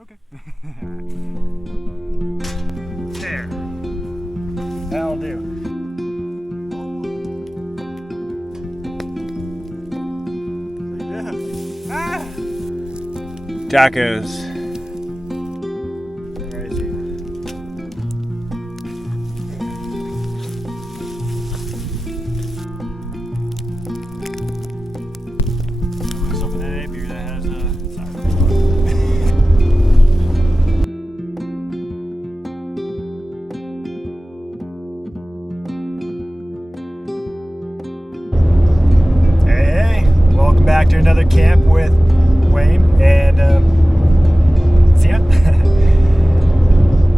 Okay. There. That'll do. Ah! Tacos. Back to another camp with Wayne and Zena.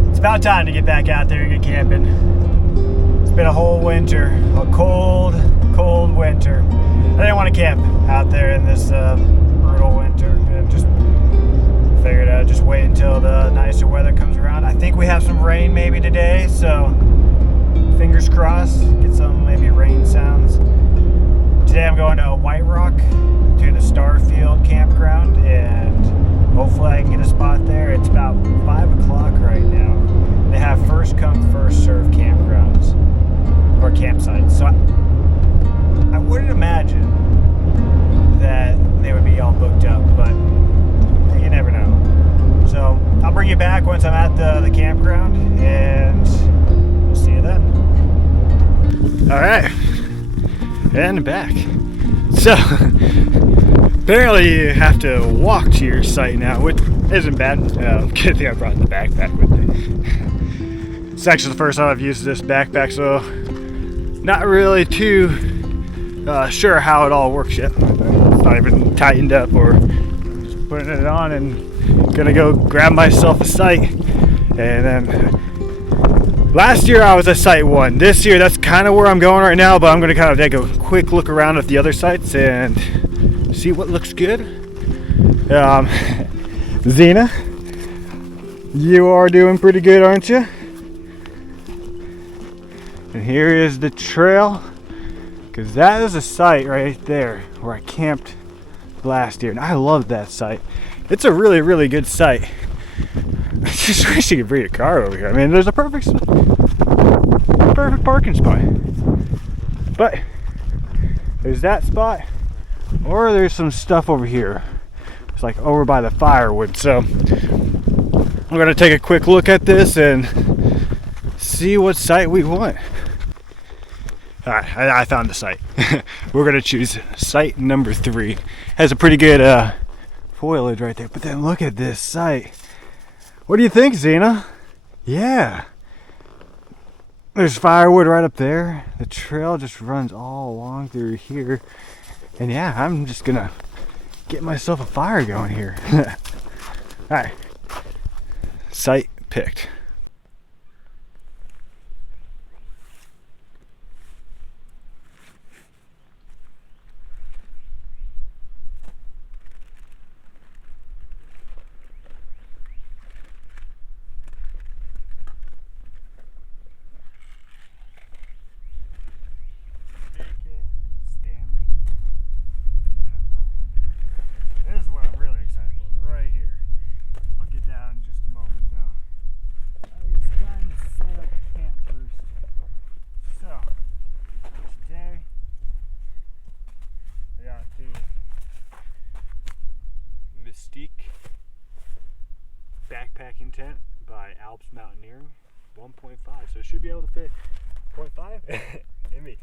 It's about time to get back out there and get camping. It's been a whole winter, a cold winter. I didn't want to camp out there in this brutal winter, and just figured I'd just wait until the nicer weather comes around. I think we have some rain maybe today, so fingers crossed, get some maybe rain sounds. Today I'm going to White Rock, to the Starfield campground, and hopefully I can get a spot there. It's about 5 o'clock right now. They have first come, first serve campgrounds, or campsites. So I wouldn't imagine that they would be all booked up, but you never know. So I'll bring you back once I'm at the campground, and we'll see you then. All right, and back. So, apparently you have to walk to your site now, which isn't bad. Good thing I brought the backpack with me. It's actually the first time I've used this backpack, so not really too sure how it all works yet. It's not even tightened up, or just putting it on and gonna go grab myself a site. And then last year I was at site 1. This year that's kind of where I'm going right now, but I'm gonna kind of take a quick look around at the other sites and see what looks good. Zena, you are doing pretty good, aren't you? And here is the trail, because that is a site right there where I camped last year, and I love that site. It's a really good site. I just wish you could bring a car over here. I mean, there's a perfect parking spot. But there's that spot, or there's some stuff over here. It's like over by the firewood. So I'm gonna take a quick look at this and see what site we want. All right, I found the site. We're gonna choose site number 3. Has a pretty good foliage right there. But then look at this site. What do you think, Zena? Yeah. There's firewood right up there. The trail just runs all along through here. And yeah, I'm just gonna get myself a fire going here. Alright. Site picked. Backpacking tent by Alps Mountaineering, 1.5, so it should be able to fit 0.5 in me.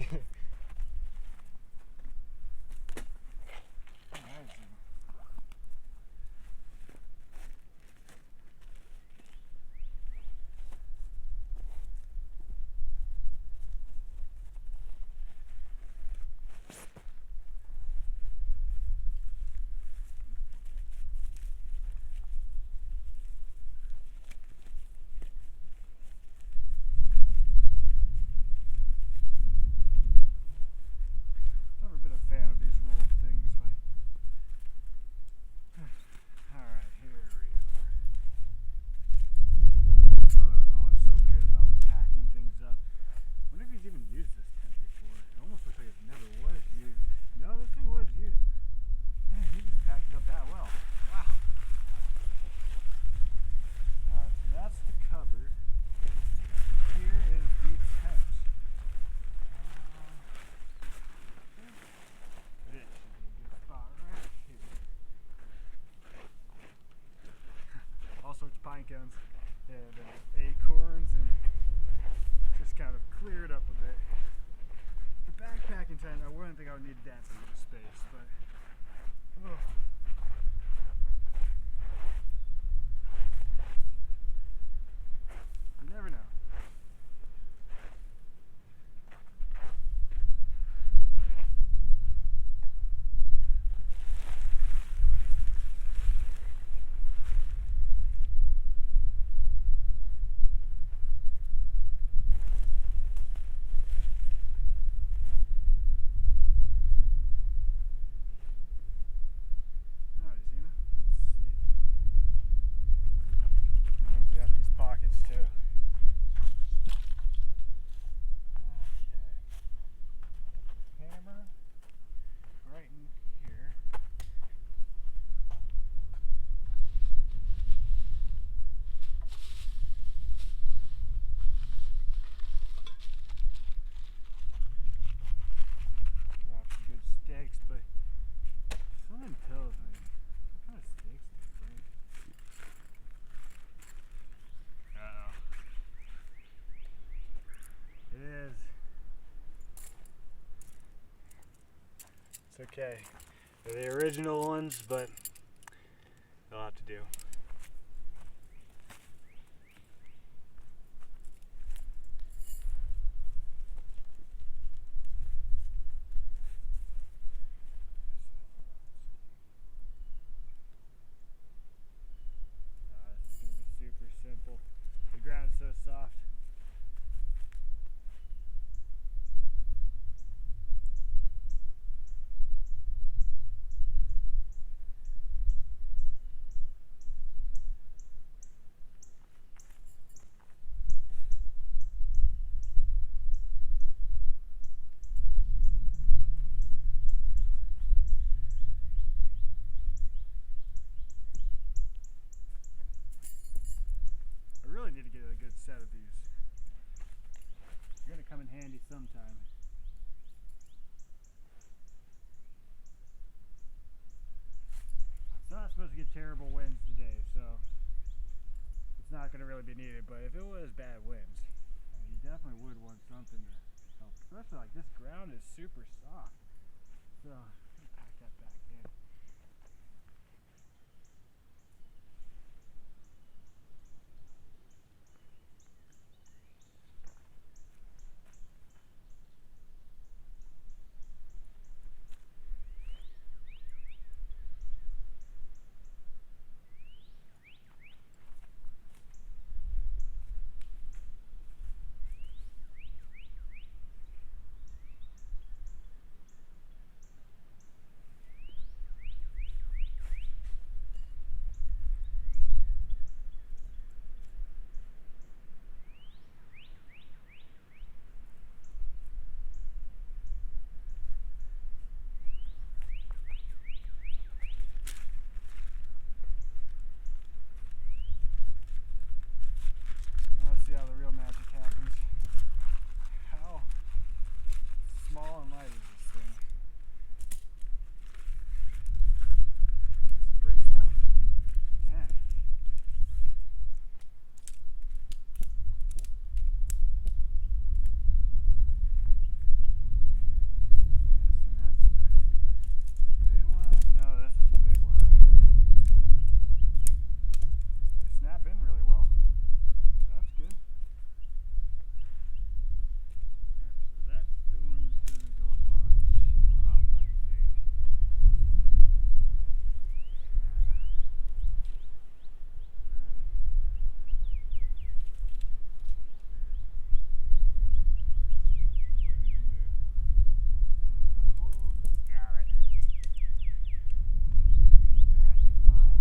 pine cones and acorns, and just kind of clear it up a bit. The backpacking tent, I wouldn't think I would need that big of a space, but oh. You never know. But something tells me, what kind of sticks do you think? Uh-oh. It is. It's okay. They're the original ones, but they'll have to do. Super simple. The ground is so soft. I really need to get a good set of these. They're gonna come in handy sometime. It's not supposed to get terrible winds today, so it's not gonna really be needed, but if it was bad winds, you definitely would want something to help. Especially like this ground is super soft. So I'm gonna pack that back in. Let's see how the real magic happens. How small and light is this thing? This is pretty small. Man. I'm guessing that's the big one. No, this is the big one right here. They snap in really well. That's good. Yep, so that's the one that's going to go up on top, I think. Got it. Back in line.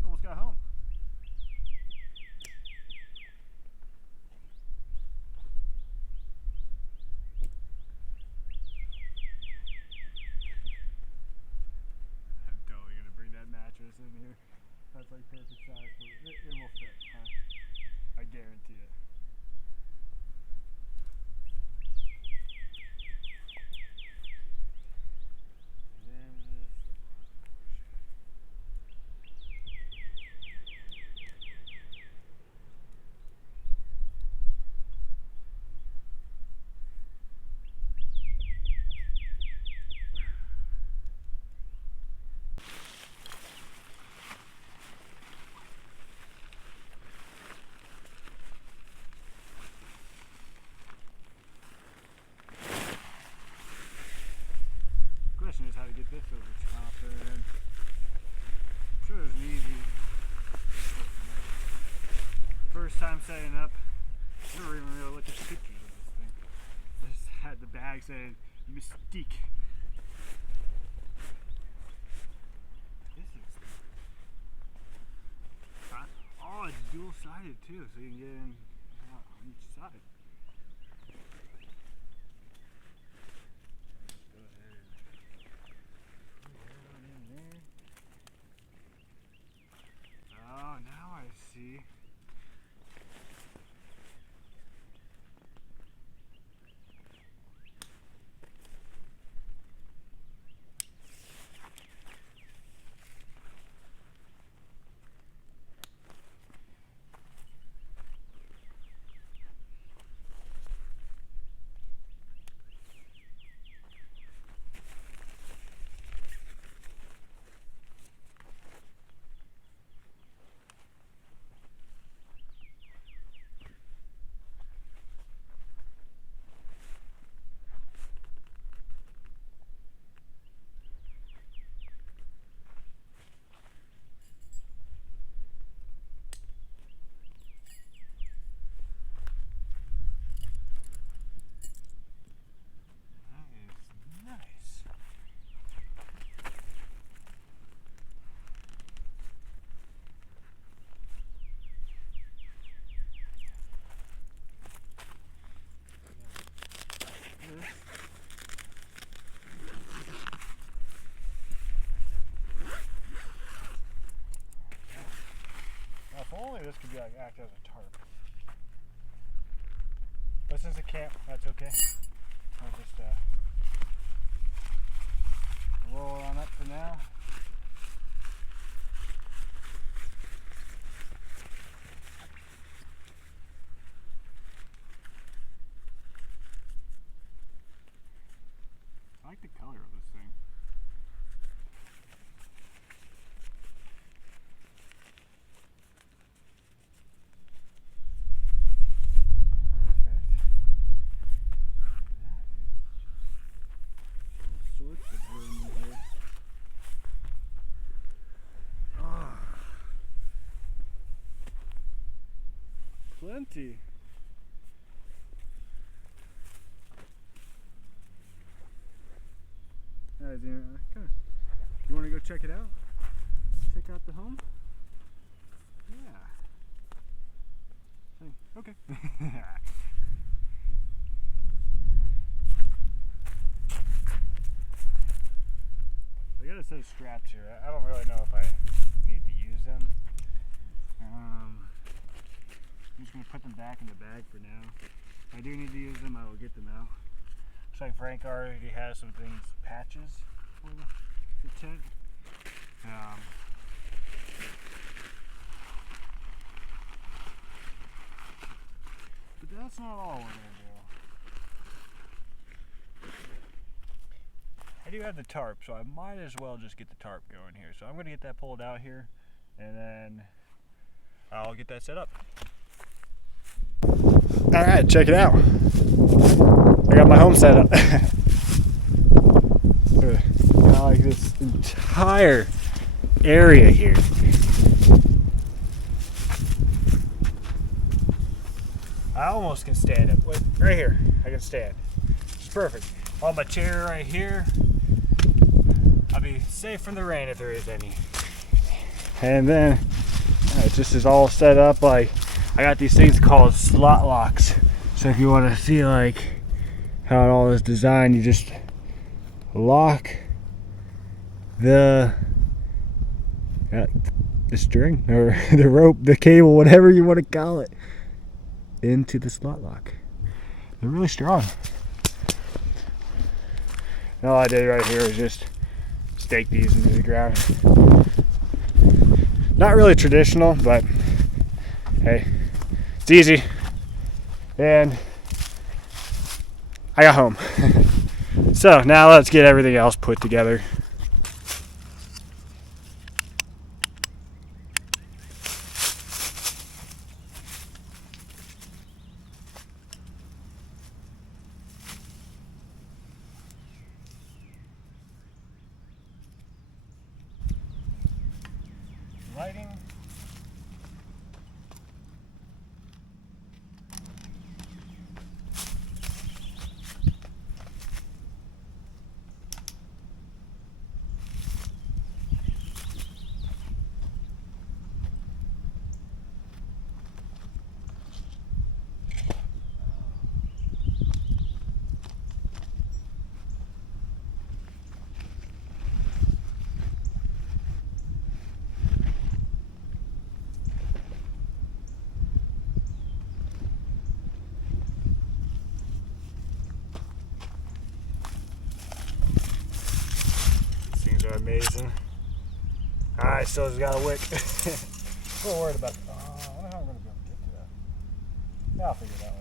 We almost got home. I'm totally gonna bring that mattress in here. That's like perfect size for it. It will fit, huh? I guarantee it. setting up. I never even really looked at the pictures of this thing. I just had the bag saying Mystique. This is. Oh, it's dual sided too, so you can get in on each side. Oh, now I see. Now, if only this could be like act as a tarp. But since it can't, that's okay. I'll just roll it on up for now. I like the color of this thing. Plenty. You want to go check it out? Check out the home? Yeah. Okay. I gotta set straps here. I don't really know if I need to use them. I'm just going to put them back in the bag for now. If I do need to use them, I will get them out. Looks like Frank already has some things, patches for the tent. But that's not all we're going to do. I do have the tarp, so I might as well just get the tarp going here. So I'm going to get that pulled out here, and then I'll get that set up. All right, check it out. I got my home set up. I like this entire area here. I almost can stand up. Wait, right here, I can stand. It's perfect. On my chair right here. I'll be safe from the rain if there is any. And then it just is all set up like I got these things called slot locks. So if you want to see like how it all is designed, you just lock the string or the rope, the cable, whatever you want to call it, into the slot lock. They're really strong. And all I did right here is just stake these into the ground. Not really traditional, but hey, it's easy. And I got home. So now let's get everything else put together. Lighting. amazing. Alright, still just got a wick. A little worried about I don't know how I'm going to be able to get to that. Yeah, I'll figure it out later.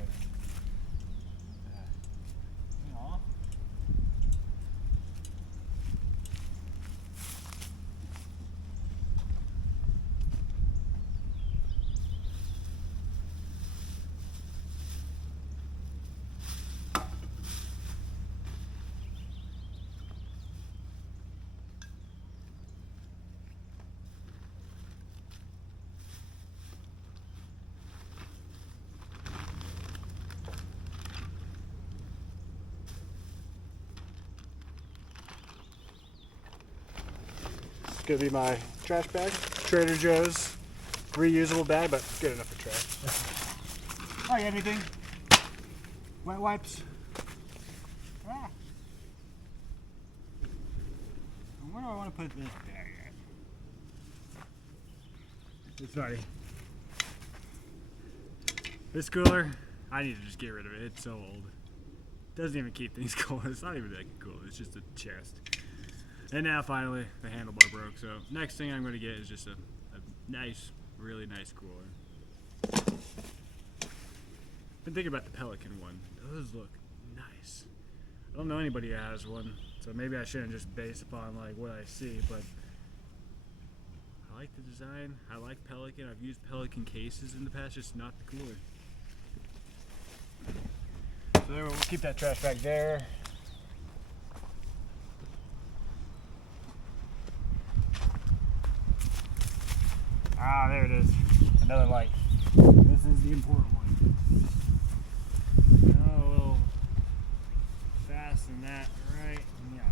Gonna be my trash bag. Trader Joe's reusable bag, but good enough for trash. Oh, you got anything? Wet wipes? Ah. Where do I want to put this bag at? It's funny. This cooler, I need to just get rid of it. It's so old. Doesn't even keep things cold. It's not even that cool. It's just a chest. And now finally the handlebar broke, so next thing I'm going to get is just a nice, really nice cooler. Been thinking about the Pelican one. Those look nice. I don't know anybody who has one, so maybe I shouldn't just base upon like what I see, but I like the design. I like Pelican. I've used Pelican cases in the past, just not the cooler. So there, we'll keep that trash bag there. Ah, there it is. Another light. This is the important one. Oh, we'll fasten that right now.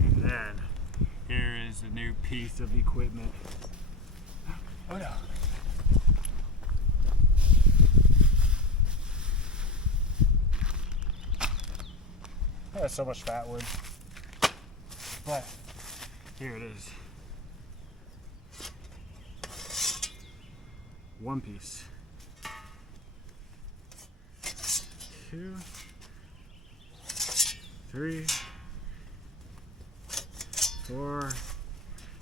And then, here is a new piece of equipment. Oh no. That's so much fat wood. But, here it is. One piece. 2, 3, 4.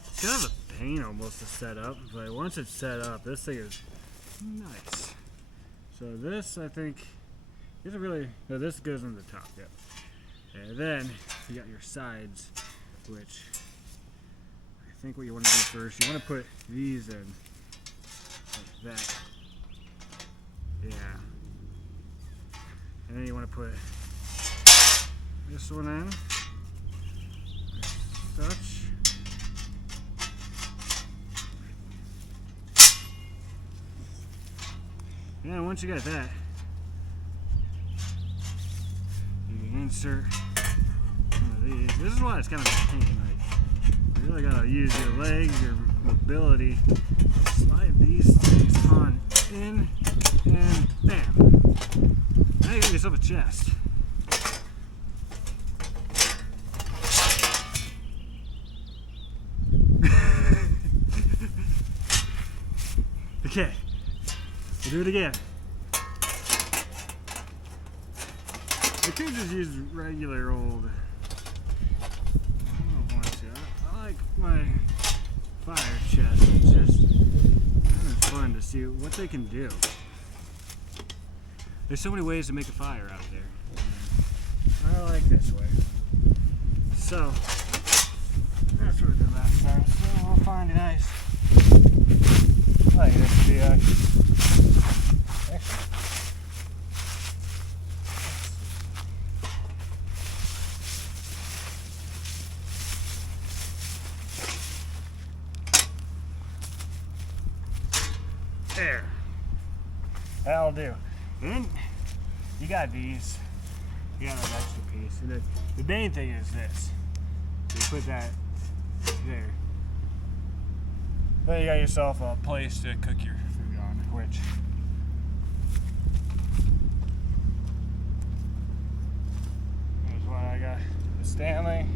It's kind of a pain almost to set up, but once it's set up, this thing is nice. So this, I think, is really, no, this goes on the top, yep. And then you got your sides, which I think what you want to do first, you want to put these in. Like that. Yeah. And then you want to put this one in. Like such. And once you got that, you can insert one of these. This is why it's kind of a pain. Like, you really gotta use your legs, your mobility. Slide these things on in, and bam. Now you got yourself a chest. Okay, we'll do it again. I could just use regular old. I don't want to. I like my fire chest. It's just kind of fun to see what they can do. There's so many ways to make a fire out there. I like this way. So that's what we did last time. So we'll find a nice. I like this to be actually. There. That'll do. And you got these. You got an extra piece. And the main thing is this. You put that there. Then you got yourself a place to cook your food on, which is why I got the Stanley.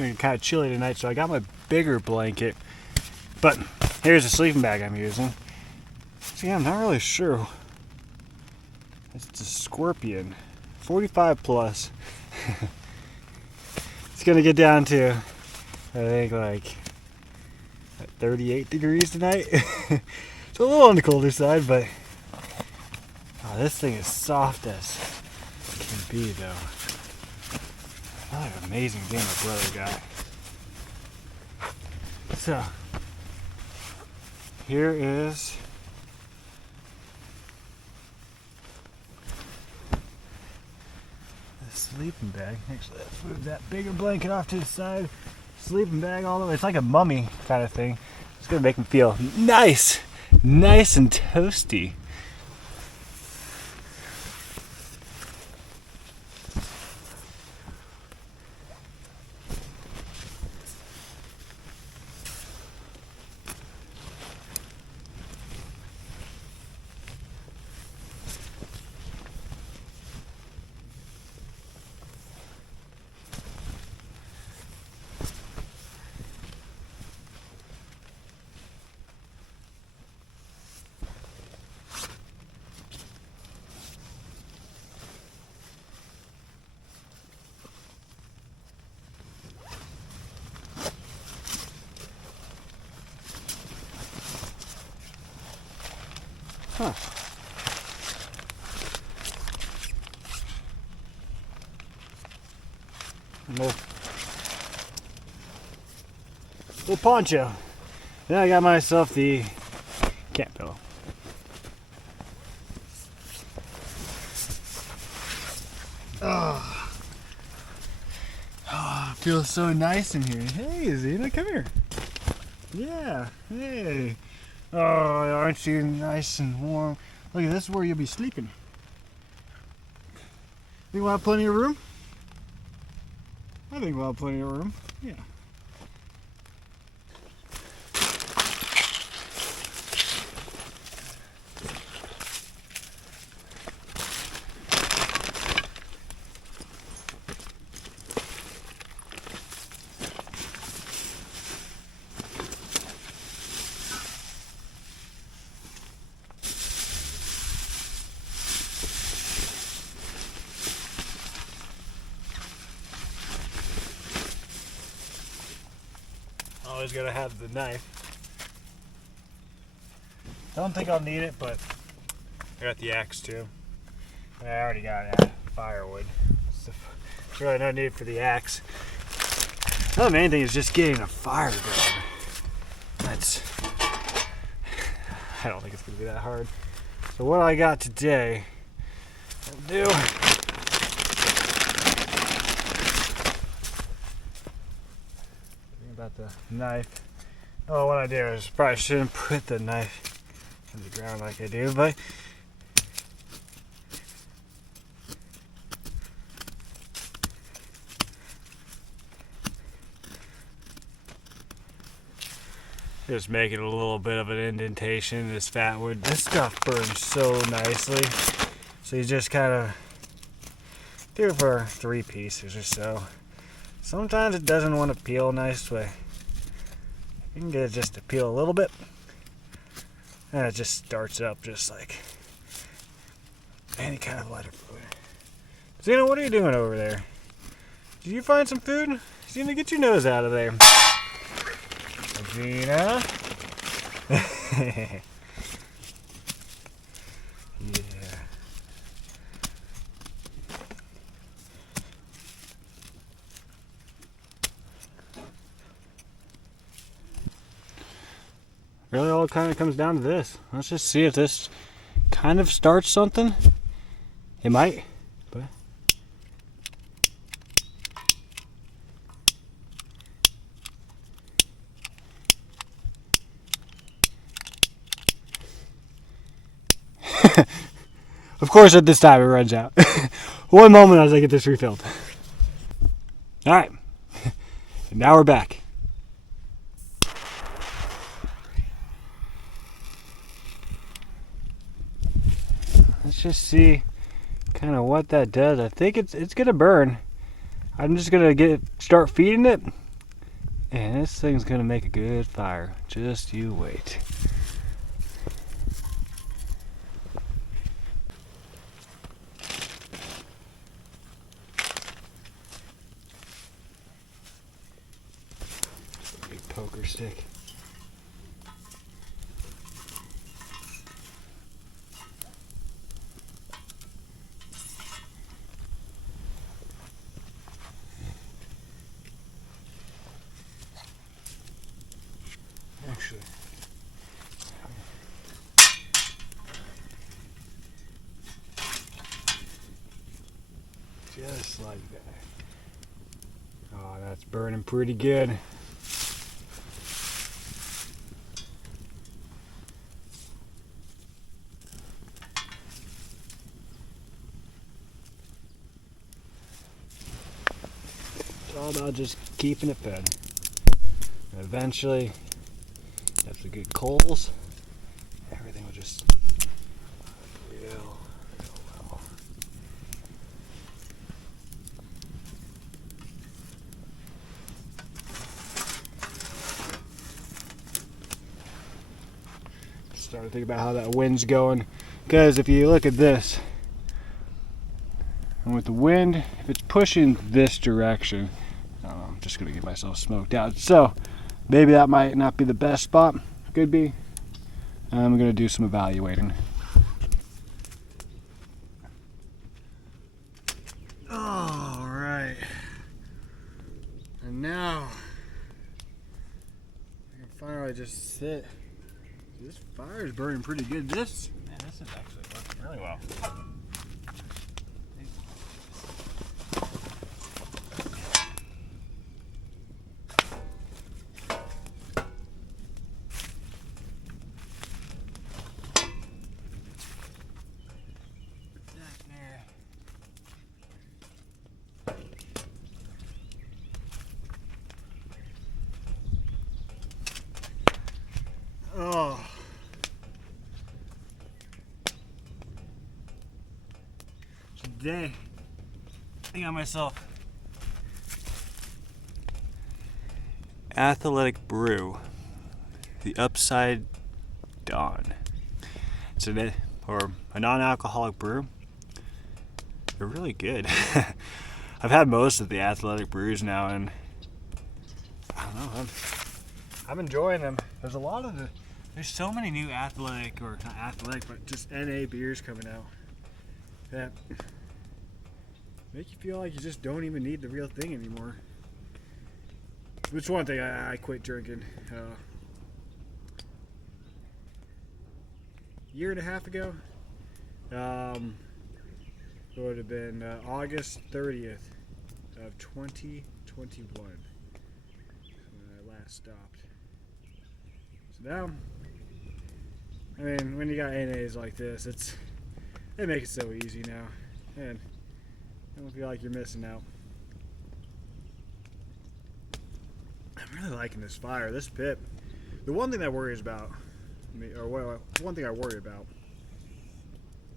gonna get kind of chilly tonight, so I got my bigger blanket. But here's the sleeping bag I'm using. See, I'm not really sure. It's a Scorpion, 45 plus. It's gonna get down to, I think, like 38 degrees tonight. It's a little on the colder side, but oh, this thing is soft as can be, though. What an amazing thing my brother got. So, here is the sleeping bag. Actually, let's move that bigger blanket off to the side. Sleeping bag all the way. It's like a mummy kind of thing. It's gonna make him feel nice and toasty. Huh. Little poncho. Then I got myself the cat pillow. Oh, feels so nice in here. Hey, Zena, come here. Yeah, hey. Oh, aren't you nice and warm? Look, this is where you'll be sleeping. Think we'll have plenty of room? I think we'll have plenty of room. Yeah. Always gotta have the knife. Don't think I'll need it, but I got the axe too. I already got firewood. So there's really no need for the axe. The main thing is just getting a fire going. I don't think it's gonna be that hard. So what I got today, I'll do. About the knife. Oh, what I do is probably shouldn't put the knife in the ground like I do, but just making a little bit of an indentation in this fat wood. This stuff burns so nicely, so you just kind of do it for 3 pieces or so. Sometimes it doesn't want to peel nice, but you can get it just to peel a little bit, and it just starts up just like any kind of lighter fluid. Zena, what are you doing over there? Did you find some food? Zena, get your nose out of there. Zena. Yeah. Really all kind of comes down to this. Let's just see if this kind of starts something. It might, but of course at this time it runs out. One moment as I get this refilled. Alright. And now we're back. Let's just see kind of what that does. I think it's gonna burn. I'm just gonna start feeding it And this thing's gonna make a good fire. Just you wait. Big poker stick. Actually, just like that. Oh, that's burning pretty good. It's all about just keeping it fed. And eventually, have the good coals, everything will just real well. Started to think about how that wind's going, because if you look at this, and with the wind, if it's pushing this direction, I'm just gonna get myself smoked out. So maybe that might not be the best spot. Could be. I'm gonna do some evaluating. All right. And now I can finally just sit. This fire is burning pretty good. This is actually working really well. Oh. Today, I got myself Athletic Brew, the Upside Dawn. It's a non-alcoholic brew. They're really good. I've had most of the Athletic Brews now, and I don't know. I'm enjoying them. There's so many new athletic, or not athletic, but just NA beers coming out that make you feel like you just don't even need the real thing anymore. Which one thing I quit drinking year and a half ago. It would have been August 30th of 2021 when I last stopped. So now, I mean, when you got NAs like this, they make it so easy now, and I don't feel like you're missing out. I'm really liking this fire, this pit. The one thing that worries about me, or one thing I worry about,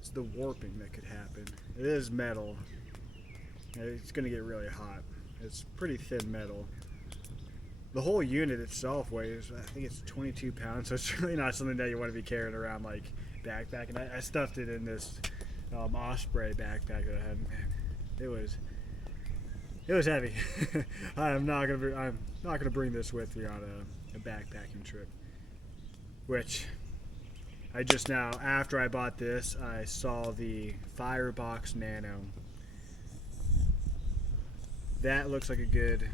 is the warping that could happen. It is metal. It's going to get really hot. It's pretty thin metal. The whole unit itself weighs, I think it's 22 pounds, so it's really not something that you want to be carrying around like backpack. And I stuffed it in this Osprey backpack that I had. Man, it was heavy. I'm not gonna bring this with me on a backpacking trip. Which I just now, after I bought this, I saw the Firebox Nano. That looks like a good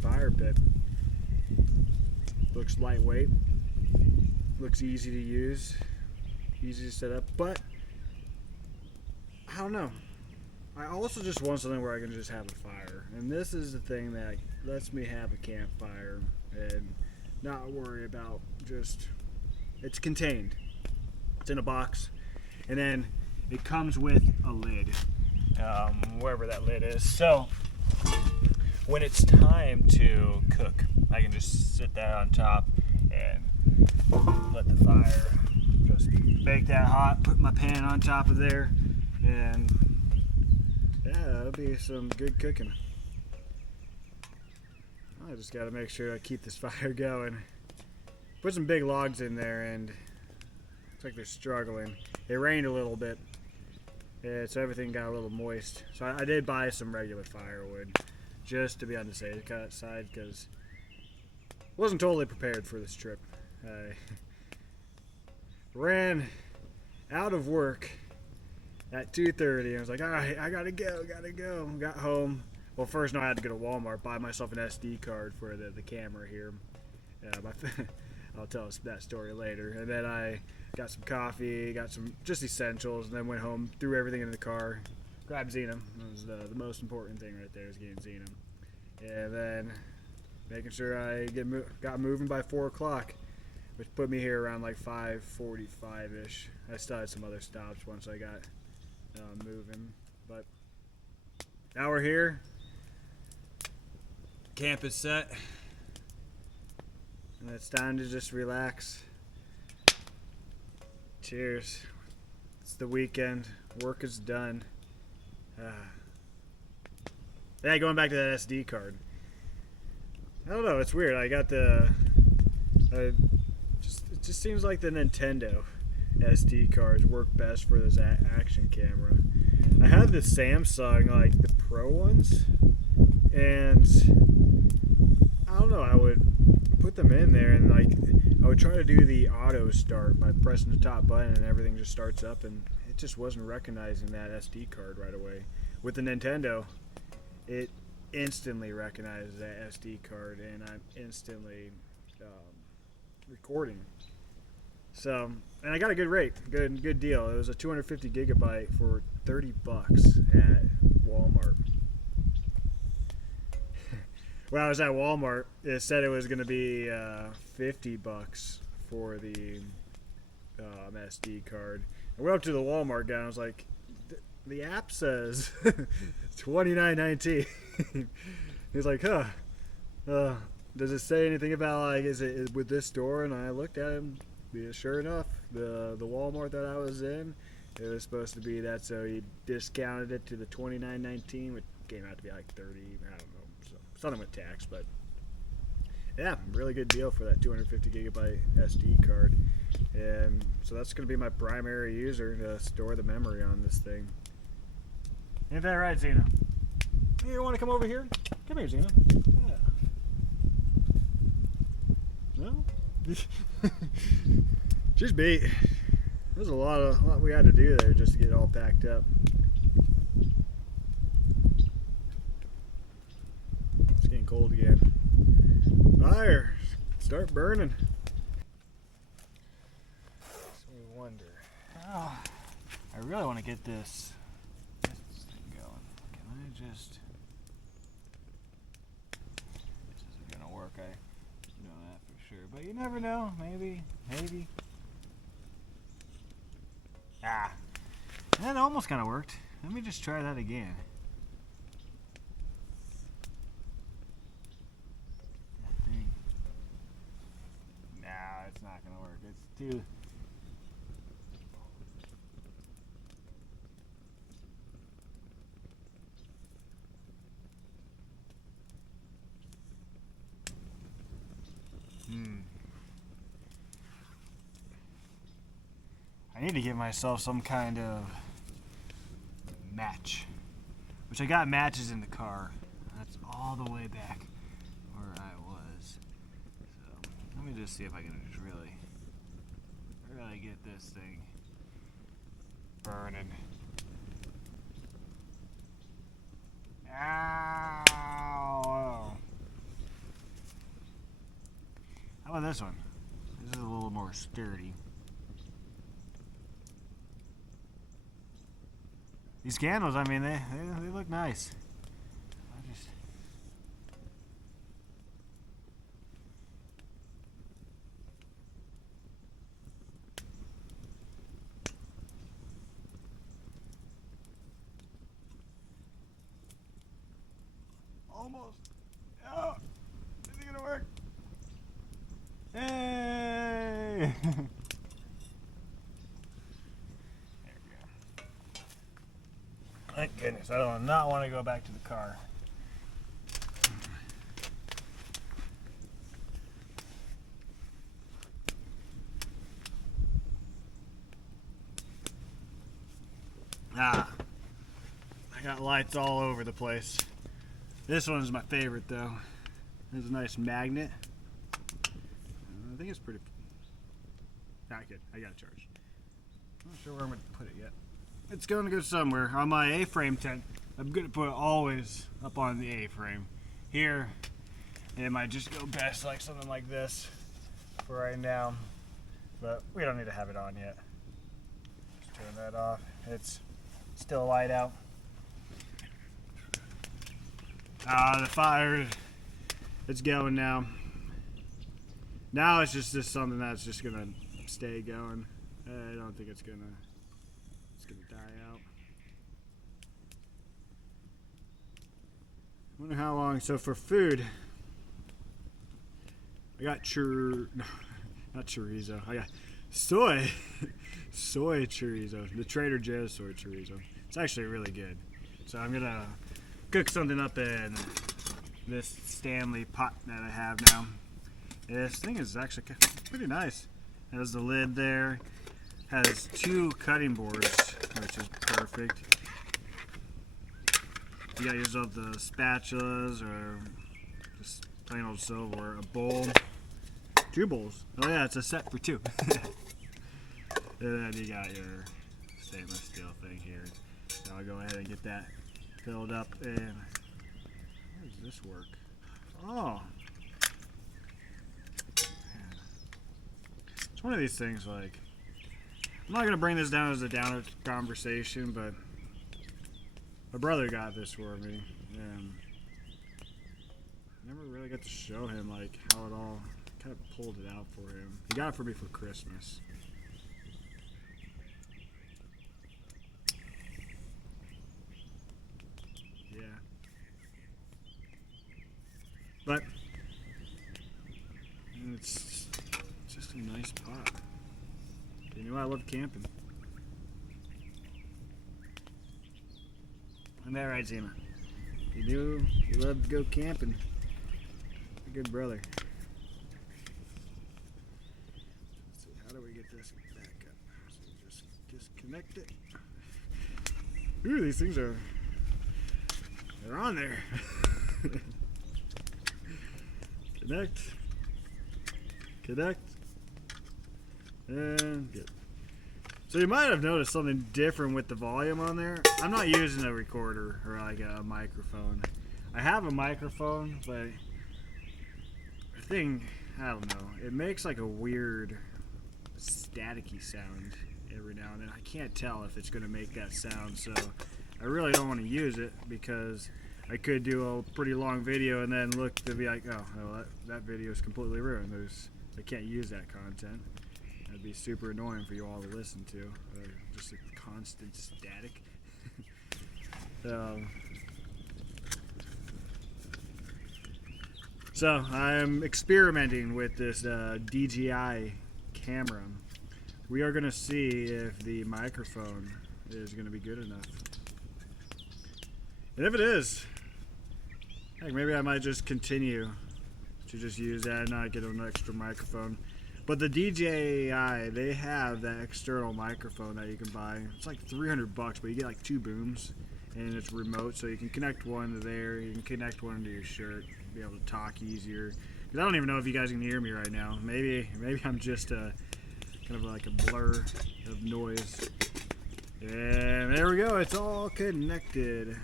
fire pit. Looks lightweight. Looks easy to use. Easy to set up. But I don't know. I also just want something where I can just have a fire. And this is the thing that lets me have a campfire and not worry about it's contained. It's in a box. And then it comes with a lid. Wherever that lid is. So when it's time to cook, I can just sit that on top and let the fire just bake that hot, put my pan on top of there, and yeah, that'll be some good cooking. I just got to make sure I keep this fire going. Put some big logs in there, and it's like they're struggling. It rained a little bit, so everything got a little moist. So I did buy some regular firewood just to be on the safe side, because I wasn't totally prepared for this trip. I ran out of work at 2:30. I was like, all right, I gotta go. Got home. Well, first, no, I had to go to Walmart, buy myself an SD card for the camera here. I'll tell us that story later. And then I got some coffee, got some just essentials, and then went home, threw everything in the car, grabbed Xena. That was the most important thing right there, is getting Xena. And then making sure I got moving by 4 o'clock, which put me here around like 5:45-ish. I still had some other stops once I got moving, but now we're here. Camp is set, and it's time to just relax. Cheers. It's the weekend. Work is done. Yeah, going back to that SD card. I don't know. It's weird. I got the. It just seems like the Nintendo SD cards work best for this action camera. I had the Samsung, like the Pro ones, and I don't know, I would put them in there and like I would try to do the auto start by pressing the top button, and everything just starts up, and it just wasn't recognizing that SD card right away. With the Nintendo, it instantly recognizes that SD card, and I'm instantly recording. So, and I got a good rate, good deal. It was a 250 gigabyte for $30 at Walmart. When I was at Walmart, it said it was going to be $50 for the SD card. I went up to the Walmart guy and I was like, the app says $29.19. He's like, huh. Does it say anything about, like, is it with this store? And I looked at him. Yeah, sure enough, the Walmart that I was in, it was supposed to be that, so he discounted it to the $29.19, which came out to be like $30. I don't know, so something with tax, but yeah, really good deal for that 250 gigabyte SD card. And so that's going to be my primary user to store the memory on this thing. Ain't that right, Xena? Hey, you want to come over here? Come here, Xena. Yeah. No? She's beat. There's a lot we had to do there just to get it all packed up. It's getting cold again. Fire! Start burning. So we wonder. Oh, I really want to get this thing going. Can I just? This isn't gonna work. I know that for sure, but you never know. Maybe. Ah, that almost kind of worked. Let me just try that again. That thing. Nah, it's not gonna work. It's too. I need to give myself some kind of match, which I got matches in the car. That's all the way back where I was. So let me just see if I can just really get this thing burning. Ow! How about this one? This is a little more sturdy. These candles, I mean, they look nice. Almost. Oh, is it gonna work? Hey! Thank goodness. I do not want to go back to the car. Ah, I got lights all over the place. This one's my favorite though. There's a nice magnet. I think it's pretty. Not good. I got it charged. I'm not sure where I'm going to put it yet. It's going to go somewhere. On my A-frame tent, I'm going to put it always up on the A-frame. Here, it might just go best like something like this for right now. But we don't need to have it on yet. Just turn that off. It's still light out. The fire, it's going now. Now it's just something that's just gonna stay going. I don't think it's gonna die out. I wonder how long. So for food, I got not chorizo. I got soy chorizo. The Trader Joe's soy chorizo. It's actually really good. So I'm gonna cook something up in this Stanley pot that I have now. This thing is actually pretty nice. It has the lid there. Has 2 cutting boards, which is perfect. You gotta use up the spatulas or just plain old silverware. A bowl, 2 bowls. Oh yeah, it's a set for 2. And then you got your stainless steel thing here. So I'll go ahead and get that filled up. And how does this work? Oh. It's one of these things, like, I'm not going to bring this down as a downer conversation, but my brother got this for me, and I never really got to show him, like, how it all kind of pulled it out for him. He got it for me for Christmas. Yeah. But it's just a nice pot. You know I love camping. Isn't that right, Zima? You love to go camping. A good brother. Let's see, how do we get this back up? So just disconnect it. Ooh, these things they're on there. Connect. And good. So you might have noticed something different with the volume on there. I'm not using a recorder or like a microphone. I have a microphone, but the thing, I don't know, it makes like a weird staticky sound every now and then. I can't tell if it's going to make that sound, so I really don't want to use it because I could do a pretty long video and then look to be like, oh, well, that video is completely ruined. I can't use that content. That'd be super annoying for you all to listen to. Just a constant static. So I'm experimenting with this DJI camera. We are going to see if the microphone is going to be good enough. And if it is, heck, maybe I might just continue to just use that and not get an extra microphone. But the DJI, they have that external microphone that you can buy. It's like $300, but you get like 2 booms, and it's remote, so you can connect one to there. You can connect one to your shirt, be able to talk easier. Because I don't even know if you guys can hear me right now. Maybe I'm just kind of like a blur of noise. And there we go. It's all connected.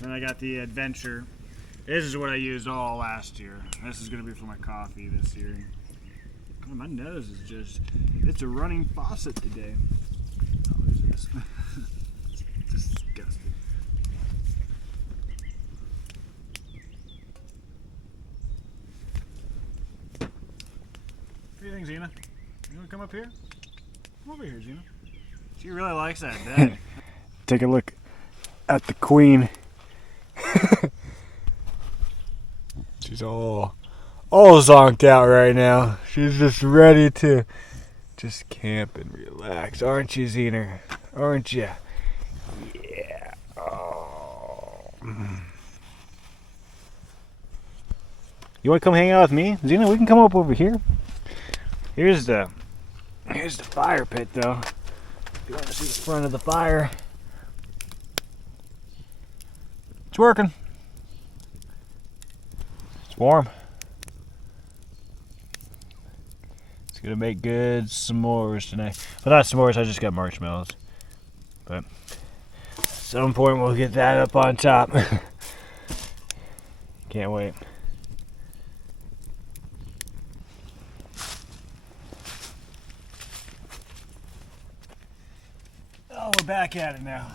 Then I got the Adventure. This is what I used all last year. This is going to be for my coffee this year. Oh, my nose is just, it's a running faucet today. Oh, there's this. It's disgusting. What do you think, Xena? You want to come up here? Come over here, Xena. She really likes that bed. Take a look at the queen. She's all zonked out right now. She's just ready to just camp and relax. Aren't you, Xena? Aren't you? Yeah. Oh. You You want to come hang out with me? Xena, we can come up over here. Here's the fire pit, though. If you want to see the front of the fire. It's working. It's warm. It's gonna make good s'mores tonight. Well, not s'mores, I just got marshmallows. But at some point we'll get that up on top. Can't wait. Oh, we're back at it now.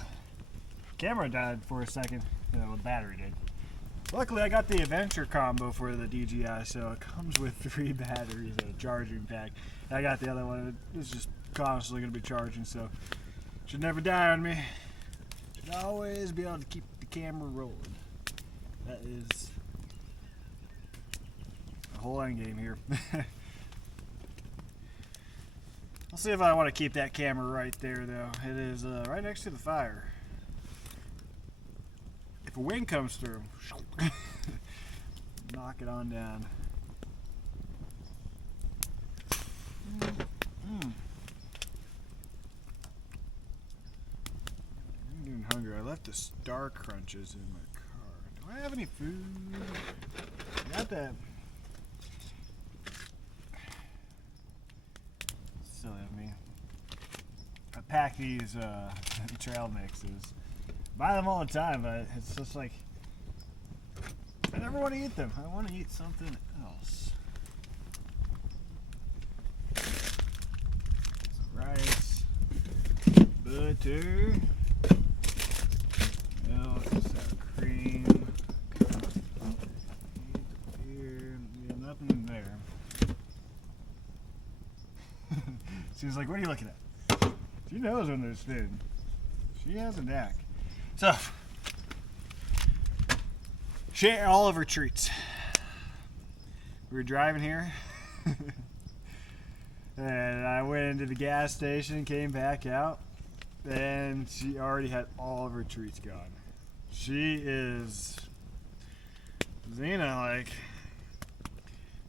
Camera died for a second. No, the battery did. Luckily, I got the adventure combo for the DJI, so it comes with 3 batteries and a charging pack. And I got the other one. It's just constantly going to be charging, so it should never die on me. Should always be able to keep the camera rolling. That is the whole end game here. I'll see if I want to keep that camera right there, though. It is right next to the fire. If a wind comes through, knock it on down. I'm getting hungry. I left the Star Crunches in my car. Do I have any food? Got that. Silly of me. I pack these trail mixes. Buy them all the time, but it's just like I never want to eat them. I want to eat something else. Some rice, butter, milk, sour cream, beer. Yeah, nothing there. She's like, "What are you looking at?" She knows when there's food. She has a knack. So, share all of her treats. We were driving here, and I went into the gas station, came back out, and she already had all of her treats gone. She is, Xena, like,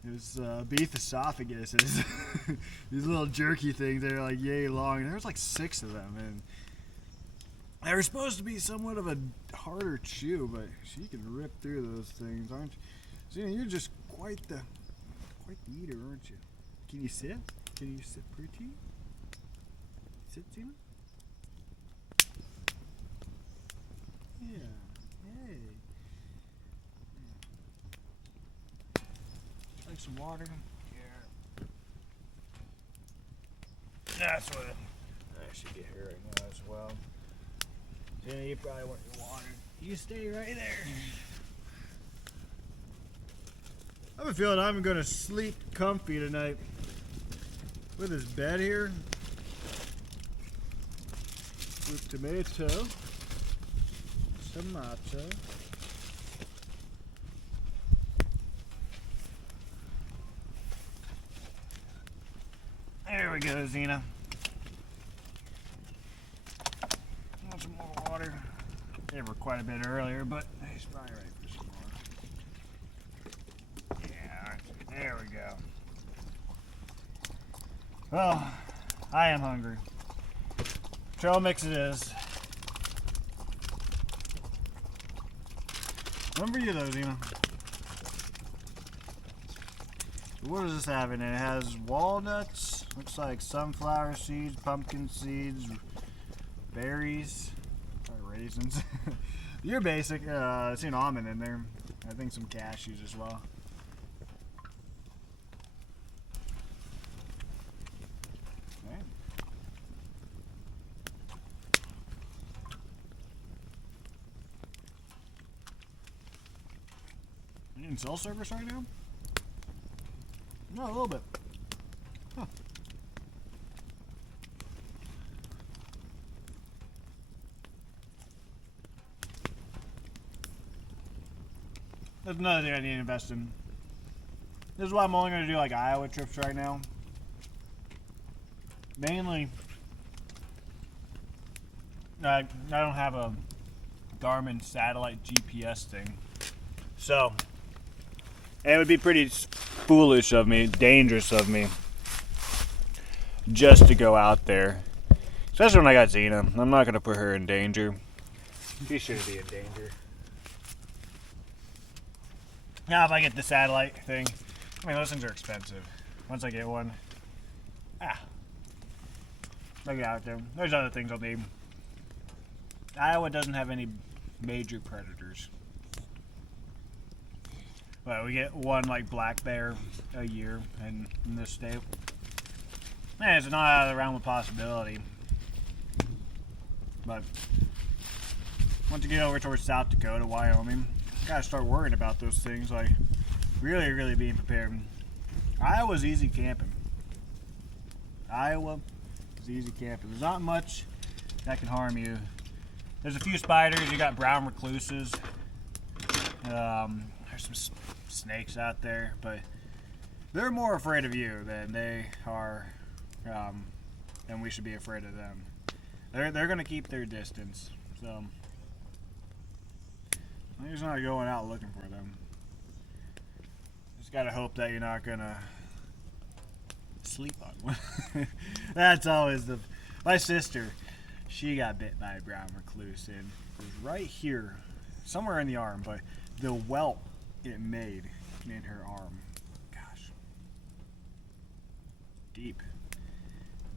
those beef esophaguses, these little jerky things that are like yay long. There's like 6 of them, and they were supposed to be somewhat of a harder chew, but she can rip through those things, aren't you? Xena, you're just quite the eater, aren't you? Can you sit? Can you sit pretty? Sit, Xena? Yeah. Hey. Like some water? Yeah. That's what I should get her right now as well. Yeah, you probably want your water. You stay right there. I have a feeling I'm going to sleep comfy tonight. With this bed here. With tomato. Tomato. There we go, Xena. Want some more water? They were quite a bit earlier, but he's probably ready for some more. Yeah, there we go. Well, I am hungry. Trail mix it is. One for you though, Xena. What does this have in it? It has walnuts, looks like sunflower seeds, pumpkin seeds, berries, probably raisins. You're basic. I see an almond in there. I think some cashews as well. Okay. You in cell service right now? No, a little bit. Huh. That's another thing I need to invest in. This is why I'm only going to do like Iowa trips right now. Mainly, I don't have a Garmin satellite GPS thing. So, And it would be pretty foolish of me, dangerous of me, just to go out there. Especially when I got Xena. I'm not going to put her in danger. She shouldn't be in danger. Now if I get the satellite thing, I mean those things are expensive. Once I get one, I'll get out there. There's other things I'll need. Iowa doesn't have any major predators. But we get one like black bear a year in this state. Man, it's not out of the realm of possibility. But once you get over towards South Dakota, Wyoming, you gotta start worrying about those things, like really being prepared. Iowa's easy camping. Iowa is easy camping. There's not much that can harm you. There's a few spiders. You got brown recluses. There's some snakes out there, but they're more afraid of you than they are, and we should be afraid of them. They're gonna keep their distance, so I'm just not going out looking for them. Just gotta hope that you're not gonna sleep on one. That's always my sister. She got bit by a brown recluse, and it was right here, somewhere in the arm, but the welt it made in her arm, gosh, deep,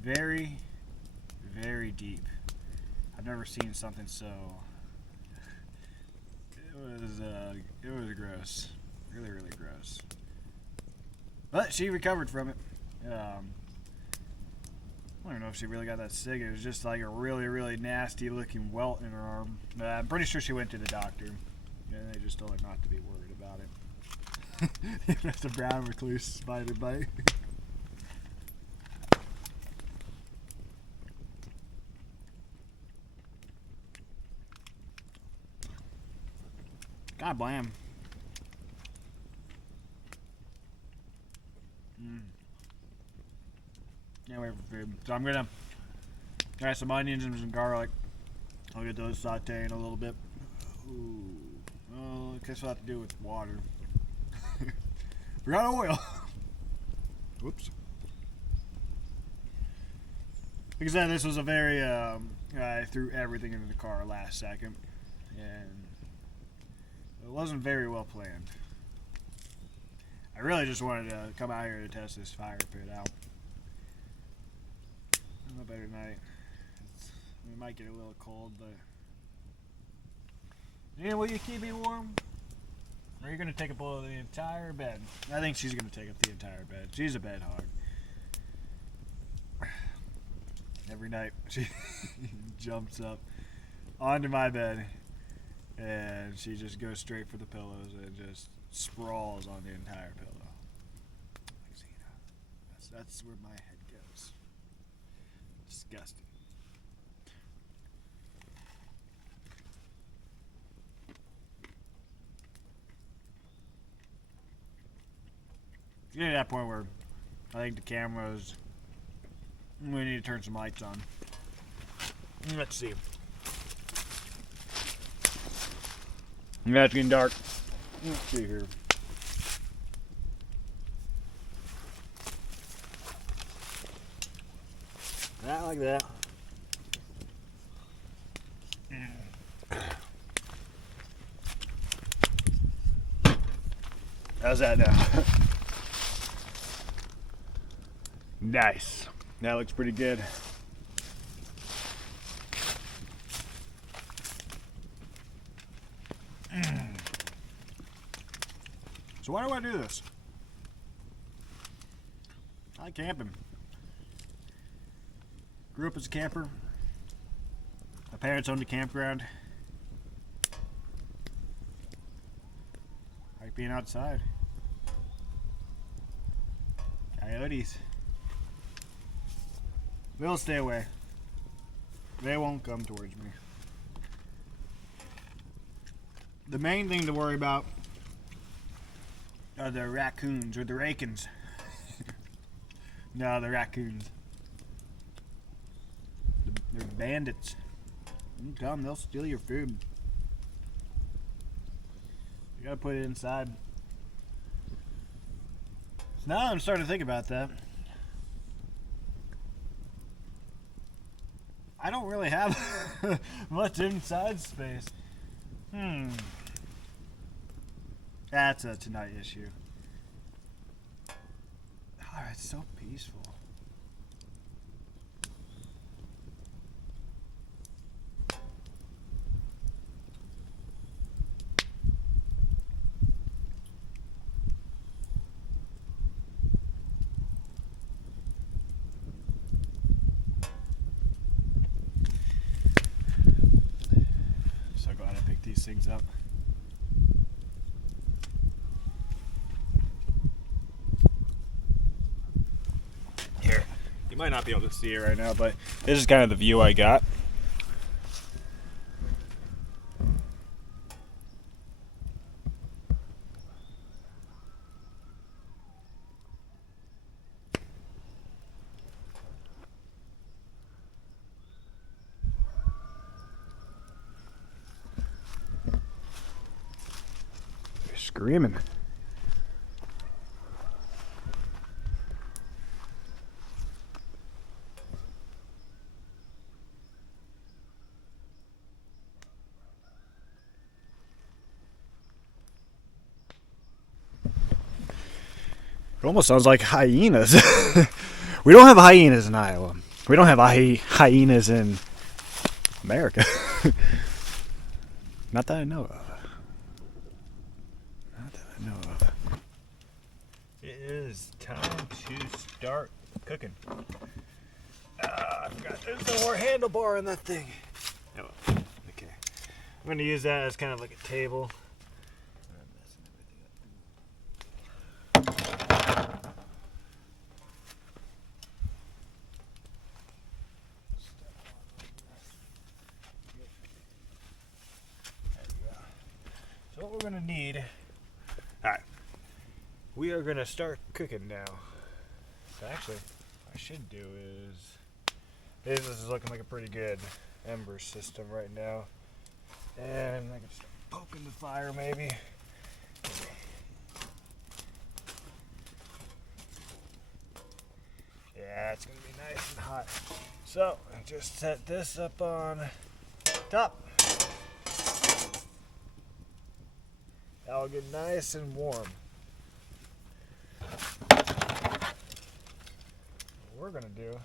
very deep. I've never seen something so. It was gross, really gross. But she recovered from it. I don't know if she really got that sick. It was just like a really nasty looking welt in her arm. I'm pretty sure she went to the doctor, and they just told her not to be worried about it. That's a brown recluse spider bite. God blam. Can't wait for food. So I'm gonna add some onions and some garlic. I'll get those sauteing a little bit. Ooh. Well, I guess we'll have to do it with water. Forgot oil. Whoops. Like I said, this was a very, I threw everything into the car last second. And it wasn't very well planned. I really just wanted to come out here to test this fire pit out. A better night. We might get a little cold, but will you keep me warm? Or are you gonna take up all the entire bed? I think she's gonna take up the entire bed. She's a bed hog. Every night she jumps up onto my bed and she just goes straight for the pillows and just sprawls on the entire pillow. Like Xena. That's where my head goes. Disgusting. Getting to that point where I think the cameras, we need to turn some lights on. Let's see. Yeah, it's getting dark. Let's see here. That like that. How's that now? Nice. That looks pretty good. So why do I do this? I like camping. Grew up as a camper. My parents owned a campground. I like being outside. Coyotes. They'll stay away. They won't come towards me. The main thing to worry about are the raccoons or the rakins. No, the raccoons. They're bandits. You tell them, they'll steal your food. You gotta put it inside. Now I'm starting to think about that. I don't really have much inside space. That's a tonight issue. Oh, it's so peaceful. So glad I picked these things up. Here, you might not be able to see it right now, but this is kind of the view I got. They're screaming. It almost sounds like hyenas. We don't have hyenas in Iowa. We don't have hyenas in America. Not that I know of. Not that I know of. It is time to start cooking. I forgot there's no more handlebar on that thing. Oh, okay. I'm going to use that as kind of like a table. So what we're going to need, alright, we are going to start cooking now. So actually, what I should do is, this is looking like a pretty good ember system right now. And I can start poking the fire maybe. Yeah, it's going to be nice and hot. So, I just set this up on top. That'll get nice and warm. What we're gonna do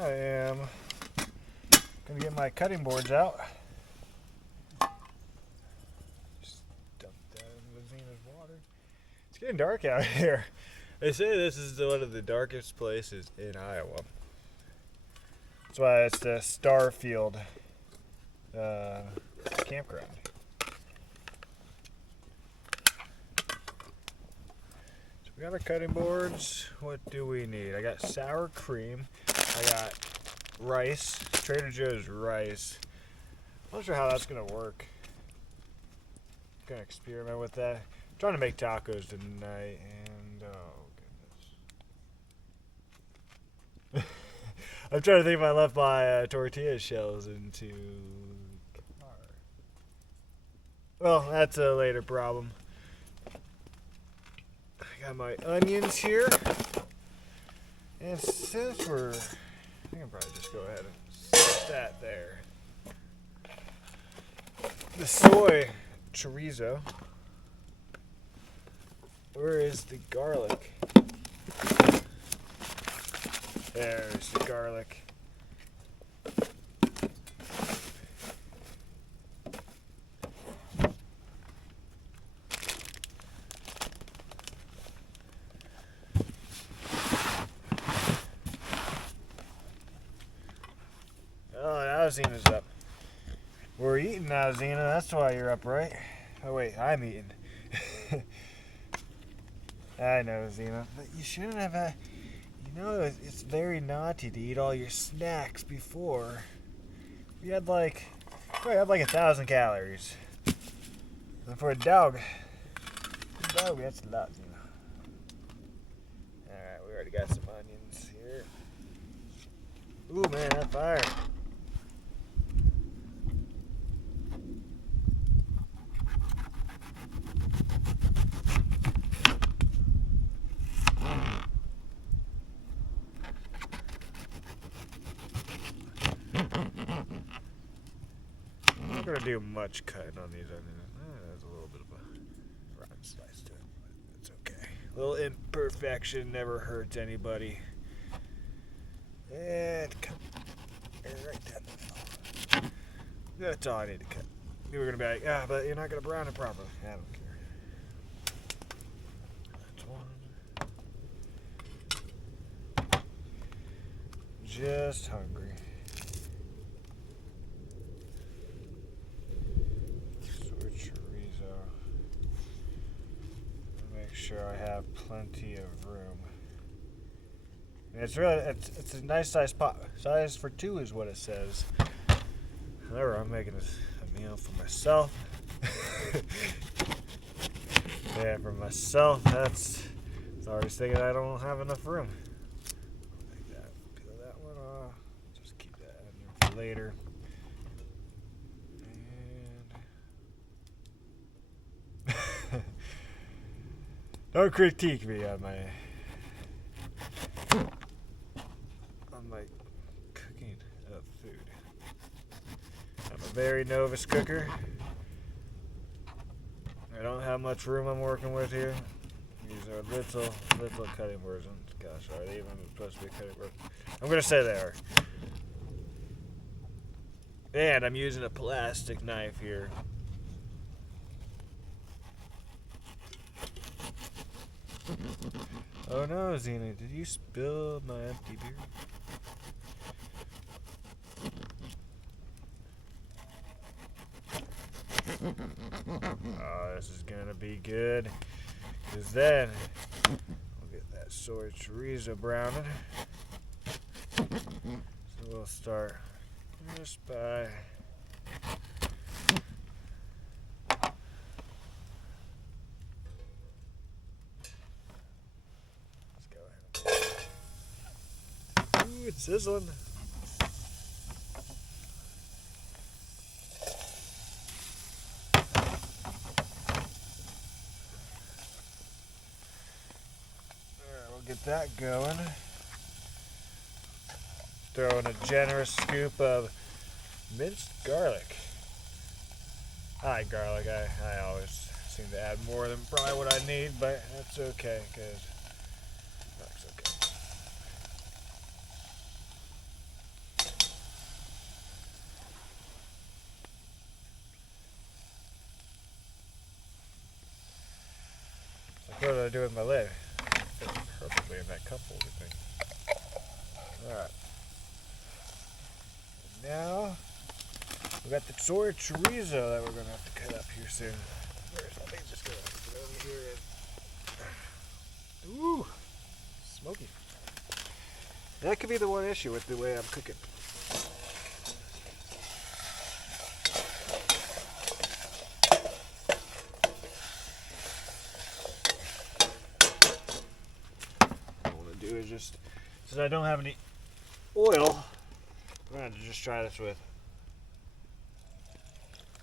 I am gonna get my cutting boards out. Just dump that into Zena's water. It's getting dark out here. They say this is one of the darkest places in Iowa. That's why it's the Starfield campground. So we got our cutting boards. What do we need? I got sour cream. I got rice, Trader Joe's rice. I'm not sure how that's gonna work. I'm gonna experiment with that. I'm trying to make tacos tonight, and oh goodness. I'm trying to think if I left my tortilla shells into the car. Well, that's a later problem. I got my onions here. And since I can probably just go ahead and set that there. The soy chorizo. Where is the garlic? There's the garlic. Oh, now Zena's up. We're eating now, Zena. That's why you're up, right? Oh, wait, I'm eating. I know, Zena. But you shouldn't have had... You know, it's very naughty to eat all your snacks before. We had like 1,000 calories. And for a dog, that's a lot, Zena. Alright, we already got some onions here. Ooh, man, that fire. gonna do much cutting on these onions. There's a little bit of a rotten slice to it, but it's okay. A little imperfection never hurts anybody. And cut. Right down the middle. That's all I need to cut. You were gonna be like, but you're not gonna brown it properly. I don't care. That's one. Just hungry. Sweet chorizo. Make sure I have plenty of room. It's a nice size pot. Size for two is what it says. However, I'm making a meal for myself. Yeah, for myself, it's already thinking I don't have enough room. Like that. Peel that one off. Just keep that in there for later. And don't critique me on my cooking of food. I'm a very novice cooker. I don't have much room I'm working with here. These are little cutting boards. Gosh, are they even supposed to be cutting boards? I'm gonna say they are. And I'm using a plastic knife here. Oh no, Zena, did you spill my empty beer? Oh, this is gonna be good. Because then we'll get that soy chorizo browning. So we'll start just by it's sizzling. Alright, we'll get that going. Throw in a generous scoop of minced garlic. I like garlic. I always seem to add more than probably what I need, but that's okay, because that's okay. What did I do with my lid? Fit perfectly in that cup holder thing. Alright. Now, we got the soy chorizo that we're going to have to cut up here soon. Let me just go over here and... Ooh! Smoky. That could be the one issue with the way I'm cooking. Is just since I don't have any oil, I'm going to just try this with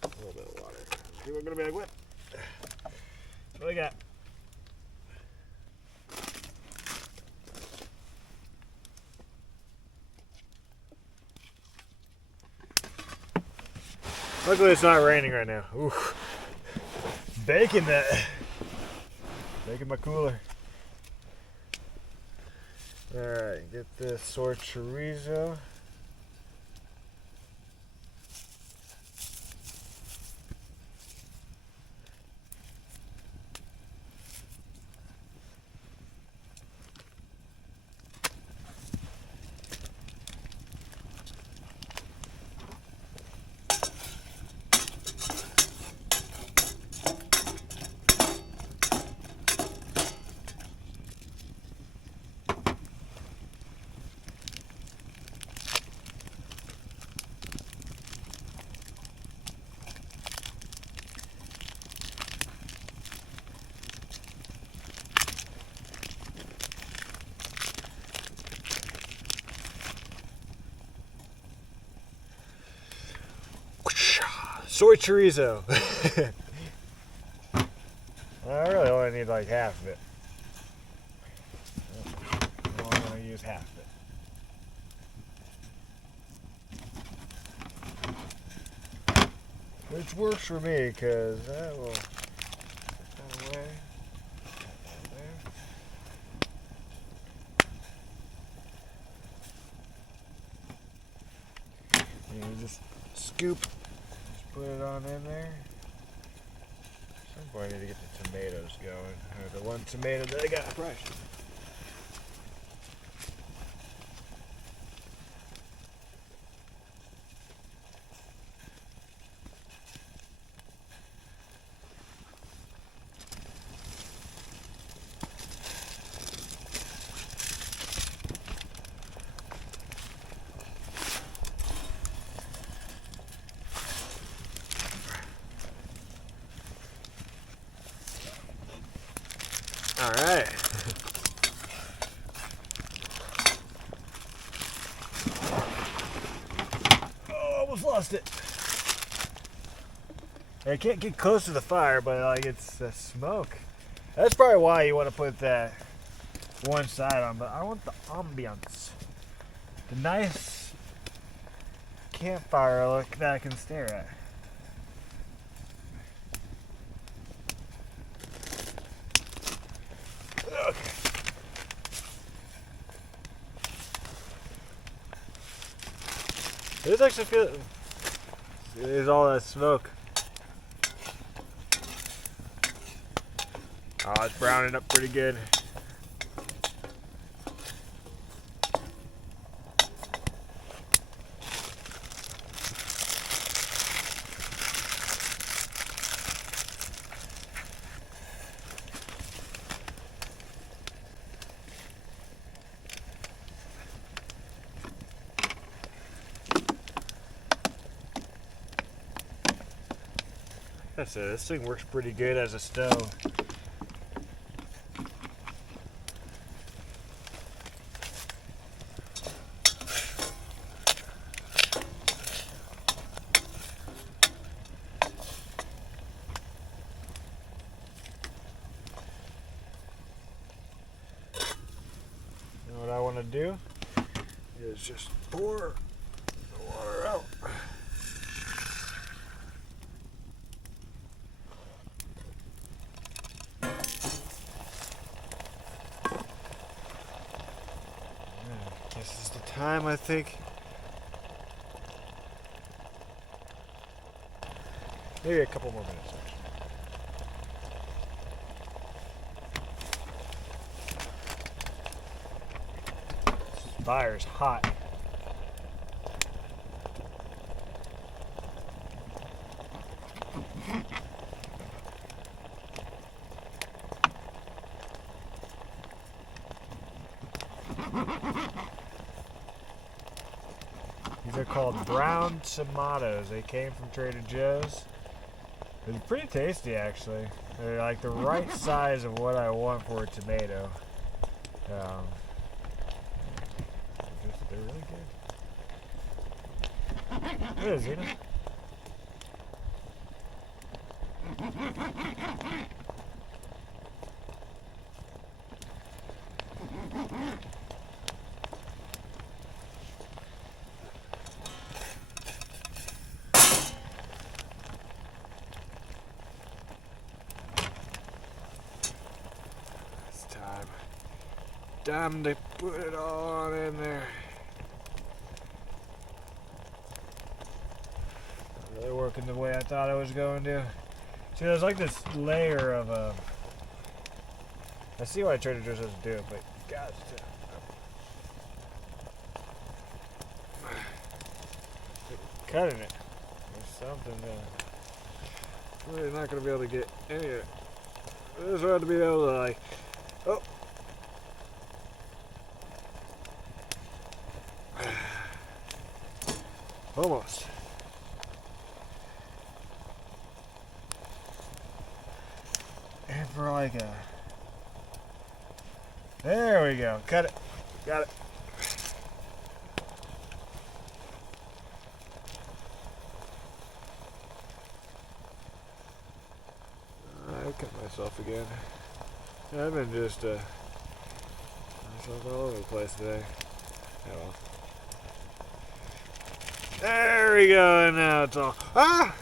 a little bit of water. People are going to be like, what? That's what I got. Luckily it's not raining right now. Ooh. Baking my cooler. Alright, get the soy chorizo. Soy chorizo. I really only need like half of it. I'm only going to use half of it. Which works for me, because that will that way. There. You just scoop, just put it on in there. At some point I need to get the tomatoes going. Or the one tomato that I got fresh. All right. Oh, almost lost it. I can't get close to the fire, but like it's the smoke. That's probably why you want to put that one side on. But I want the ambiance, the nice campfire look that I can stare at. Okay. This actually feels. There's all that smoke. Oh, it's browning up pretty good. That's it. This thing works pretty good as a stove. You know what I want to do is just pour the water out. This is the time, I think. Maybe a couple more minutes, actually. This fire's hot. These are called brown tomatoes. They came from Trader Joe's. They're pretty tasty, actually. They're like the right size of what I want for a tomato. They're really good. It is, you know. Time to put it all in there. Not really working the way I thought it was going to. See, there's like this layer of I see why Trader Joe's doesn't do it, but gosh, cutting it. There's something there. Really not going to be able to get any of it. I just want to be able to like, oh. Almost. And for like a... There we go. Cut it. Got it. I cut myself again. I've been just myself all over the place today. Oh well. There we go, and now it's all... Ah!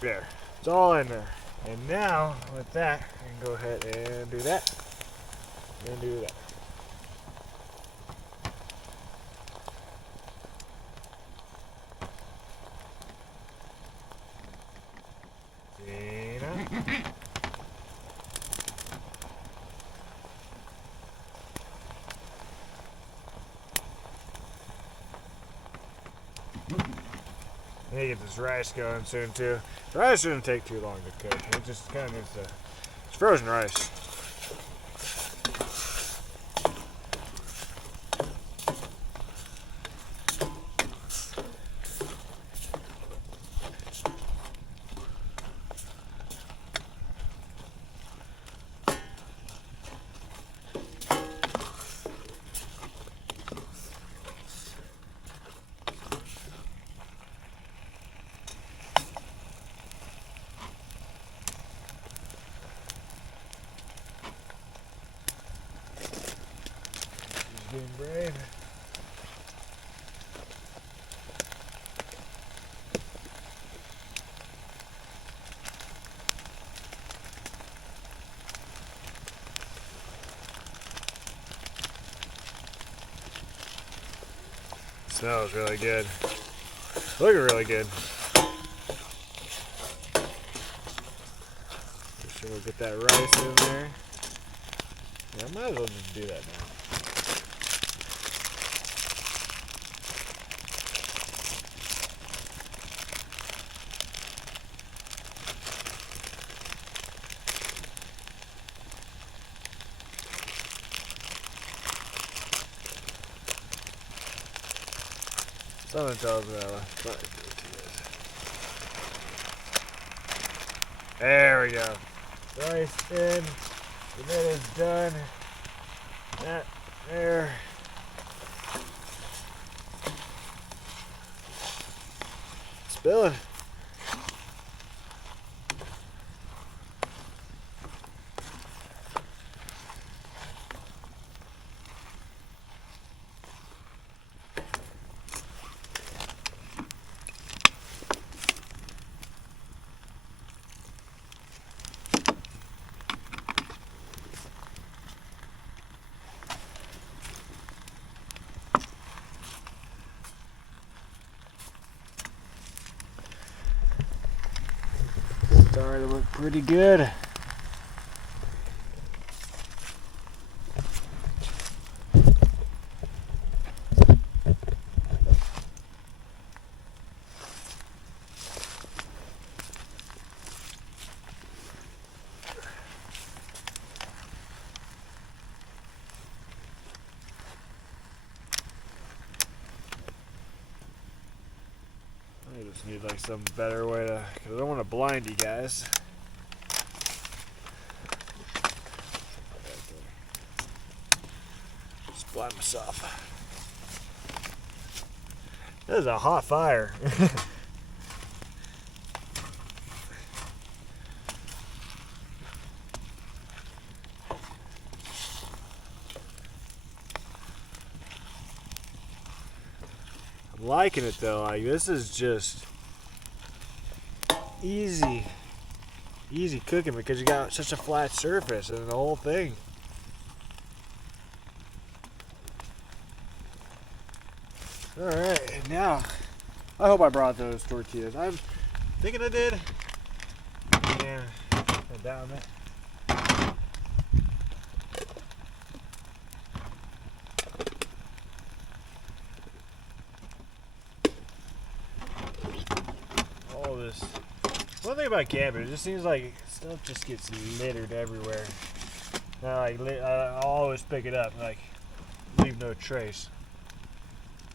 There. It's all in there. And now, with that, I can go ahead and do that. And do that. I need to get this rice going soon too. Rice shouldn't take too long to cook. It just kind of needs to. It's frozen rice. Getting brave. Smells really good. Looking really good. Make sure we'll get that rice in there. Yeah, I might as well just do that now. Someone tells me I'll try to do it to this. There we go. Rice in. Tomatoes done. That there. Spilling. Starting to look pretty good. I just need like some better way to, because I don't want to blind you guys. Just blind myself. This is a hot fire. I'm liking it though. Like, this is just easy cooking because you got such a flat surface and the whole thing. Alright, now I hope I brought those tortillas. I'm thinking I did. Yeah, down it. All this. One thing about camping, it just seems like stuff just gets littered everywhere. Now, like, I'll always pick it up, like, leave no trace.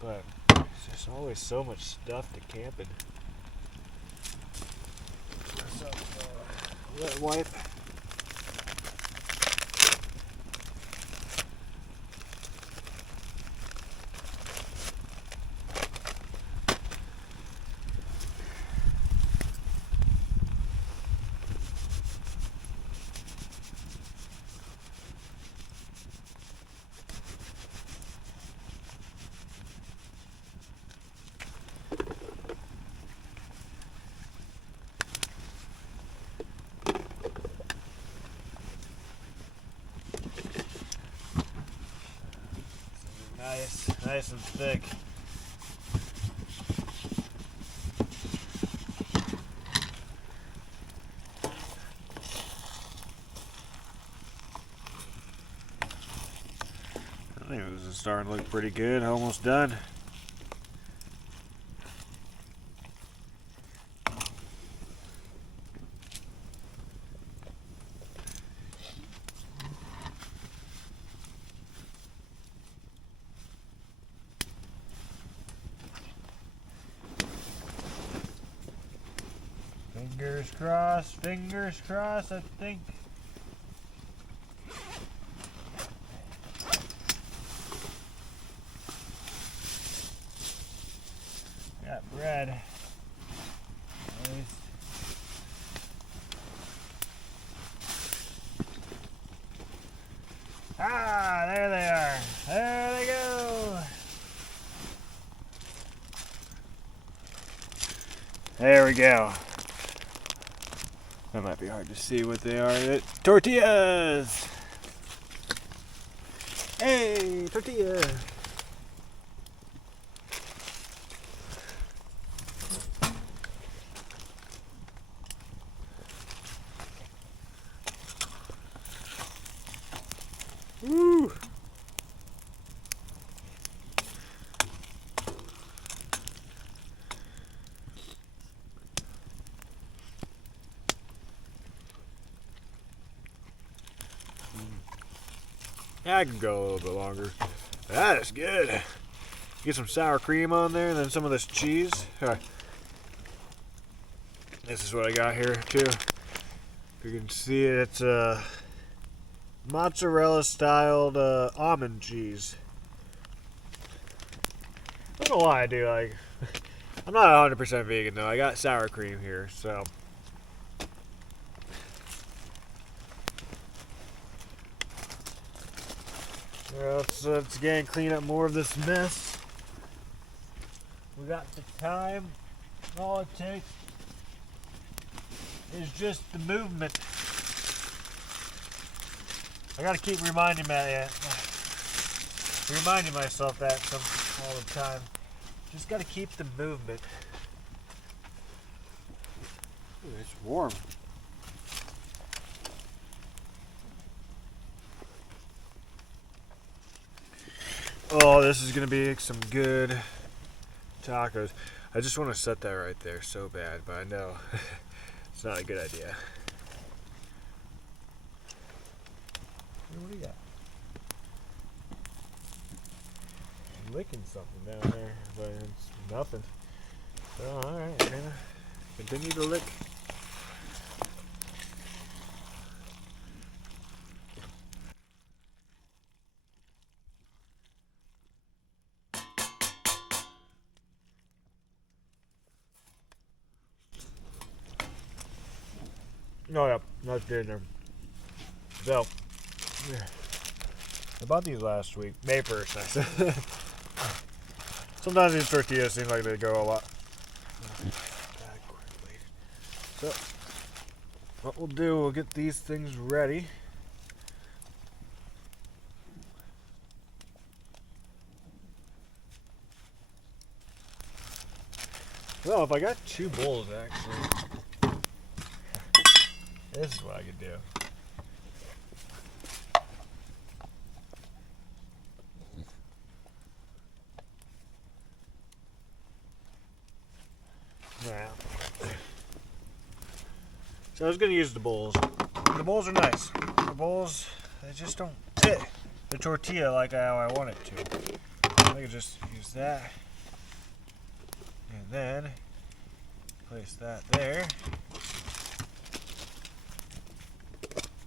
But there's just always so much stuff to camping. So, wet wipe. nice and thick. I think this is starting to look pretty good. Almost done. Fingers crossed, I think. Got bread. At least. Ah, there they are. There they go. There we go. That might be hard to see what they are. Tortillas! Hey, tortilla! Woo! Yeah, I can go a little bit longer. That is good. Get some sour cream on there and then some of this cheese. This is what I got here too. If you can see it, it's mozzarella styled almond cheese. I don't know why I do like. I'm not 100% vegan though. I got sour cream here, so. Let's again clean up more of this mess. We got the time. All it takes is just the movement. I gotta keep reminding myself that all the time. Just gotta keep the movement. Ooh, it's warm. Oh, this is gonna be some good tacos. I just want to set that right there so bad, but I know it's not a good idea. What do you got? I'm licking something down there, but it's nothing. So, alright, I'm gonna continue to lick. Oh yeah, that's good in there. So, I bought these last week, May 1st. I said. Sometimes these tortillas seem like they go a lot. So, what we'll do, we'll get these things ready. Well, if I got 2 bowls actually. This is what I could do. Now, so I was going to use the bowls. The bowls are nice. The bowls, they just don't fit the tortilla like how I want it to. I could just use that. And then place that there.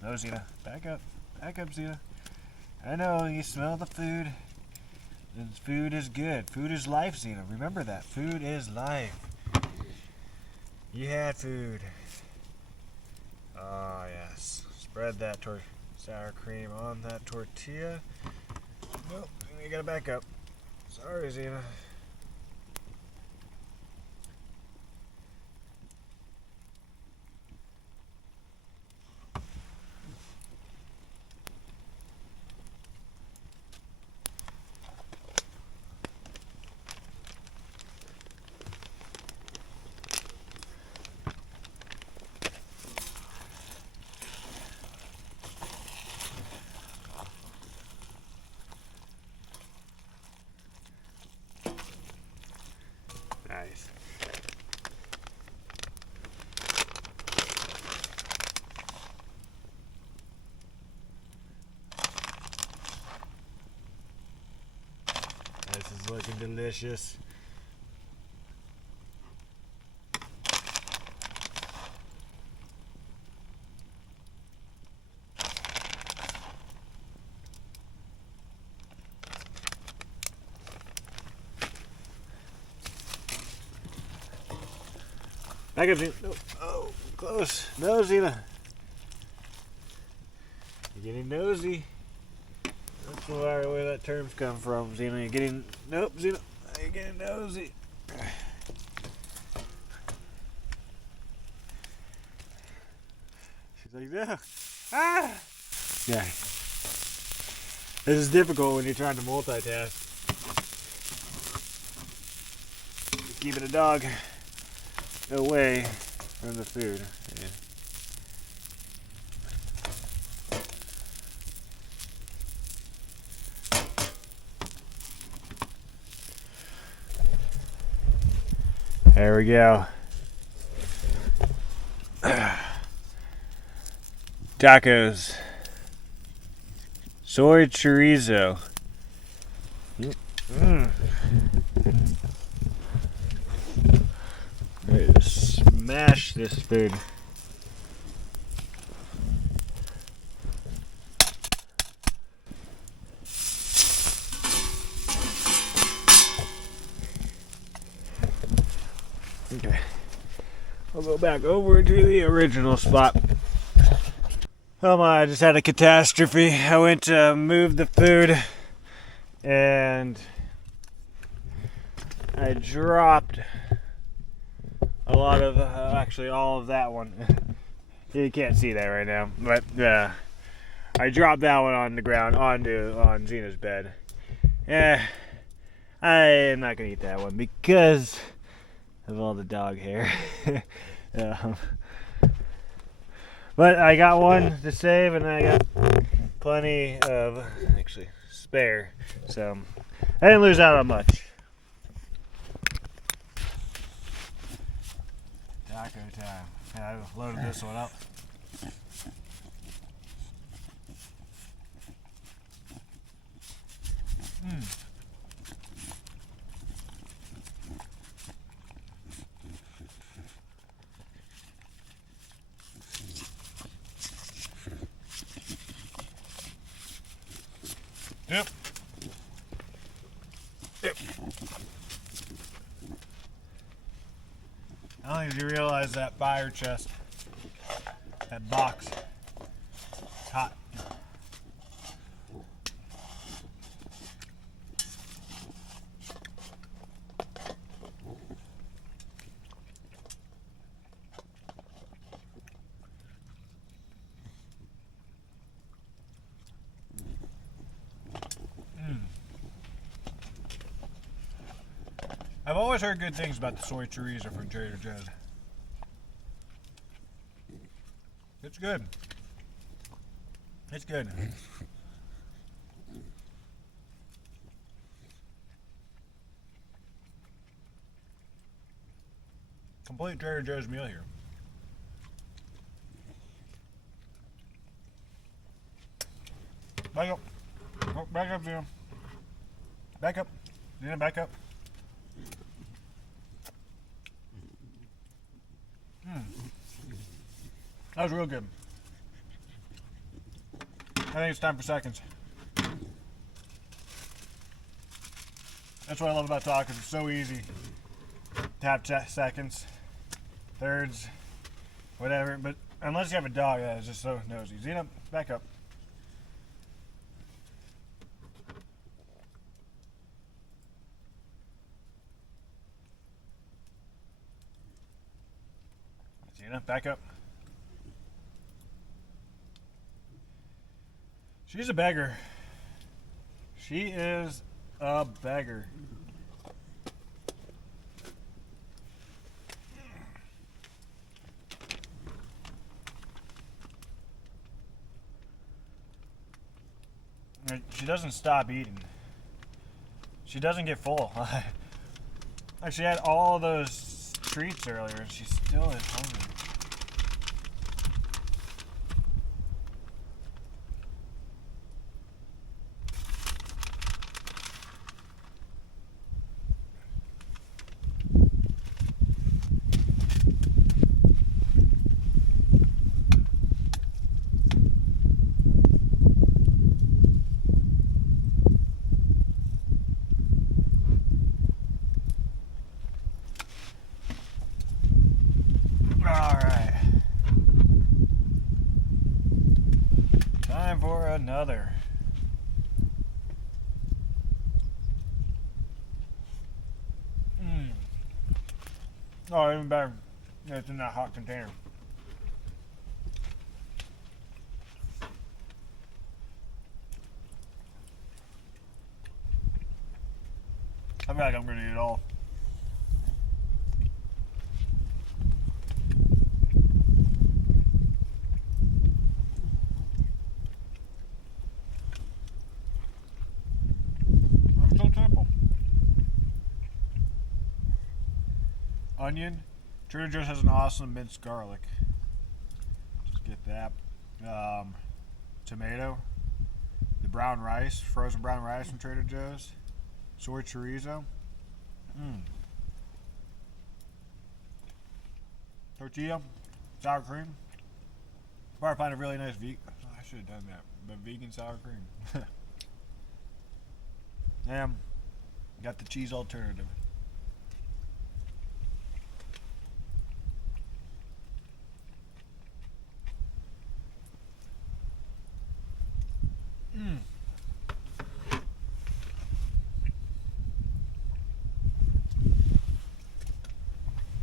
No, Zena. Back up. Back up, Zena. I know, you smell the food. And food is good. Food is life, Zena. Remember that. Food is life. You had food. Ah, yes. Spread that sour cream on that tortilla. Nope. You gotta back up. Sorry, Zena. Nice. This is looking delicious. Back up, Xena. Oh, oh, close. No, Xena. You're getting nosy. That's where that term's come from, Xena. You're getting... Nope, Xena. You're getting nosy. She's like, no. Ah! Yeah. This is difficult when you're trying to multitask. Keeping a dog away from the food. Yeah. There we go. Tacos. Soy chorizo. Ready to smash this food. Okay. I'll go back over to the original spot. Oh my, I just had a catastrophe. I went to move the food and I dropped a lot of, actually all of that one. You can't see that right now, but I dropped that one on the ground on Xena's bed. I am not gonna eat that one because of all the dog hair. But I got one to save, and I got plenty of, actually, spare. So I didn't lose out on much. Taco time. Yeah, I loaded this one up. Yep. I don't think you realize that fire chest, that box, it's hot. I've always heard good things about the soy chorizo from Trader Joe's. It's good. It's good. Complete Trader Joe's meal here. Back up. Oh, back up, Xena. Back up. Xena, back up. That was real good. I think it's time for seconds. That's what I love about tacos. It's so easy to have seconds, thirds, whatever. But unless you have a dog that is just so nosy. Xena, back up. Xena, back up. She's a beggar. She is a beggar. She doesn't stop eating. She doesn't get full. Like she had all those treats earlier and she still is hungry. Alright. Time for another. Oh, even better. It's in that hot container. I feel like I'm gonna eat it all. I'm so simple. Onion. Trader Joe's has an awesome minced garlic. Just get that. Tomato. The brown rice, frozen brown rice from Trader Joe's. Soy chorizo. Tortilla. Sour cream. Probably find a really nice vegan. I should have done that. But vegan sour cream. Damn. Got the cheese alternative.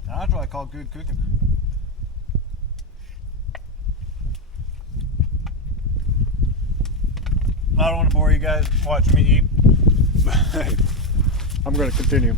That's what I call good cooking. I don't want to bore you guys watching me eat. I'm going to continue.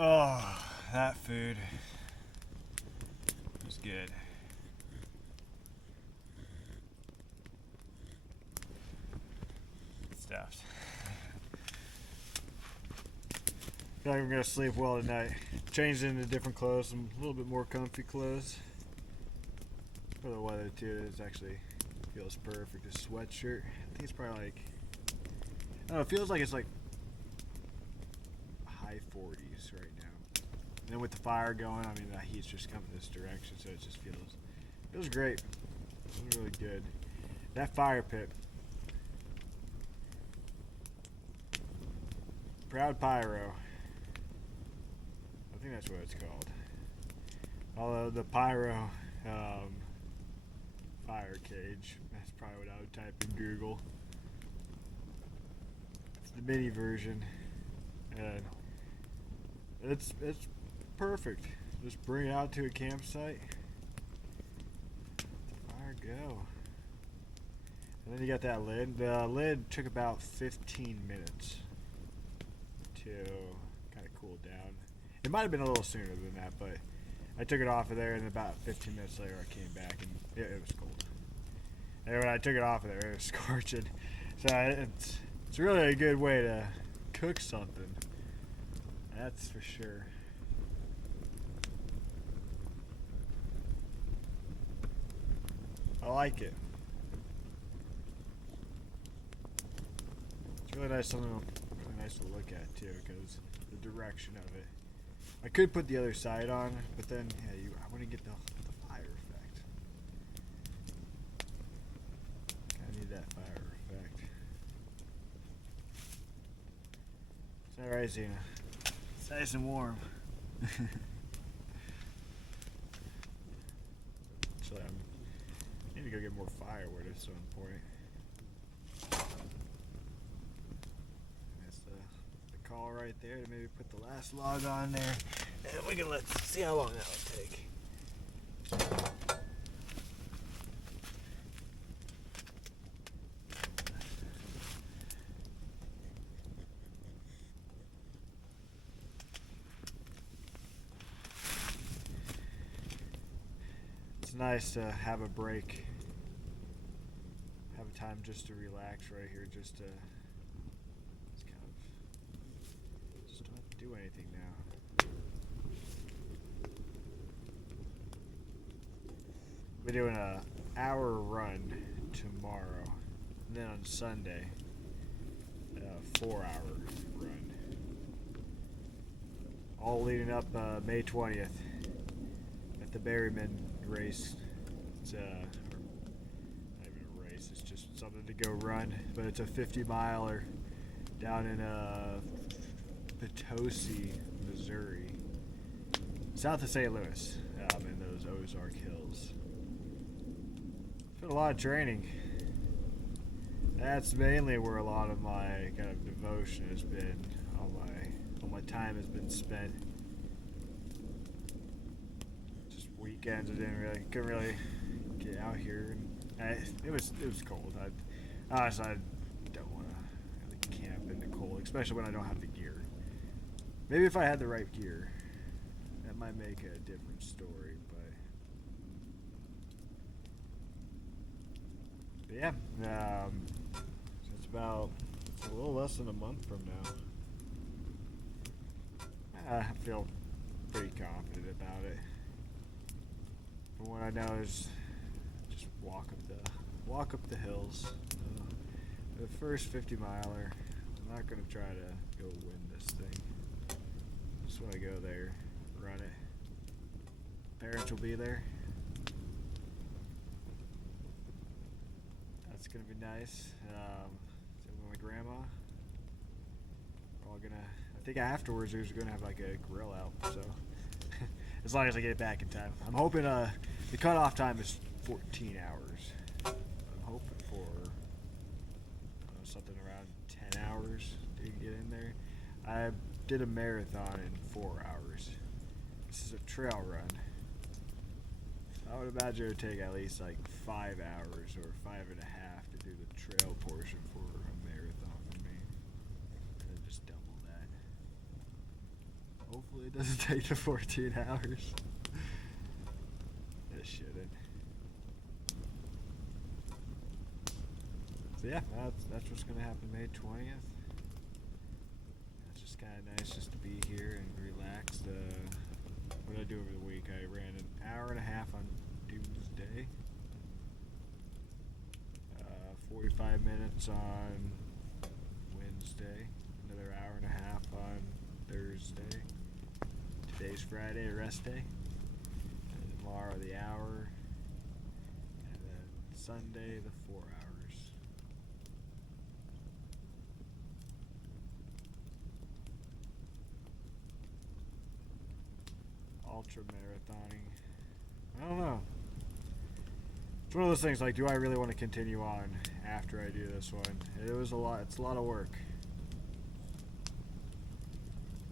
Oh, that food was good. Stuffed. I feel like I'm gonna sleep well tonight. Changed into different clothes, some a little bit more comfy clothes. For the weather too, it actually feels perfect. A sweatshirt. I think it's probably like, I don't know, it feels like it's like high 40s right now. And then with the fire going, I mean the heat's just coming this direction, so it just feels great. It feels really good. That fire pit. Proud Pyro. I think that's what it's called. Although the pyro fire cage, that's probably what I would type in Google. It's the mini version, and it's perfect. Just bring it out to a campsite. Fire go. And then you got that lid. The lid took about 15 minutes to kind of cool down. It might have been a little sooner than that, but I took it off of there, and about 15 minutes later I came back, and it was cold. And when I took it off of there, it was scorching. So it's really a good way to cook something. That's for sure. I like it. It's really nice, something really nice to look at too, because the direction of it. I could put the other side on, but then yeah, I want to get the fire effect. I need that fire effect. It's all right, Zena. It's nice and warm. Actually, I need to go get more firewood at some point. That's the call right there to maybe put the last log on there, and we can let's see how long that will take. It's nice to have a break, have a time just to relax right here, just to just don't have to do anything now. We're doing an hour run tomorrow, and then on Sunday, a 4-hour run. All leading up May 20th at the Berryman race. It's not even a race, it's just something to go run, but it's a 50-miler down in Potosi, Missouri, south of St. Louis, in those Ozark Hills. It's been a lot of training. That's mainly where a lot of my kind of devotion has been. All my time has been spent. Just weekends, couldn't really get out here, and it was cold. Honestly, I don't want to really camp in the cold, especially when I don't have the gear. Maybe if I had the right gear, that might make a different story. But yeah, so it's about a little less than a month from now. I feel pretty confident about it. From what I know is just walk up the hills. The first 50-miler, I'm not gonna try to go win this thing. Just want to go there, run it. Parents will be there. That's gonna be nice. So with my grandma, we're all gonna. I think afterwards we're gonna have like a grill out. So as long as I get it back in time, I'm hoping the cutoff time is 14 hours. I'm hoping for something around 10 hours to get in there. I did a marathon in 4 hours. This is a trail run. I would imagine it would take at least like 5 hours or 5.5 to do the trail portion for a marathon for me. And then just double that. Hopefully it doesn't take the 14 hours. It shouldn't. So yeah, that's what's gonna happen May 20th. It's just kind of nice just to be here and relax. What did I do over the week? I ran an hour and a half on Tuesday, 45 minutes on Wednesday, another hour and a half on Thursday. Today's Friday, rest day. And tomorrow the hour, and then Sunday the 4 hours. Ultra marathoning. I don't know. It's one of those things, like, do I really want to continue on after I do this one? It was a lot. It's a lot of work.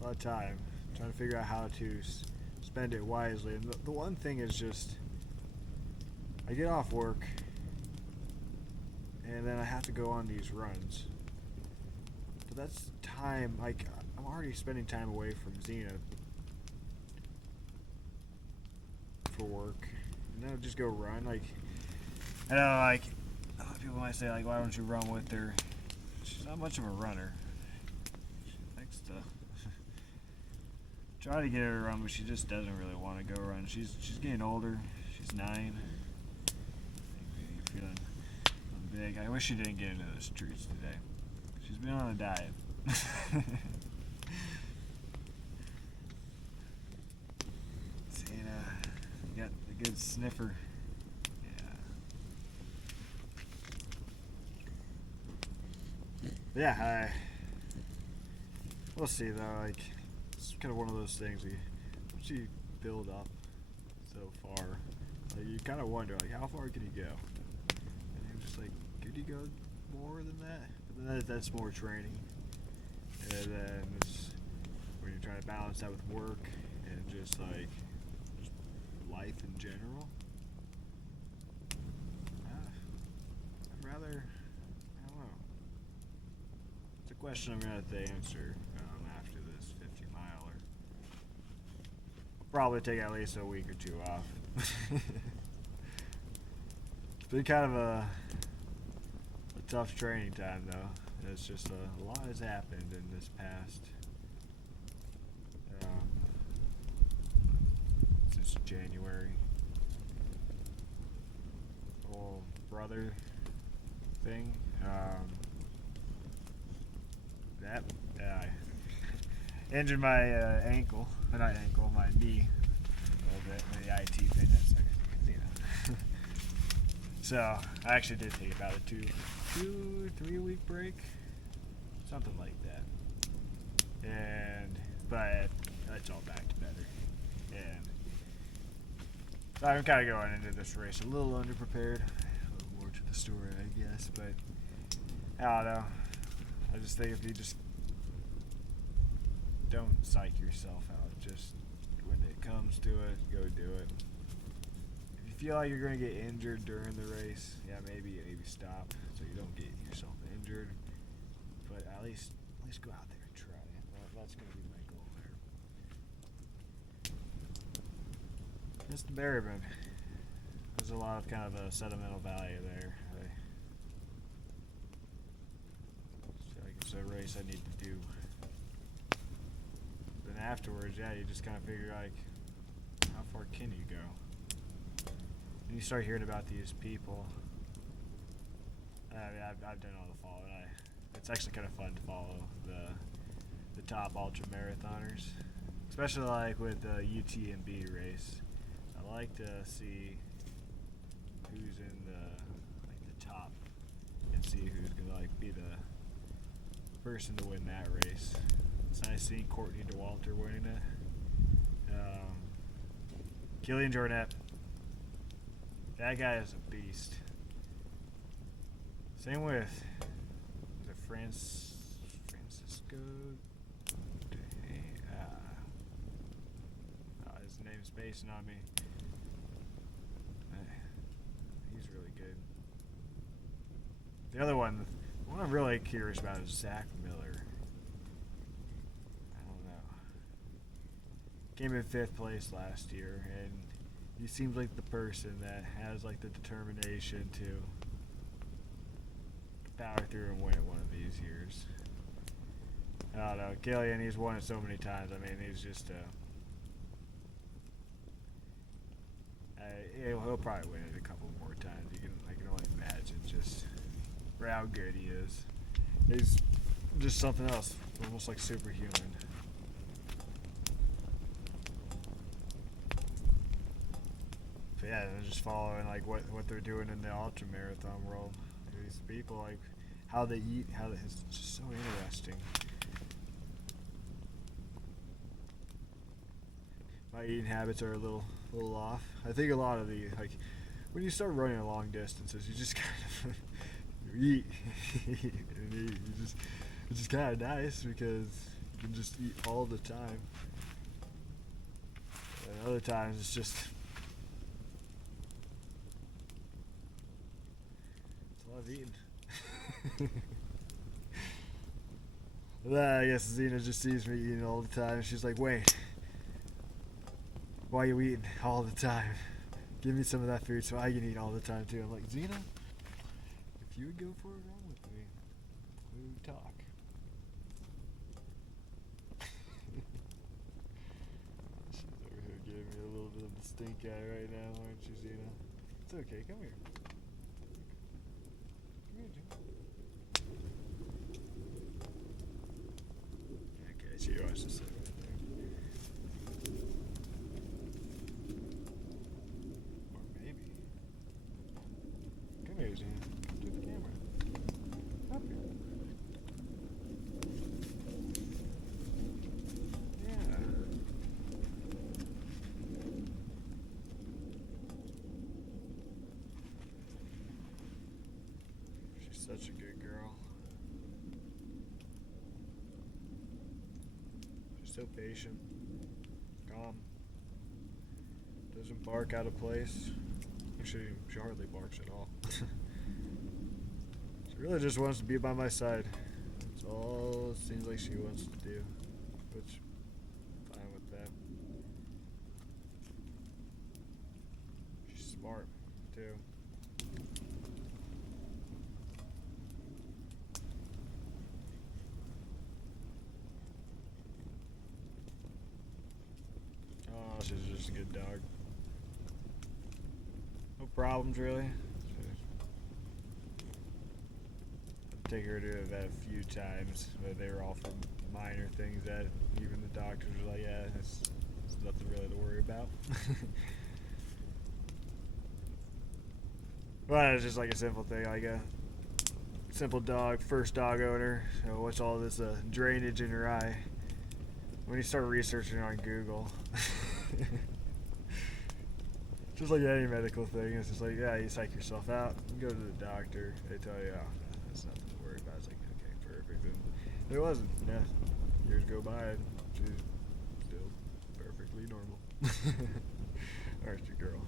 A lot of time. Trying to figure out how to spend it wisely. And the one thing is just, I get off work, and then I have to go on these runs. But that's time, like, I'm already spending time away from Xena for work. And then I'll just go run, like, I know, like, a lot of people might say, like, why don't you run with her? She's not much of a runner. She likes to try to get her to run, but she just doesn't really want to go run. She's getting older. She's 9. Maybe feeling big. I wish she didn't get into those treats today. She's been on a diet. See, you got a good sniffer. Yeah, we'll see though. Like, it's kind of one of those things. Once you build up so far, like, you kind of wonder, like, how far can you go? And you're just like, could you go more than that? But then that's more training. And then it's when you're trying to balance that with work and just like just life in general. I'd rather. Question I'm going to have to answer after this 50-miler. I'll probably take at least a week or 2 off. It's been kind of a tough training time, though. It's just a lot has happened in this past since January. Whole brother thing. That injured my ankle, not ankle, my knee a little bit, the IT thing. That's So I actually did take about a 2-3 week break, something like that. But it's all back to better. And so I'm kind of going into this race a little underprepared, a little more to the story, I guess. But I don't know. I just think if you just don't psych yourself out, just when it comes to it, go do it. If you feel like you're going to get injured during the race, yeah, maybe stop so you don't get yourself injured. But at least go out there and try. That's going to be my goal there. It's the Barabin. There's a lot of kind of a sentimental value there. It's a race I need to do. Then afterwards, yeah, you just kind of figure, like, how far can you go? And you start hearing about these people. I mean, I've done all the following. It's actually kind of fun to follow the top ultra marathoners, especially like with the UTMB race. I like to see who's in the top and see who's gonna like be the person to win that race. It's nice seeing Courtney DeWalter winning it. Killian Jornet, that guy is a beast. Same with Francisco. His name's spacing on me. He's really good. The other one. What I'm really curious about is Zach Miller. I don't know. Came in 5th place last year, and he seems like the person that has like the determination to power through and win it one of these years. I don't know. Killian, he's won it so many times. I mean, he's just he'll probably win it a couple more times. I can only imagine just how good he is. He's just something else, almost like superhuman. But yeah, just following like what they're doing in the ultra marathon world. These people, like how they eat, it's just so interesting. My eating habits are a little a little off. I think a lot of the, like, when you start running long distances, you just kind of you eat. And eat. It's just kind of nice because you can just eat all the time. And other times it's just, it's a lot of eating. I guess Xena just sees me eating all the time. She's like, wait, why are you eating all the time? Give me some of that food so I can eat all the time too. I'm like, Xena, if you would go for a run with me, we would talk. She's over here giving me a little bit of the stink eye right now, aren't you, Xena? It's okay, come here. Come here, Xena. Okay, she wants to sit right there. Or maybe. Come here, Xena. Come to the camera. Up here. Yeah. She's such a good girl. So patient, calm, doesn't bark out of place. Actually, she hardly barks at all. She really just wants to be by my side. That's all it seems like she wants to do, which I'm fine with that. She's smart, too. Oh, she's just a good dog. No problems, really. I'd take her to the vet a few times, but they were all from minor things that even the doctors were like, yeah, it's nothing really to worry about. But it's just like a simple thing, like a simple dog, first dog owner. You know, what's all this drainage in her eye? When you start researching on Google, just like any medical thing, it's just like, yeah, you psych yourself out, you go to the doctor, they tell you, oh, that's nothing to worry about. It's like, okay, perfect. And it wasn't. Yeah, years go by, and she's still perfectly normal. Aren't you, girl?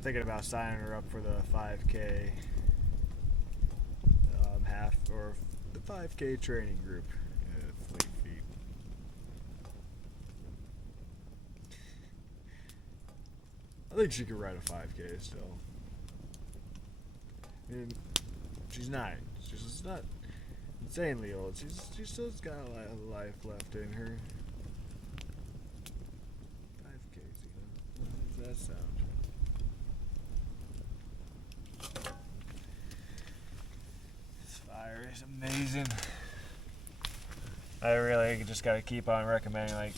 Thinking about signing her up for the 5K half, or the 5K training group at Fleet Feet. I think she could ride a 5K still. I mean, she's 9. She's not insanely old. She still's got a lot of life left in her. 5K, Xena. How does that sound? It's amazing. I really just gotta keep on recommending, like,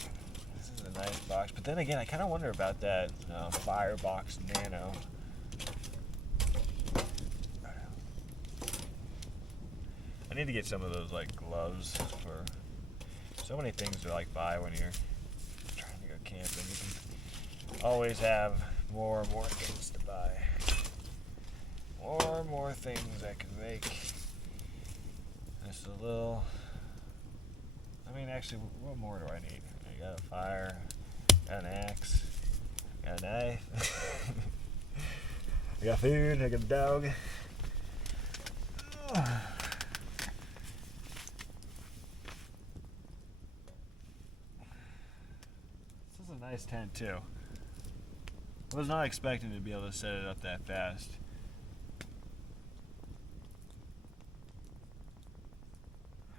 this is a nice box. But then again, I kind of wonder about that Firebox Nano. I need to get some of those, like, gloves for so many things to, like, buy when you're trying to go camping. You can always have more and more things to buy. More and more things that can make just a little. I mean, actually, what more do I need? I got a fire, got an axe, got a knife, I got food, I got a dog. This is a nice tent, too. I was not expecting to be able to set it up that fast.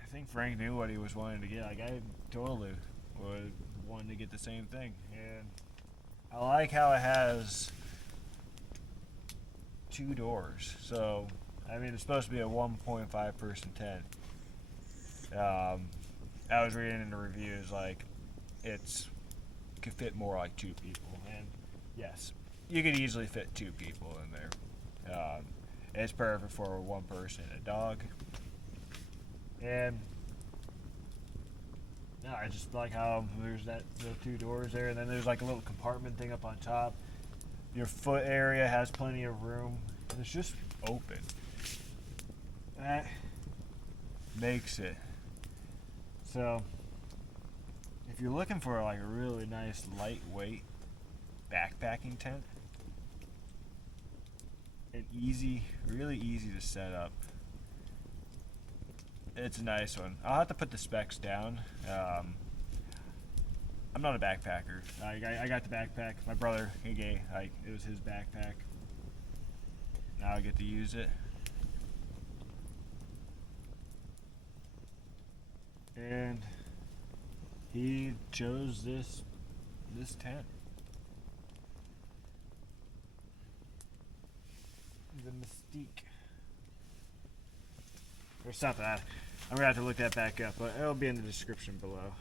I think Frank knew what he was wanting to get. Like, I totally would wanted to get the same thing. And I like how it has 2 doors. So, I mean, it's supposed to be a 1.5 person tent. I was reading in the reviews, like, could fit more like 2 people. And yes, you could easily fit 2 people in there. It's perfect for one person and a dog. And yeah, I just like how there's those two doors there, and then there's like a little compartment thing up on top. Your foot area has plenty of room, and it's just open. That makes it so. If you're looking for like a really nice lightweight backpacking tent, and really easy to set up, it's a nice one. I'll have to put the specs down. I'm not a backpacker. I got the backpack. My brother, it was his backpack. Now I get to use it. And he chose this tent. The Mystique. Or something. I'm gonna have to look that back up, but it'll be in the description below.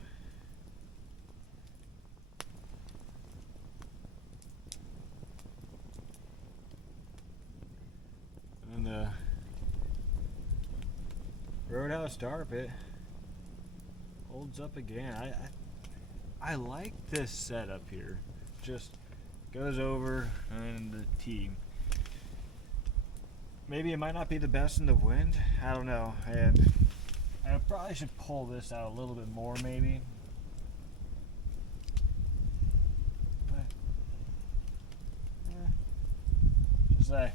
And the Roadhouse tarp, it holds up again. I like this setup here. Just goes over and the team. Maybe it might not be the best in the wind. I don't know. And I probably should pull this out a little bit more, maybe. But, just like,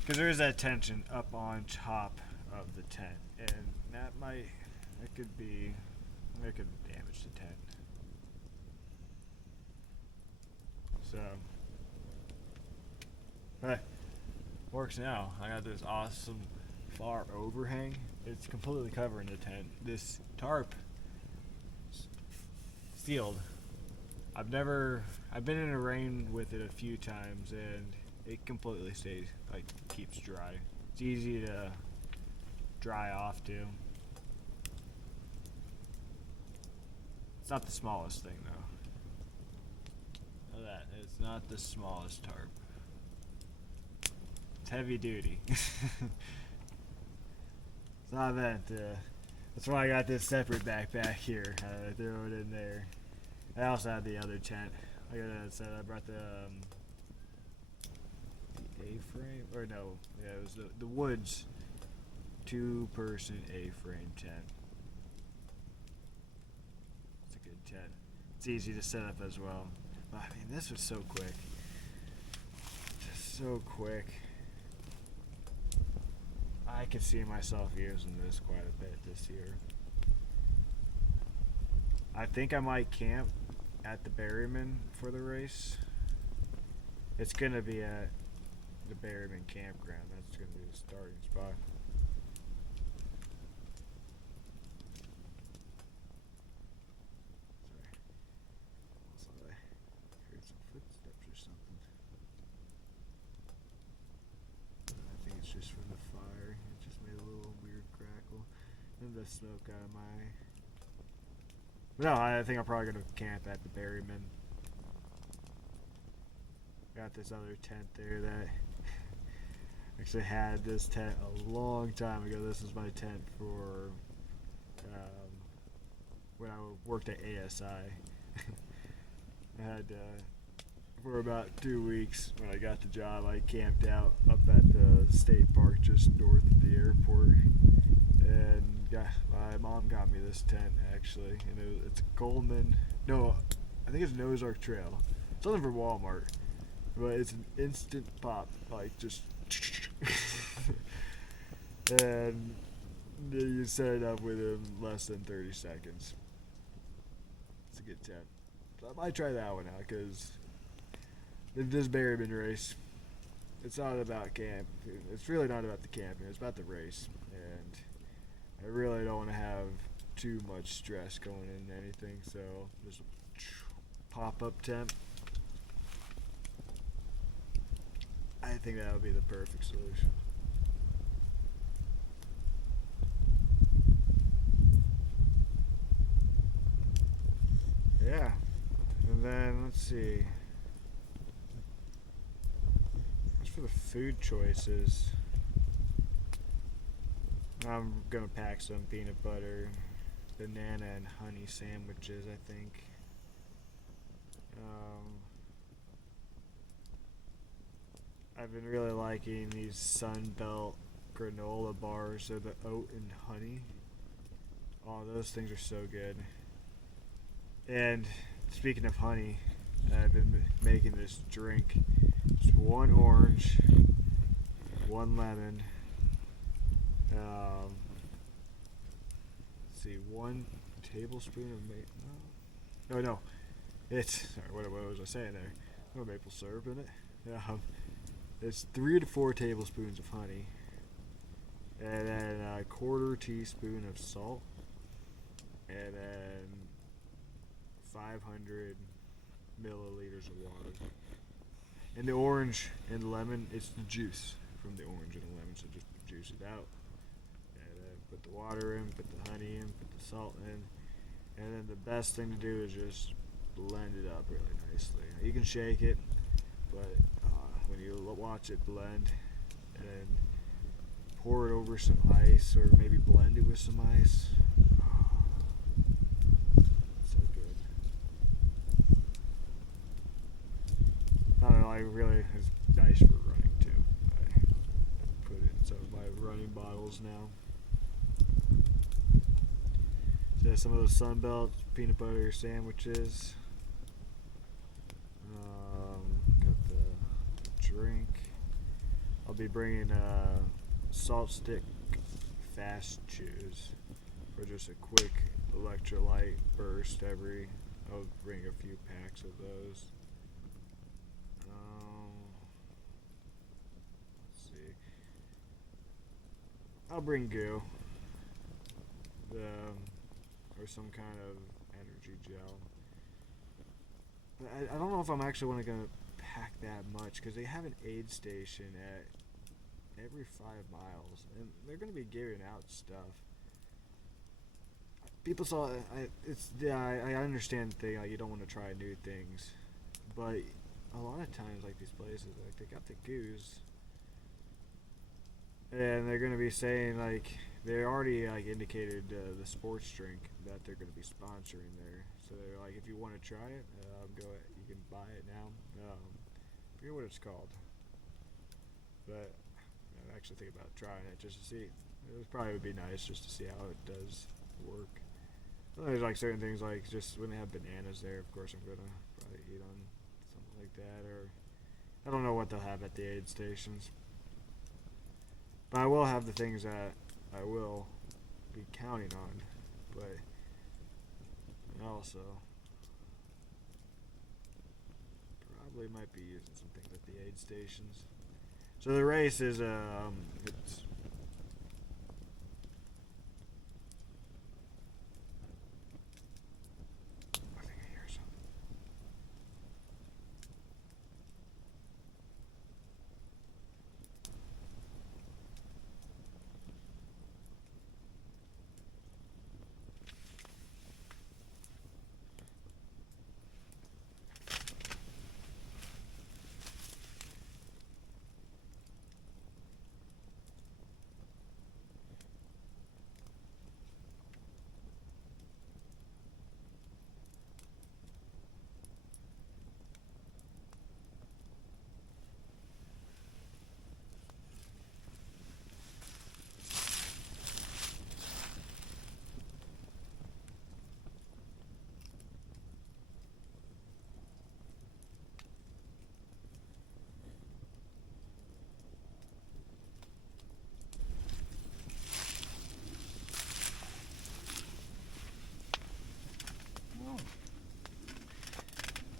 because there is that tension up on top of the tent, and that could damage the tent. So, but works now. I got this awesome far overhang. It's completely covering the tent. This tarp sealed. I've been in the rain with it a few times, and it completely stays, keeps dry. It's easy to dry off too. It's not the smallest thing though. Know that it's not the smallest tarp. It's heavy duty. It's not meant to. That's why I got this separate backpack here. I throw it in there. I also have the other tent. Like I said, I brought the A-frame, or no, yeah, it was the Woods 2-person A-frame tent. It's a good tent. It's easy to set up as well. But, I mean, this was so quick. Just so quick. I could see myself using this quite a bit this year. I think I might camp at the Berryman for the race. It's going to be at the Berryman campground. That's going to be the starting spot. Sorry. I heard some footsteps or something. I think it's just from the fire. It just made a little weird crackle. And the smoke out of my... No, I think I'm probably going to camp at the Berryman. Got this other tent there that actually had this tent a long time ago. This is my tent for when I worked at ASI. I had for about 2 weeks when I got the job, I camped out up at the state park just north of the airport. And my mom got me this tent actually, and it's a Goldman. No, I think it's an Ozark Trail. It's something for Walmart, but it's an instant pop, like just. And you set it up within less than 30 seconds. It's a good tent. So I might try that one out because this Berryman race, it's not about camp. It's really not about the camping. It's about the race, and I really don't want to have too much stress going into anything, so just a pop-up tent. I think that would be the perfect solution. Yeah, and then let's see. As for the food choices, I'm gonna pack some peanut butter, banana, and honey sandwiches, I think. I've been really liking these Sunbelt granola bars. They're the oat and honey. Oh, those things are so good. And speaking of honey, I've been making this drink. Just one orange, one lemon. Let's see, 1 tablespoon of no. It's sorry. What was I saying there? No maple syrup in it. It's 3 to 4 tablespoons of honey, and then a 1/4 teaspoon of salt, and then 500 milliliters of water. And the orange and the lemon, it's the juice from the orange and the lemon, so just juice it out. And then put the water in, put the honey in, put the salt in, and then the best thing to do is just blend it up really nicely. You can shake it, but when you watch it blend, and pour it over some ice, or maybe blend it with some ice. So good. I don't know, it's nice for running too. I put it in some of my running bottles now. So some of those Sunbelt peanut butter sandwiches. Got the drink. I'll be bringing salt stick fast chews for just a quick electrolyte burst I'll bring a few packs of those. Let's see. I'll bring goo. Or some kind of energy gel. But I don't know if I'm actually going to pack that much, because they have an aid station at every 5 miles, and they're going to be giving out stuff. People saw I understand the thing, like, you don't want to try new things, but a lot of times, like, these places, like, they got the goos, and they're going to be saying, like, they already, like, indicated the sports drink that they're going to be sponsoring there. So they're like, if you want to try it, you can buy it now. I forget what it's called, but I'm actually thinking about trying it just to see. It probably would be nice just to see how it does work. There's like certain things, like just when they have bananas there, of course I'm gonna probably eat on something like that, or I don't know what they'll have at the aid stations. But I will have the things that I will be counting on, but also probably might be using some things at the aid stations. So the race is it's I think I hear something.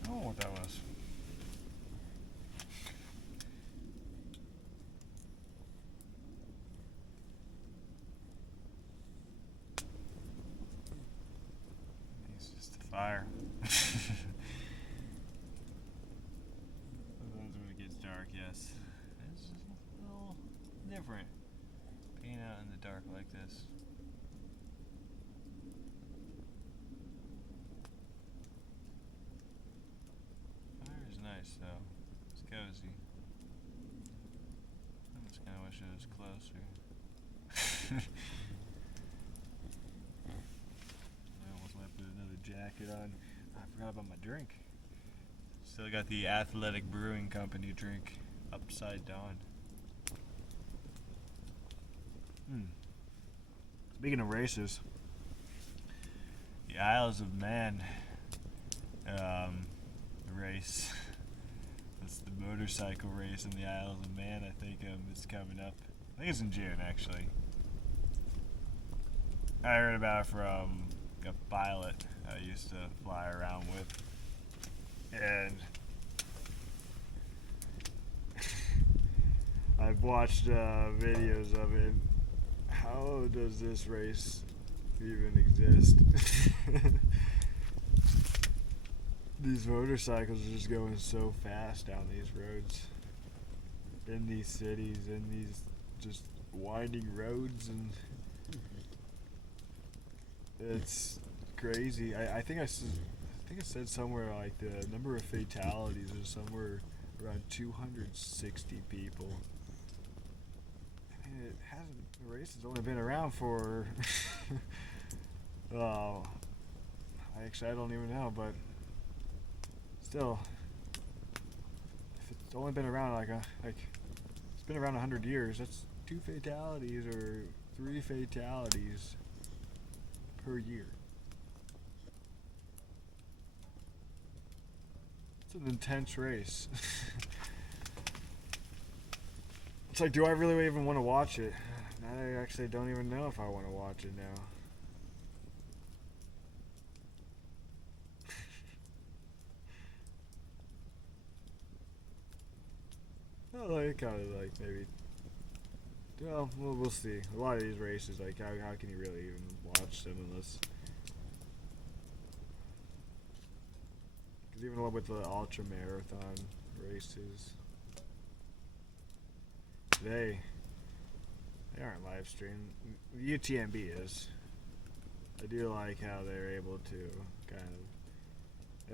I don't know what that was. It's just a fire. Sometimes when it gets dark, yes. It's just a little different being out in the dark like this. Fire's nice though. It's cozy. I just kind of wish it was closer. almost might put another jacket on. I forgot about my drink. Still got the Athletic Brewing Company drink upside down. Speaking of races, the Isles of Man race. That's the motorcycle race in the Isles of Man. I think it's coming up. I think it's in June, actually. I heard about it from a pilot I used to fly around with, and I've watched videos of it. How does this race even exist? These motorcycles are just going so fast down these roads, in these cities, in these just winding roads, and it's crazy. I think I said somewhere like the number of fatalities is somewhere around 260 people. I mean, the race has only been around for oh, I don't even know, but still, if it's only been around like it's been around 100 years, that's 2 fatalities or 3 fatalities per year. It's an intense race. It's like, do I really even want to watch it? I actually don't even know if I want to watch it now. Well, like, kind of like maybe. Well, we'll see. A lot of these races, like, how can you really even watch them unless? Because even with the ultra marathon races, they aren't live streamed. UTMB is. I do like how they're able to kind of.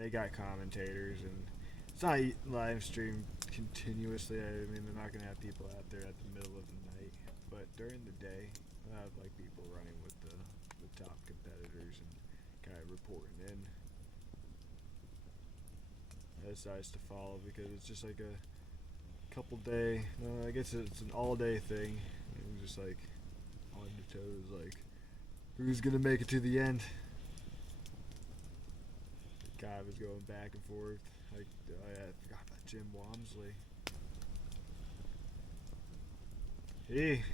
They got commentators, and it's not live streamed continuously. I mean, they're not gonna have people out there at the middle of the night, but during the day, they'll have like people running with the top competitors and kind of reporting in. That's nice to follow because it's just like a couple day. I guess it's an all day thing. And just like on your toes, like who's gonna make it to the end? The guy was going back and forth. Like I forgot about Jim Walmsley. I mean,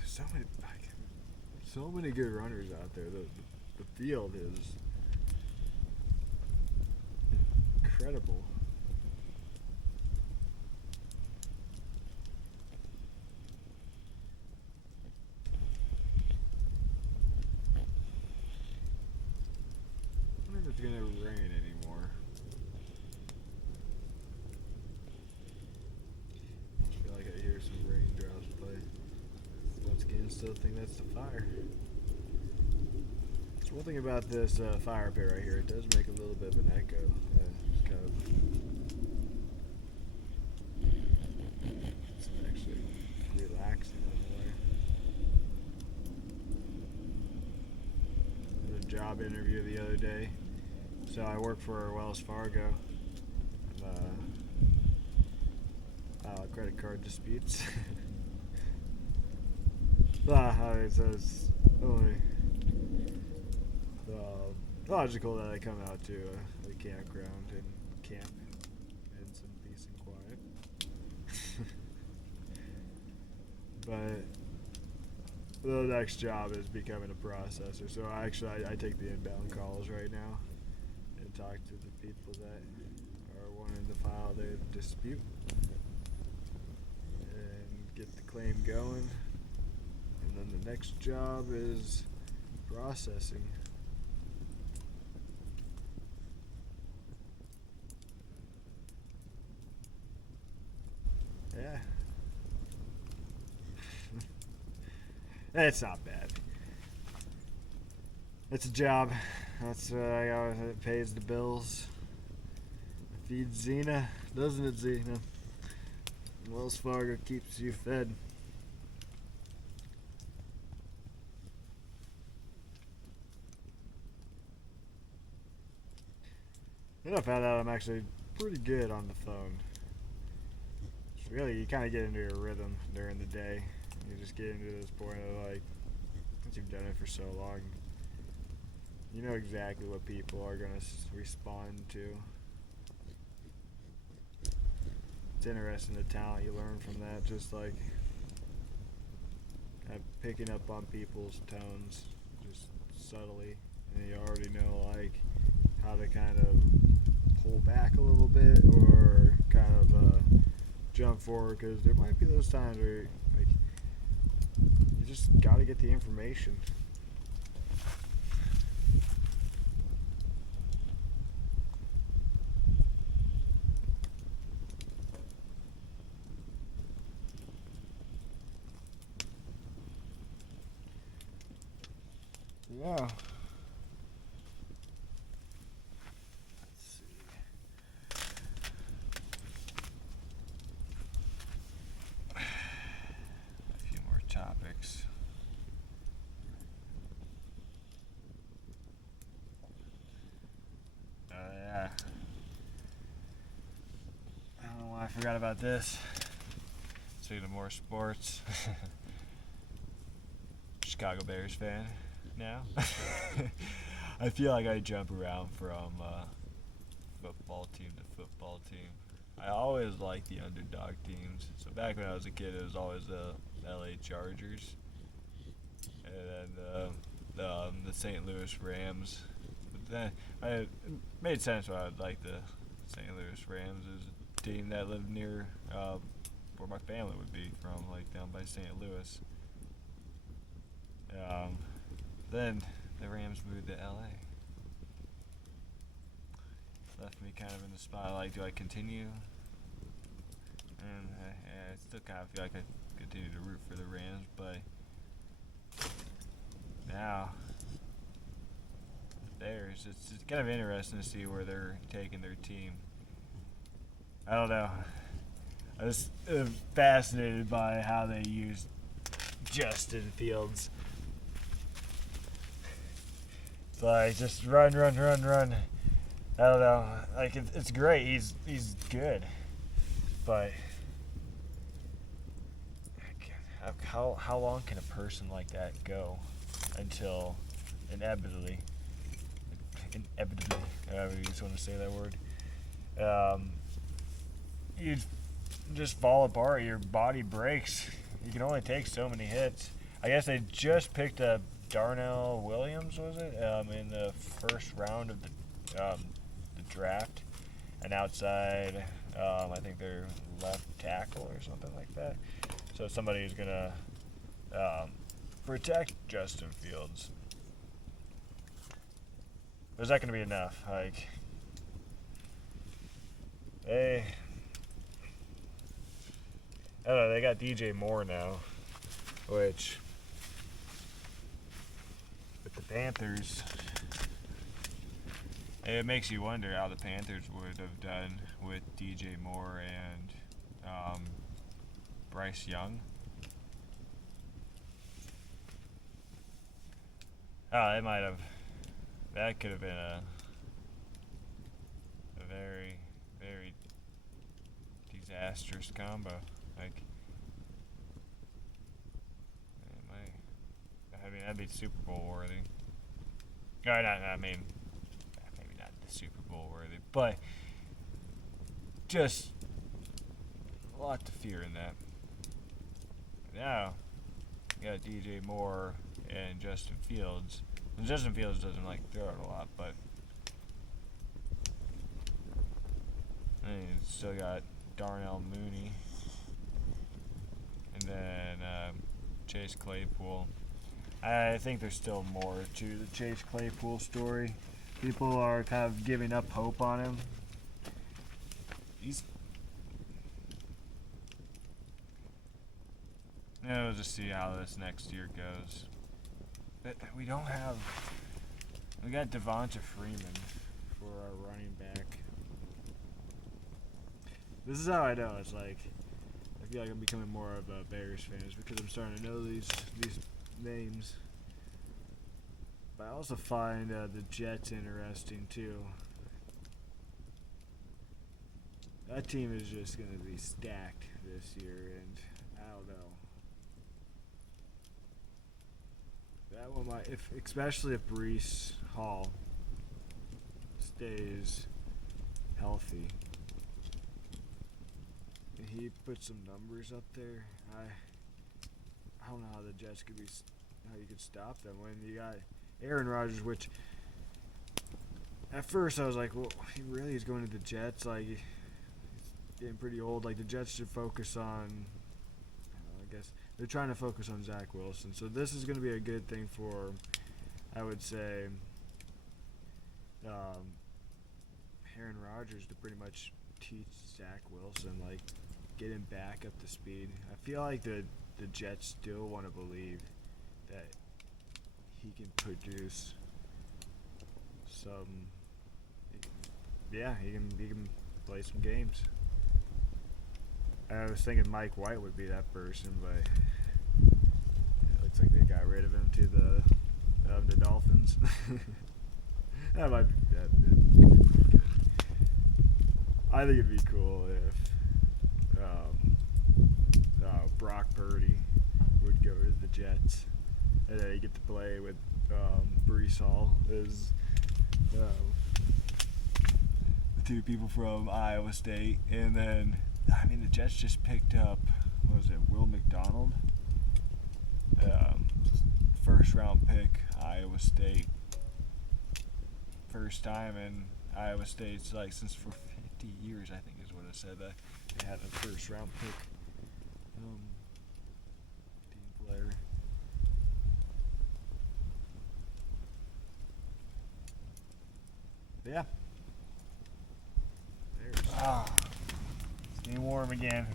there's so many good runners out there. The field is incredible. I wonder if it's gonna rain anymore. I feel like I hear some raindrops play. Once again, still think that's the fire. One thing about this fire pit right here, it does make a little bit of an echo. It's kind of, it's actually relaxing in a way. I had a job interview the other day. So I work for Wells Fargo. Credit card disputes. It's only logical that I come out to the campground and camp in some peace and quiet. But the next job is becoming a processor. So I take the inbound calls right now and talk to the people that are wanting to file their dispute and get the claim going. And then the next job is processing. Yeah. It's not bad. It's a job. That's it pays the bills. It feeds Xena, doesn't it, Xena? Wells Fargo keeps you fed. Then I found out I'm actually pretty good on the phone. It's really, you kind of get into your rhythm during the day. You just get into this point of like, since you've done it for so long, you know exactly what people are going to respond to. It's interesting the talent you learn from that, just like kind of picking up on people's tones just subtly, and you already know like how to kind of pull back a little bit or kind of jump forward, because there might be those times where like you just got to get the information. Yeah. Let's see. A few more topics. Yeah. I don't know why I forgot about this. Speaking of more sports. Chicago Bears fan now. I feel like I jump around from football team to football team. I always liked the underdog teams. So back when I was a kid, it was always the LA Chargers, and then the St. Louis Rams. But then it made sense why I would like the St. Louis Rams. It was a team that lived near where my family would be from, like down by St. Louis. Then the Rams moved to LA. Left me kind of in the spot like, do I continue? And I still kind of feel like I continue to root for the Rams, but now the Bears, it's kind of interesting to see where they're taking their team. I don't know. I was fascinated by how they used Justin Fields. It's like, just run. I don't know. Like, it's great. He's good. But how long can a person like that go until inevitably, however you just want to say that word, you just fall apart. Your body breaks. You can only take so many hits. I guess they just picked up Darnell Williams, was it, in the first round of the draft, an outside, I think they're left tackle or something like that. So somebody who's gonna protect Justin Fields. But is that gonna be enough? Like, I don't know. They got DJ Moore now, which, with the Panthers, it makes you wonder how the Panthers would have done with DJ Moore and Bryce Young. They might have. That could have been a very, very disastrous combo. Like, I mean, that'd be Super Bowl worthy. I mean, maybe not the Super Bowl worthy, but just a lot to fear in that. Now, you got DJ Moore and Justin Fields. And Justin Fields doesn't like throw it a lot, but you still got Darnell Mooney, and then Chase Claypool. I think there's still more to the Chase Claypool story. People are kind of giving up hope on him. We'll just see how this next year goes. But we got Devonta Freeman for our running back. This is how I know. It's like, I feel like I'm becoming more of a Bears fan just because I'm starting to know these names. But I also find the Jets interesting too. That team is just going to be stacked this year, and I don't know. That one might, especially if Breece Hall stays healthy. He put some numbers up there. I don't know how the Jets could be, how you could stop them when you got Aaron Rodgers, which at first I was like, well, he really is going to the Jets. Like, he's getting pretty old. Like, the Jets should focus on, I guess they're trying to focus on Zach Wilson. So this is going to be a good thing for, I would say, Aaron Rodgers to pretty much teach Zach Wilson, like, get him back up to speed. I feel like the Jets still want to believe that he can produce some. Yeah, he can play some games. I was thinking Mike White would be that person, but it looks like they got rid of him to the Dolphins. That might be good. I think it'd be cool if Brock Purdy would go to the Jets, and then you get to play with Breece Hall as the two people from Iowa State, and then the Jets just picked up, what was it, Will McDonald, first round pick, Iowa State, first time in Iowa State's like since for 50 years, I think is what it said, that they had a first round pick team player. But yeah. It's getting warm again.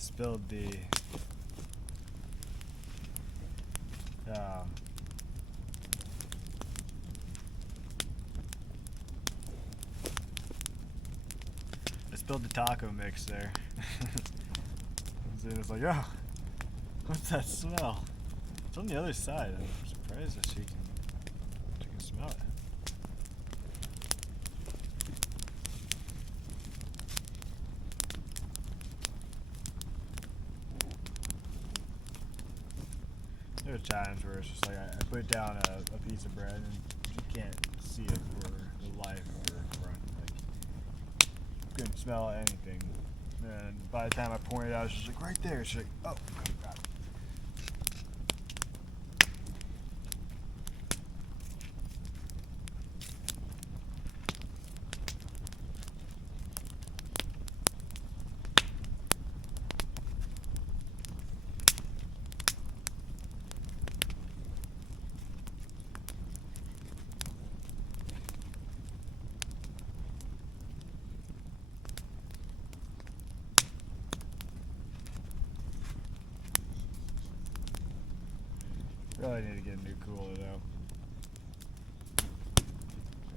Spilled the taco mix there. It's like, oh, what's that smell? It's on the other side. I'm surprised that she can smell it. There are times where it's just like I put down a piece of bread and you can't see it for the life of your front. Like, couldn't smell anything. And by the time I pointed out, she's like, right there. She's like, oh, God. Really need to get a new cooler though.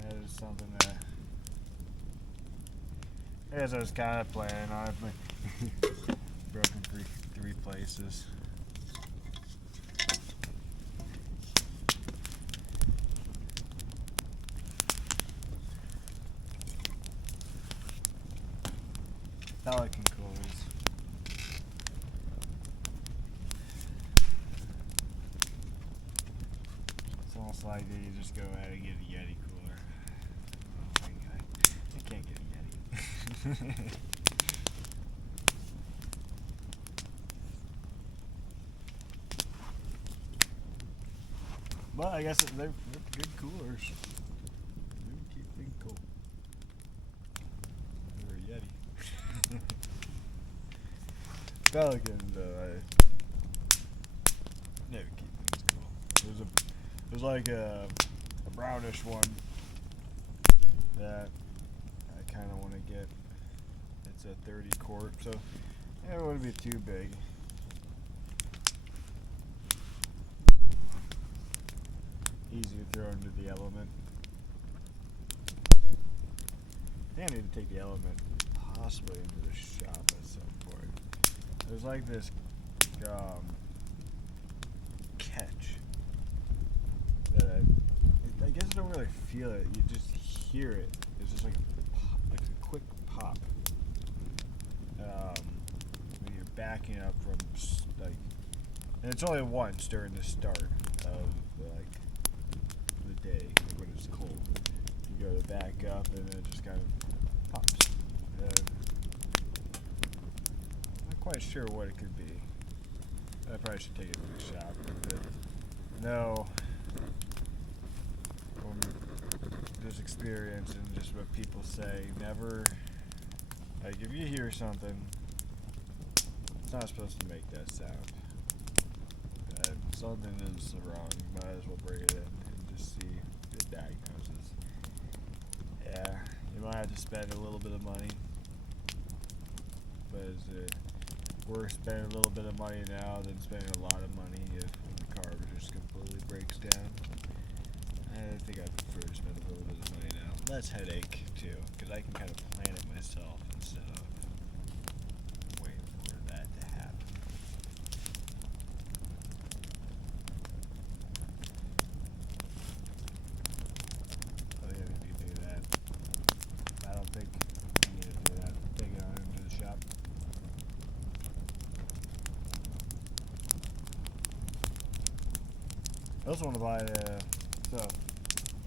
That is something that I guess I was kind of planning on. I've broken three places. Pelican coolers. It's almost like you just go ahead and get a Yeti cooler. I can't get a Yeti. But I guess they're good coolers. They keep things cool. They're a Yeti. Pelicans, though, never keep things cool. There's like a brownish one that I kind of want to get. It's a 30 quart, so it wouldn't be too big. Easy to throw into the element. I think I need to take the element possibly into the shop at some point. There's like this catch that I guess I don't really feel it. You just hear it. It's just like a quick pop when you're backing up from like, and it's only once during the start of like the day when it's cold. You go to back up and it just kind of pops. Not quite sure what it could be. I probably should take it to the shop. But no, from this experience and just what people say, never, like if you hear something, it's not supposed to make that sound. Something is wrong, you might as well bring it in and just see the diagnosis. Yeah, you might have to spend a little bit of money, but is it worth spending a little bit of money now than spending a lot of money if the car just completely breaks down? I think I prefer to spend a little bit of money now. Less headache too, because I can kind of plan it myself instead of waiting for that to happen. Oh yeah, if you do that, I don't think you need to do that. Take it on into the shop. I also want to buy so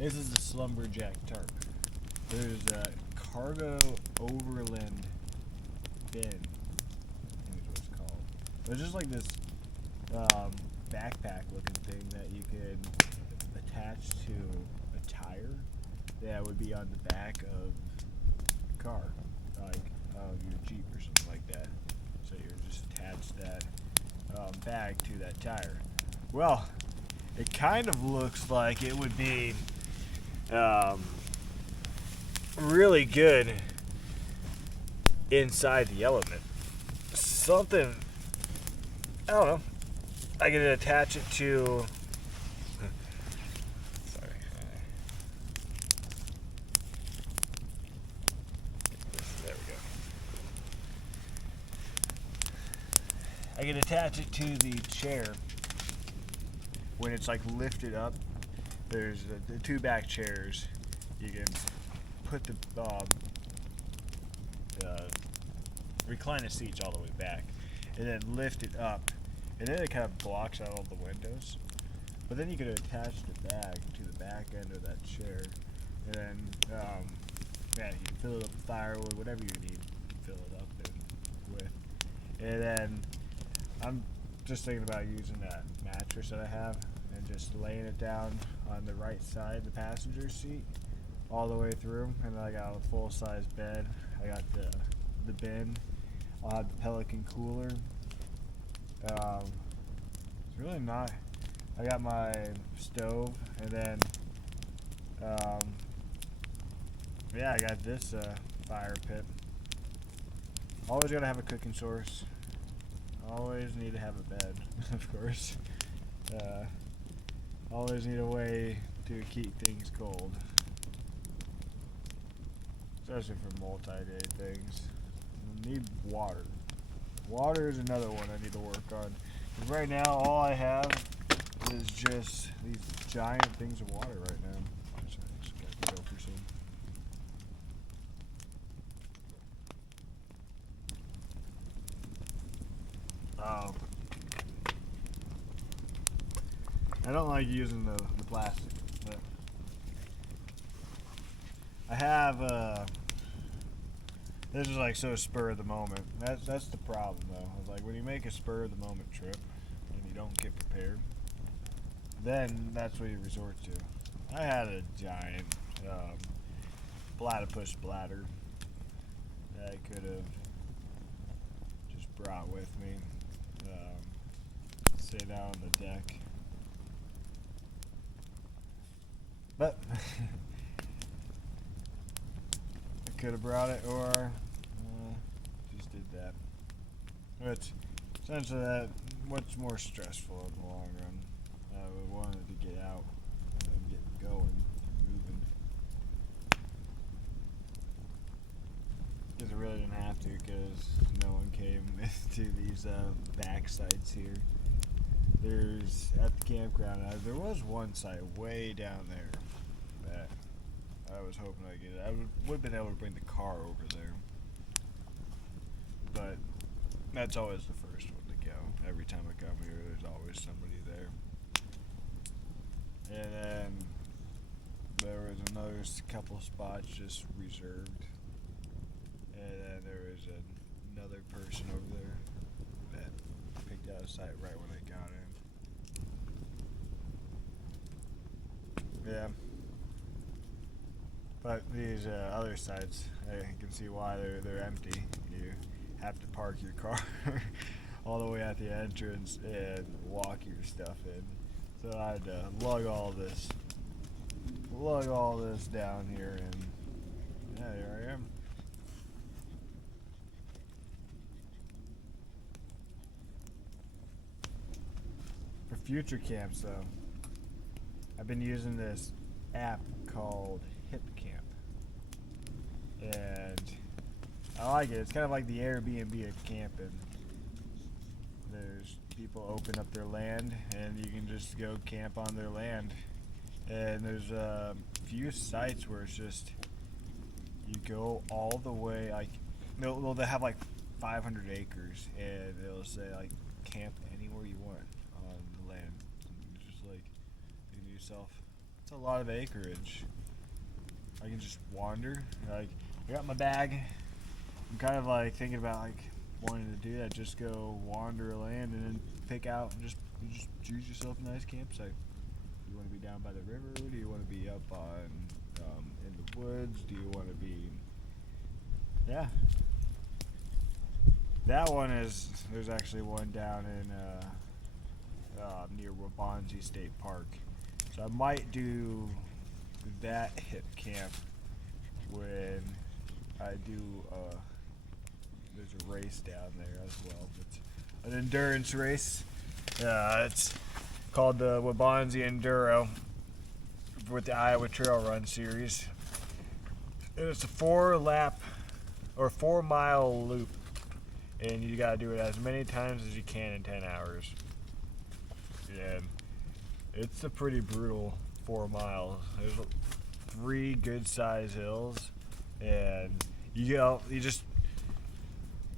this is the Slumberjack tarp. There's a cargo overland bin. I think is what it's called. It's just like this backpack looking thing that you could attach to a tire that would be on the back of the car, like your Jeep or something like that. So you just attach that bag to that tire. Well, it kind of looks like it would be really good inside the element. Something, I don't know. I can attach it to. Sorry. There we go. I can attach it to the chair. When it's like lifted up, there's the two back chairs. You can put the recliner seats all the way back, and then lift it up, and then it kind of blocks out all the windows. But then you can attach the bag to the back end of that chair, and then yeah, you can fill it up with firewood, whatever you need, fill it up with. And then I'm just thinking about using that mattress that I have and just laying it down on the right side of the passenger seat all the way through. And then I got a full-size bed. I got the bin. I'll have the Pelican cooler. It's really not. I got my stove, and then yeah, I got this fire pit. Always gotta have a cooking source. Always need to have a bed, of course. Always need a way to keep things cold, especially for multi-day things. Need water. Water is another one I need to work on. Right now, all I have is just these giant things of water right now. Just gotta filter some. I don't like using the plastic, but I have this is like so spur of the moment. That's the problem though. It's like when you make a spur of the moment trip and you don't get prepared, then that's what you resort to. I had a giant platypus bladder that I could have just brought with me, sit out on the deck. But I could have brought it, or just did that. But essentially, what's more stressful in the long run? We wanted to get out and get going, moving. Because I really didn't have to, because no one came to these back sites here. There's at the campground. There was one site way down there that I was hoping I'd get. I would have been able to bring the car over there, but that's always the first one to go. Every time I come here, there's always somebody there. And then there was another couple spots just reserved, and then there was another person over there that picked out a site right when I got in. Yeah. But these other sites, you can see why they're empty. You have to park your car all the way at the entrance and walk your stuff in. So I had to lug all this down here, and yeah, here I am. For future camps, though, I've been using this app called Camp, and I like it. It's kind of like the Airbnb of camping. There's people open up their land, and you can just go camp on their land. And there's a few sites where it's just you go all the way. Like they'll have like 500 acres, and they'll say like camp anywhere you want on the land. And you just like think to yourself, it's a lot of acreage. I can just wander. Like I got my bag. I'm kind of like thinking about like wanting to do that. Just go wander a land and then pick out and just choose yourself a nice campsite. Do you want to be down by the river? Do you want to be up on in the woods? Do you want to be? Yeah. That one is. There's actually one down in near Waubonsie State Park. So I might do that hip camp when I do there's a race down there as well. It's an endurance race. It's called the Waubonsie Enduro with the Iowa Trail Run series. And it's a 4-mile loop, and you gotta do it as many times as you can in 10 hours. And it's a pretty brutal 4 miles. There's 3 good sized hills, and you just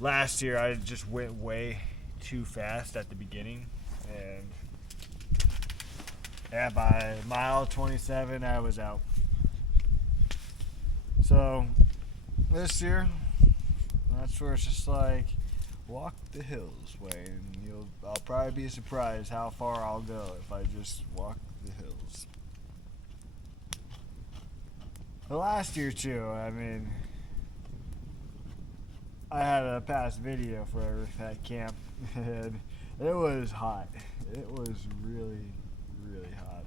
last year I just went way too fast at the beginning, and yeah, by mile 27 I was out. So this year. That's where it's just like, walk the hills way, and I'll probably be surprised how far I'll go if I just walk the hills. The last year too, I mean, I had a past video for that camp, and it was hot. It was really, really hot.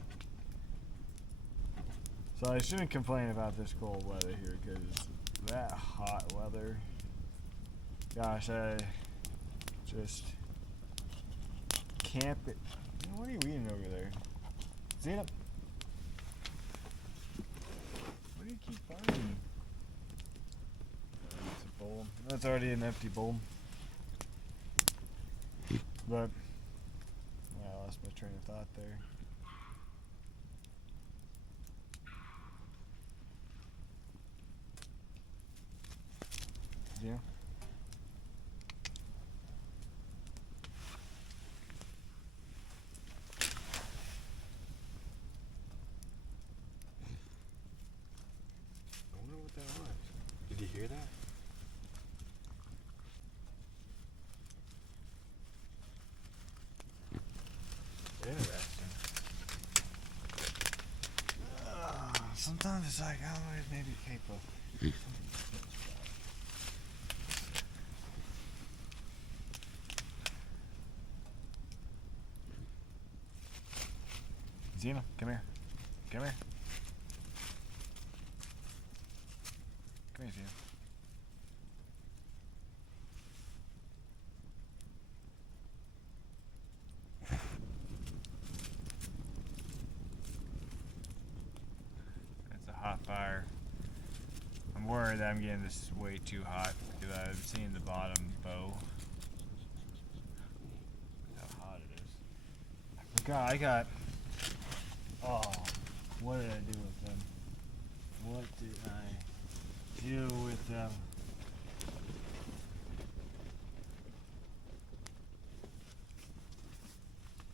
So I shouldn't complain about this cold weather here, because that hot weather, gosh, I just camp it. What are you eating over there? Zena? What do you keep finding? It's a bowl. That's already an empty bowl. But, yeah, I lost my train of thought there. Yeah. I wonder what that was. Did you hear that? Interesting. Sometimes it's like, oh, maybe capable. Zena, come here. Come here. Come here, Zena. It's a hot fire. I'm worried that I'm getting this way too hot because I've seen the bottom bow. Look how hot it is. God, I got. Oh, what did I do with them? What did I do with them?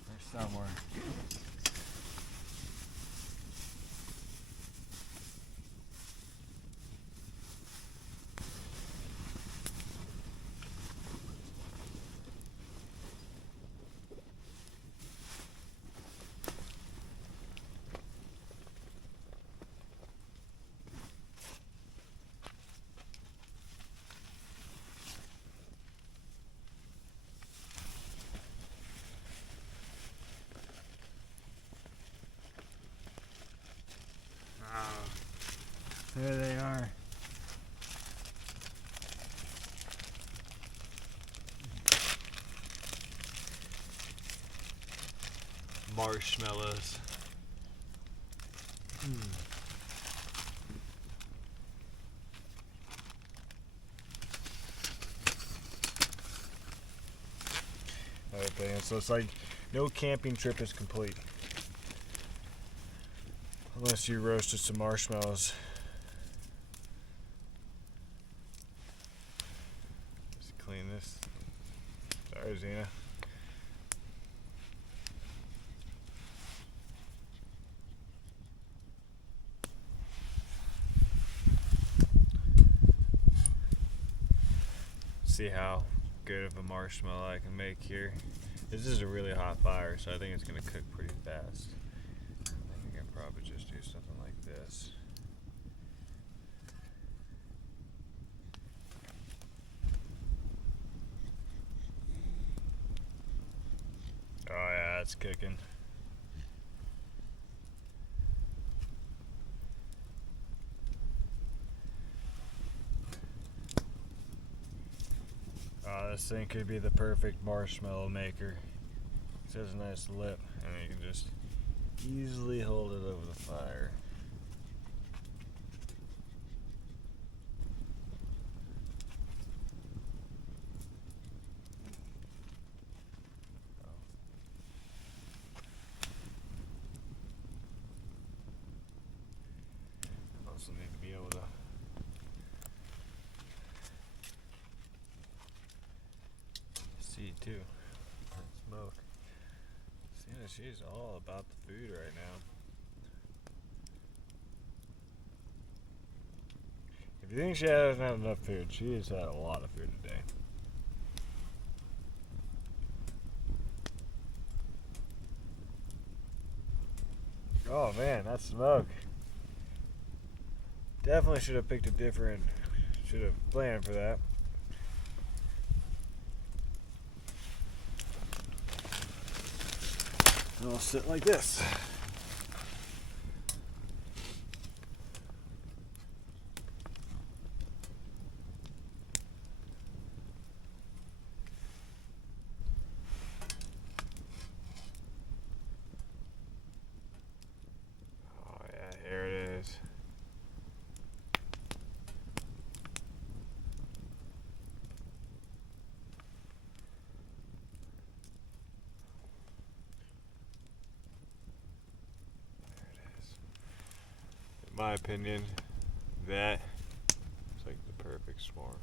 They're somewhere. There they are. Marshmallows. Okay, so it's like no camping trip is complete unless you roasted some marshmallows. Just clean this. Sorry, Zena. See how good of a marshmallow I can make here. This is a really hot fire, so I think it's going to cook pretty fast. I think I can probably just do something like this. Oh yeah, it's cooking. This thing could be the perfect marshmallow maker. It has a nice lip, and you can just easily hold it over the fire. I also need to be able to see too. Smoke. She's all about the food right now. If You think she hasn't had enough food? She has had a lot of food today. Oh man, that smoke. Definitely should have picked a different, should have planned for that. And I'll sit like this. Oh yeah, here it is. In my opinion, that is like the perfect s'more.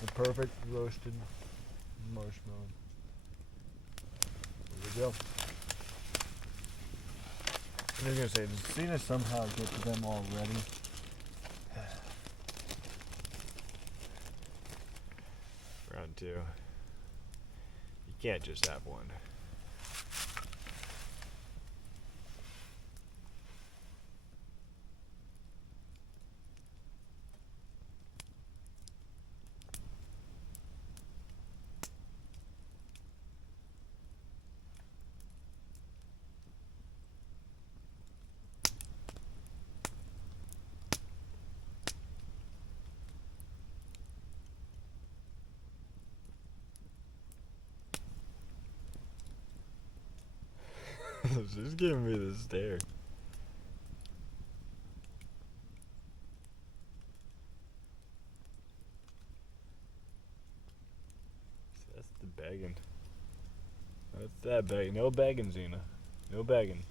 The perfect roasted marshmallow. There we go. I was gonna say, does Cena somehow get to them already? Round two. You can't just have one. She's giving me the stare. That's the begging. That's that begging. No begging, Xena. No begging.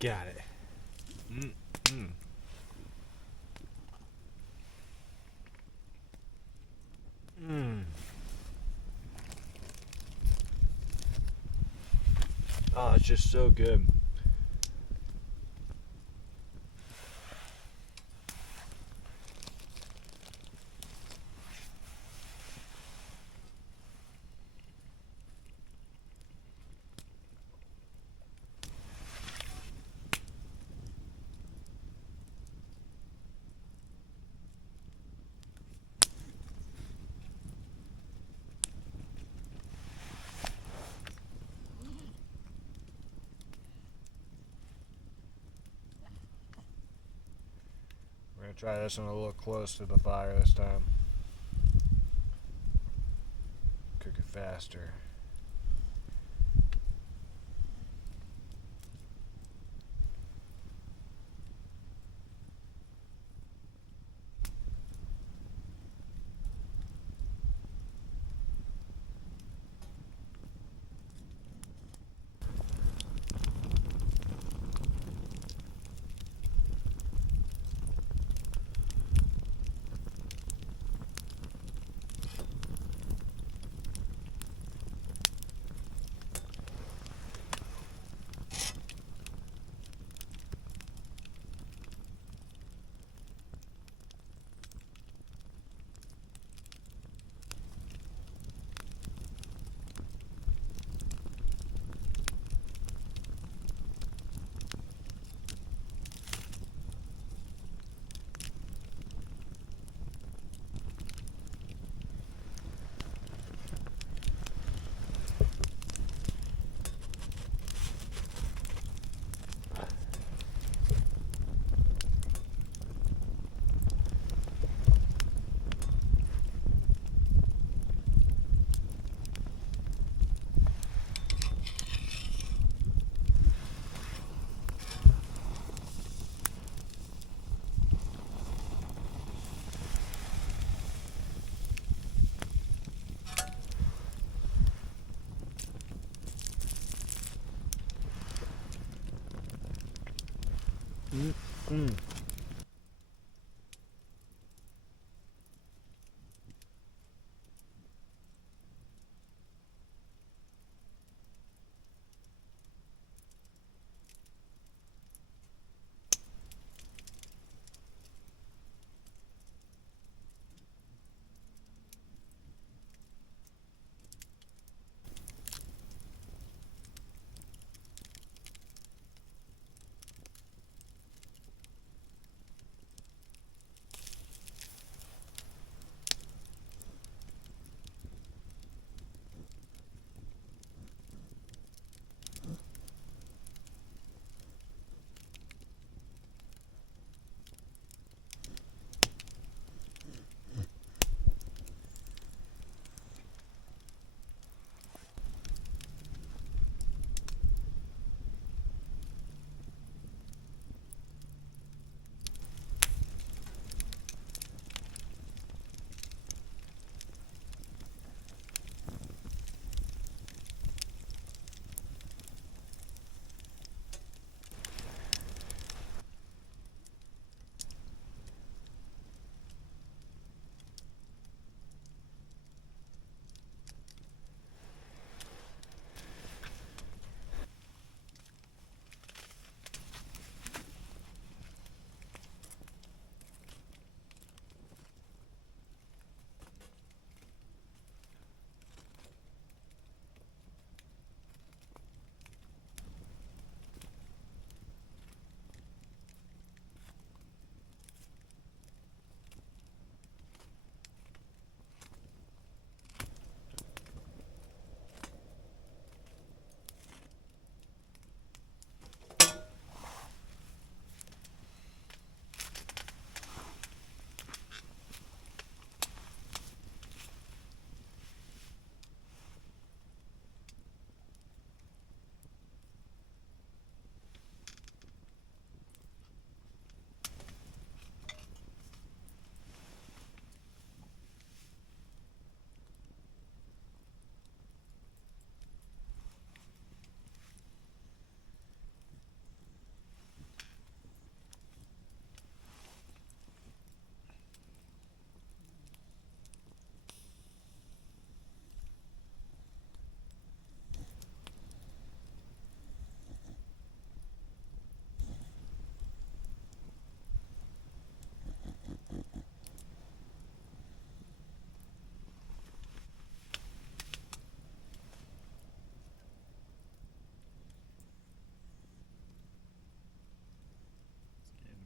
Got it. Oh, it's just so good. We're gonna try this one a little close to the fire this time. Cook it faster. Mm-mm.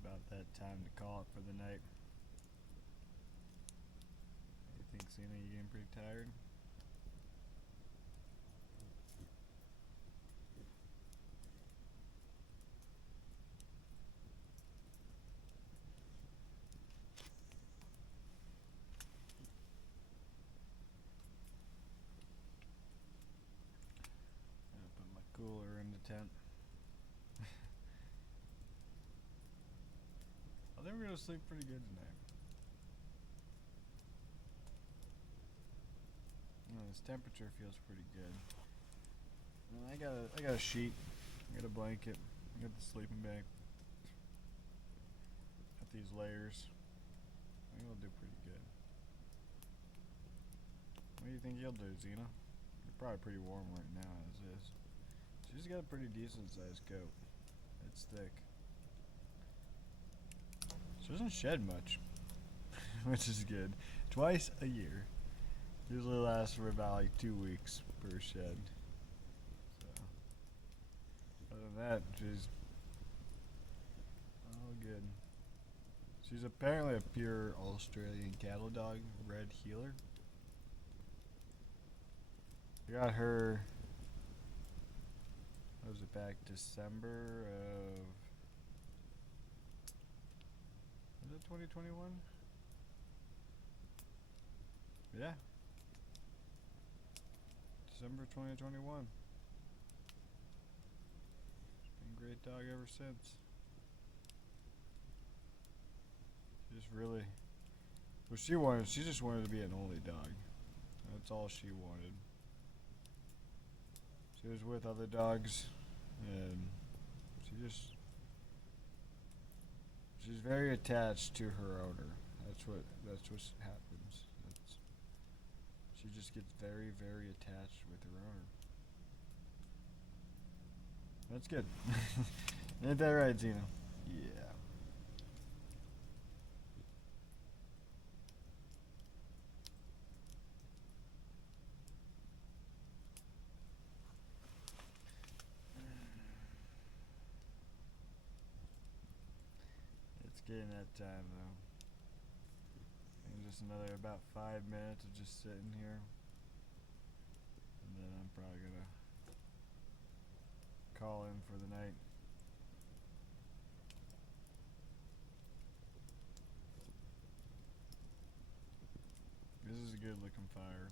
About that time to call it for the night. You think, Cena, you getting pretty tired? I'm gonna put my cooler in the tent. I think we're gonna sleep pretty good tonight. This temperature feels pretty good. I got a sheet, I got a blanket, I got the sleeping bag, got these layers. I think we'll do pretty good. What do you think you'll do, Xena? You're probably pretty warm right now as is. She's got a pretty decent sized coat. It's thick. She doesn't shed much, which is good. Twice a year. Usually lasts for about like 2 weeks per shed. So, other than that, she's all good. She's apparently a pure Australian cattle dog, red heeler. I got her, what was it, back December of, was it 2021? Yeah. December 2021. She's been a great dog ever since. She just really, what she wanted, she just wanted to be an only dog. That's all she wanted. She was with other dogs, and she just She's very attached to her owner. That's what happens. She just gets very, very attached with her owner. That's good. Ain't that right, Zena? Yeah. It's getting that time though. And just another about 5 minutes of just sitting here. And then I'm probably gonna call in for the night. This is a good looking fire.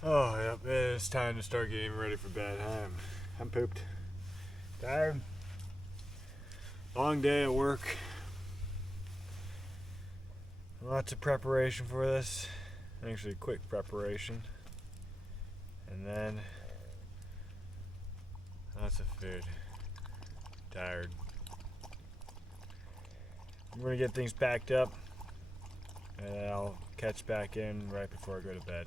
Oh, yep, it's time to start getting ready for bed. I'm pooped. Tired. Long day at work. Lots of preparation for this. Actually, quick preparation. And then lots of food. Tired. I'm gonna get things packed up, and then I'll catch back in right before I go to bed.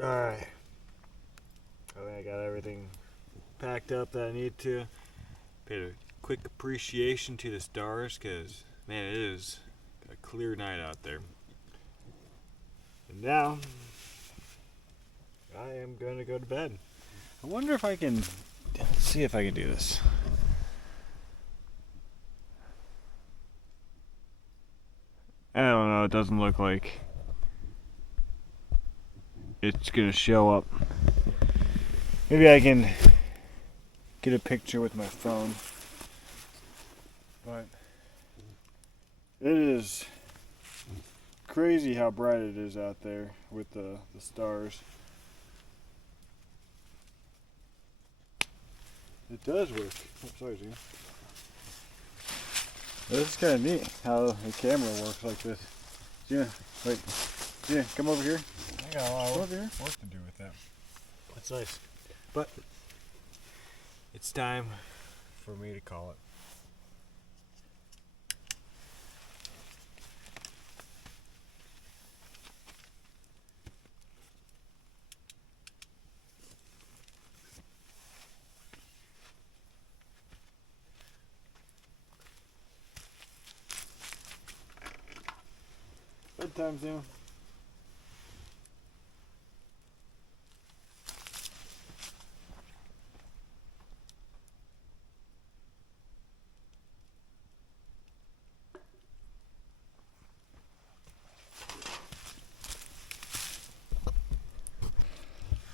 Alright. I think I got everything packed up that I need to. Paid a quick appreciation to the stars because, man, it is a clear night out there. And now, I am going to go to bed. I wonder if I can, let's see if I can do this. I don't know, it doesn't look like it's gonna show up. Maybe I can get a picture with my phone. But it is crazy how bright it is out there with the stars. It does work. Oh, sorry, Zena. This is kind of neat how the camera works like this. Zena, wait. Zena, come over here. I got a lot of work to do with that. That's nice. But it's time for me to call it. Bedtime, Zena.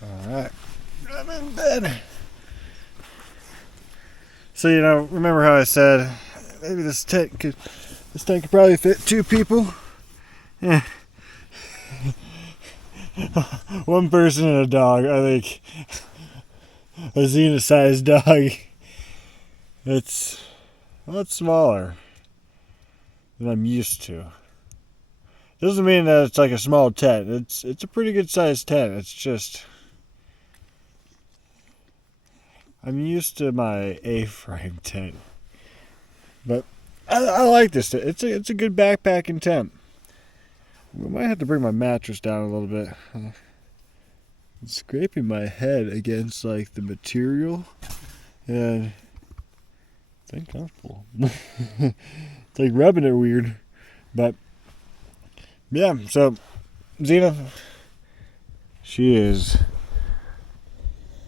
Alright, I'm in bed. So, remember how I said maybe this tent could probably fit 2 people? Yeah. One person and a dog, I think. A Xena-sized dog. It's a lot smaller than I'm used to. Doesn't mean that it's like a small tent. It's a pretty good sized tent. It's just I'm used to my A-frame tent. But I like this tent. It's a good backpacking tent. I might have to bring my mattress down a little bit. I'm scraping my head against like the material, and it's uncomfortable. It's like rubbing it weird, but yeah. So Xena, she is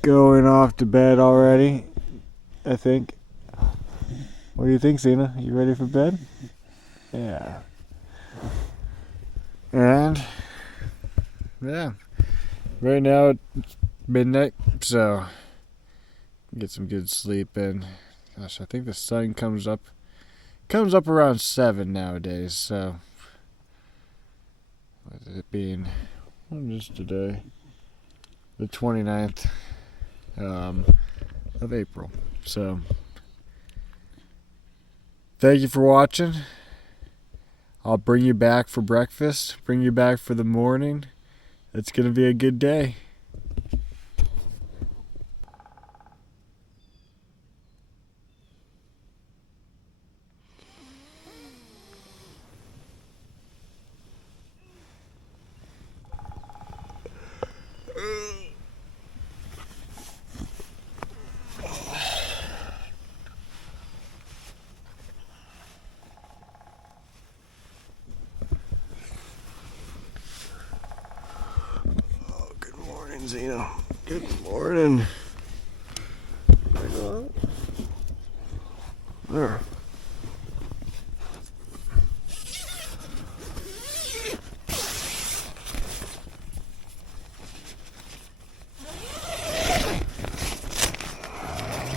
going off to bed already, I think. What do you think, Xena? You ready for bed? Yeah. And yeah, right now it's midnight, so get some good sleep in. Gosh, I think the sun comes up around 7 nowadays. So with it being just today, the 29th of April. So thank you for watching. I'll bring you back for breakfast, bring you back for the morning. It's going to be a good day. Xena, good morning. There.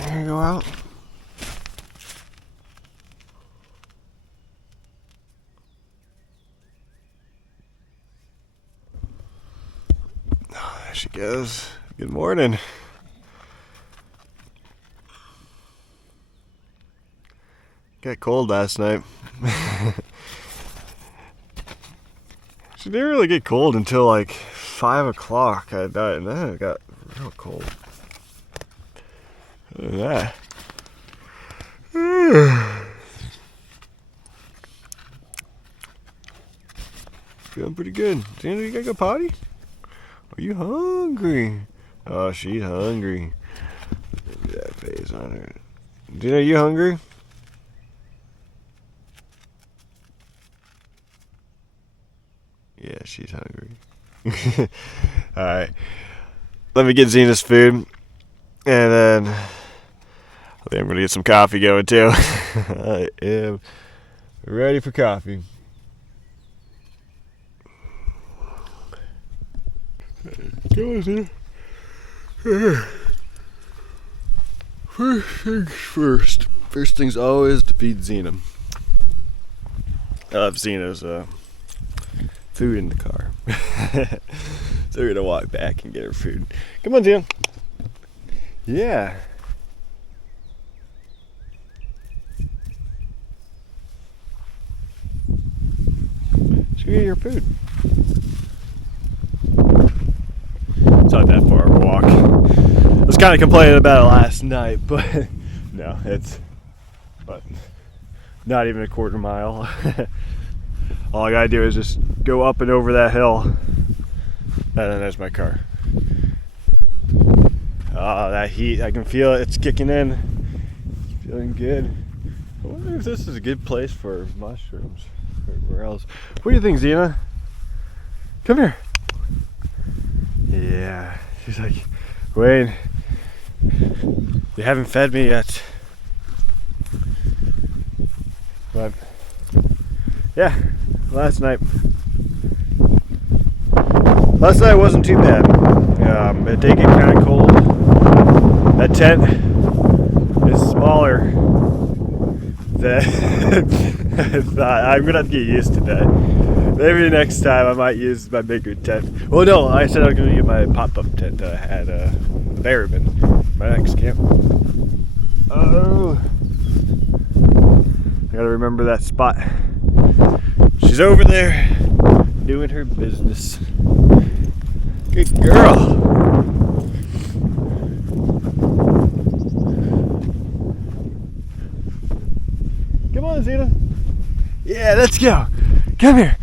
There you go out. Oh, there she goes. Good morning. Got cold last night. She didn't really get cold until like 5 o'clock at night, and then it got real cold. Look at that. Feeling pretty good. Xena, you gotta go potty? Are you hungry? Oh, she's hungry. Look at that face on her. Xena, are you hungry? Yeah, she's hungry. Alright. Let me get Xena's food. And then I think I'm gonna get some coffee going too. I am ready for coffee. Go on, Xena. First things first. First thing's always to feed Xena. I love Xena's food in the car. So we're gonna walk back and get her food. Come on, Xena. Yeah. Let's go get your food. It's not that far of a walk. I was kind of complaining about it last night, but no, it's not even a quarter mile. All I gotta do is just go up and over that hill, and then there's my car. Oh, that heat, I can feel it, it's kicking in. Feeling good. I wonder if this is a good place for mushrooms. Or where else? What do you think, Xena? Come here. Yeah, she's like, Wayne, you haven't fed me yet. But yeah, last night wasn't too bad. It did get kind of cold. That tent is smaller than I thought. I'm gonna have to get used to that. Maybe next time I might use my bigger tent. Well, no, I said I was gonna get my pop-up tent that I had Barabin, my next camp. Oh, I gotta remember that spot. She's over there doing her business. Good girl. Come on, Xena. Yeah, let's go. Come here.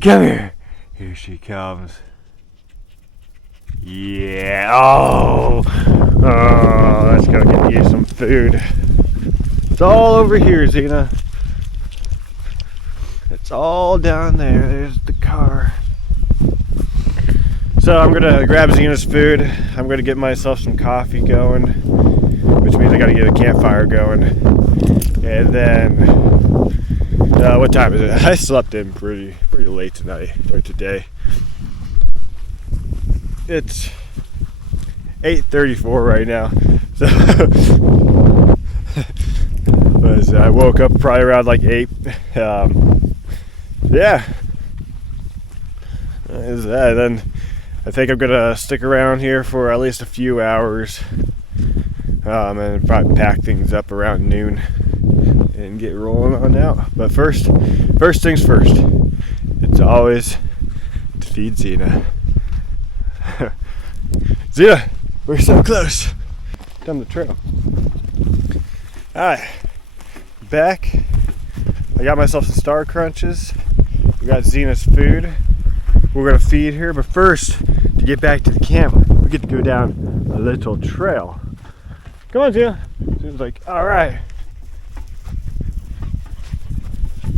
Come here. Here she comes. Yeah. Oh, let's go get you some food. It's all over here, Xena. It's all down there. There's the car. So I'm gonna grab Xena's food. I'm gonna get myself some coffee going, which means I gotta get a campfire going. And then, what time is it? I slept in pretty late tonight or today. It's 8:34 right now. So I woke up probably around like 8. Yeah. Is that? Then I think I'm gonna stick around here for at least a few hours, and probably pack things up around noon and get rolling on out. But first things first. It's always to feed Xena. Xena, we're so close down the trail. Alright, back. I got myself some Star Crunches. We got Xena's food. We're gonna feed her, but first, to get back to the camp, we get to go down a little trail. Come on, Xena. Xena's like, all right.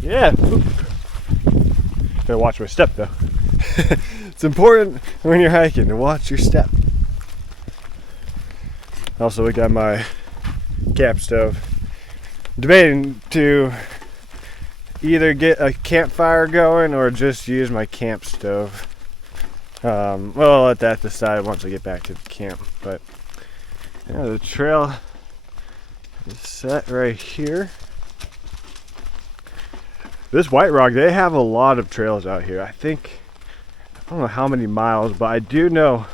Yeah. Gotta watch my step though. It's important when you're hiking to watch your step. Also, we got my camp stove. debating to either get a campfire going or just use my camp stove. Well, I'll let that decide once I get back to the camp. But yeah, the trail is set right here. This White Rock, they have a lot of trails out here. I don't know how many miles, but I do know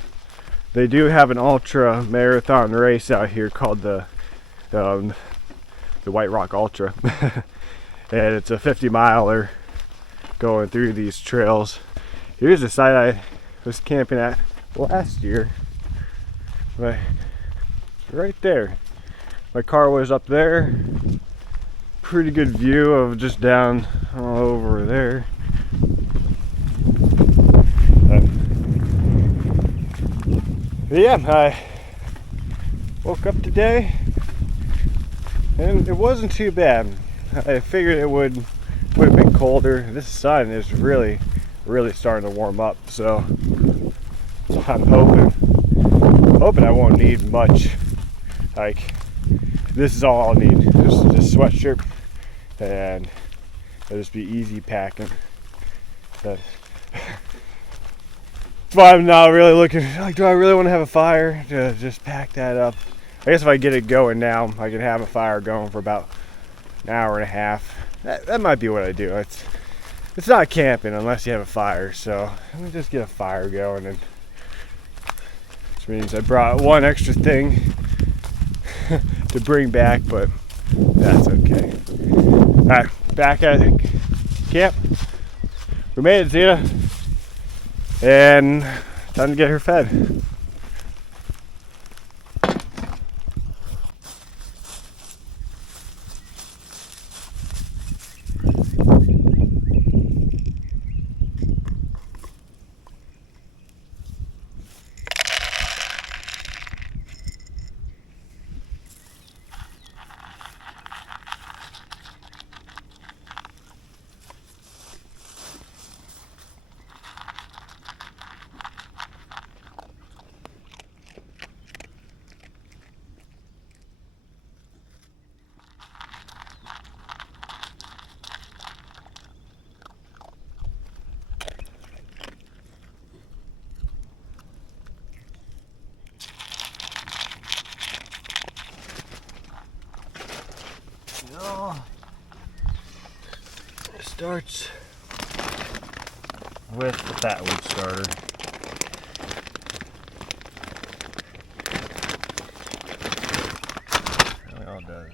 they do have an ultra marathon race out here called the White Rock Ultra. And it's a 50-miler going through these trails. Here's the site I was camping at last year. But it's right there. My car was up there. Pretty good view of just down all over there. But yeah, I woke up today and it wasn't too bad. I figured it would have been colder. This sun is really starting to warm up, so I'm hoping I won't need much. Like, this is all I'll need, just sweatshirt, and it'll just be easy packing. That's why I'm not really looking, like, do I really want to have a fire? To just pack that up. I guess if I get it going now, I can have a fire going for about an hour and a half. That might be what I do. It's not camping unless you have a fire, so let me just get a fire going, and which means I brought one extra thing to bring back, but that's okay. Alright, back at camp. We made it, Zena, and time to get her fed. It starts with the fat wood starter. It really all does.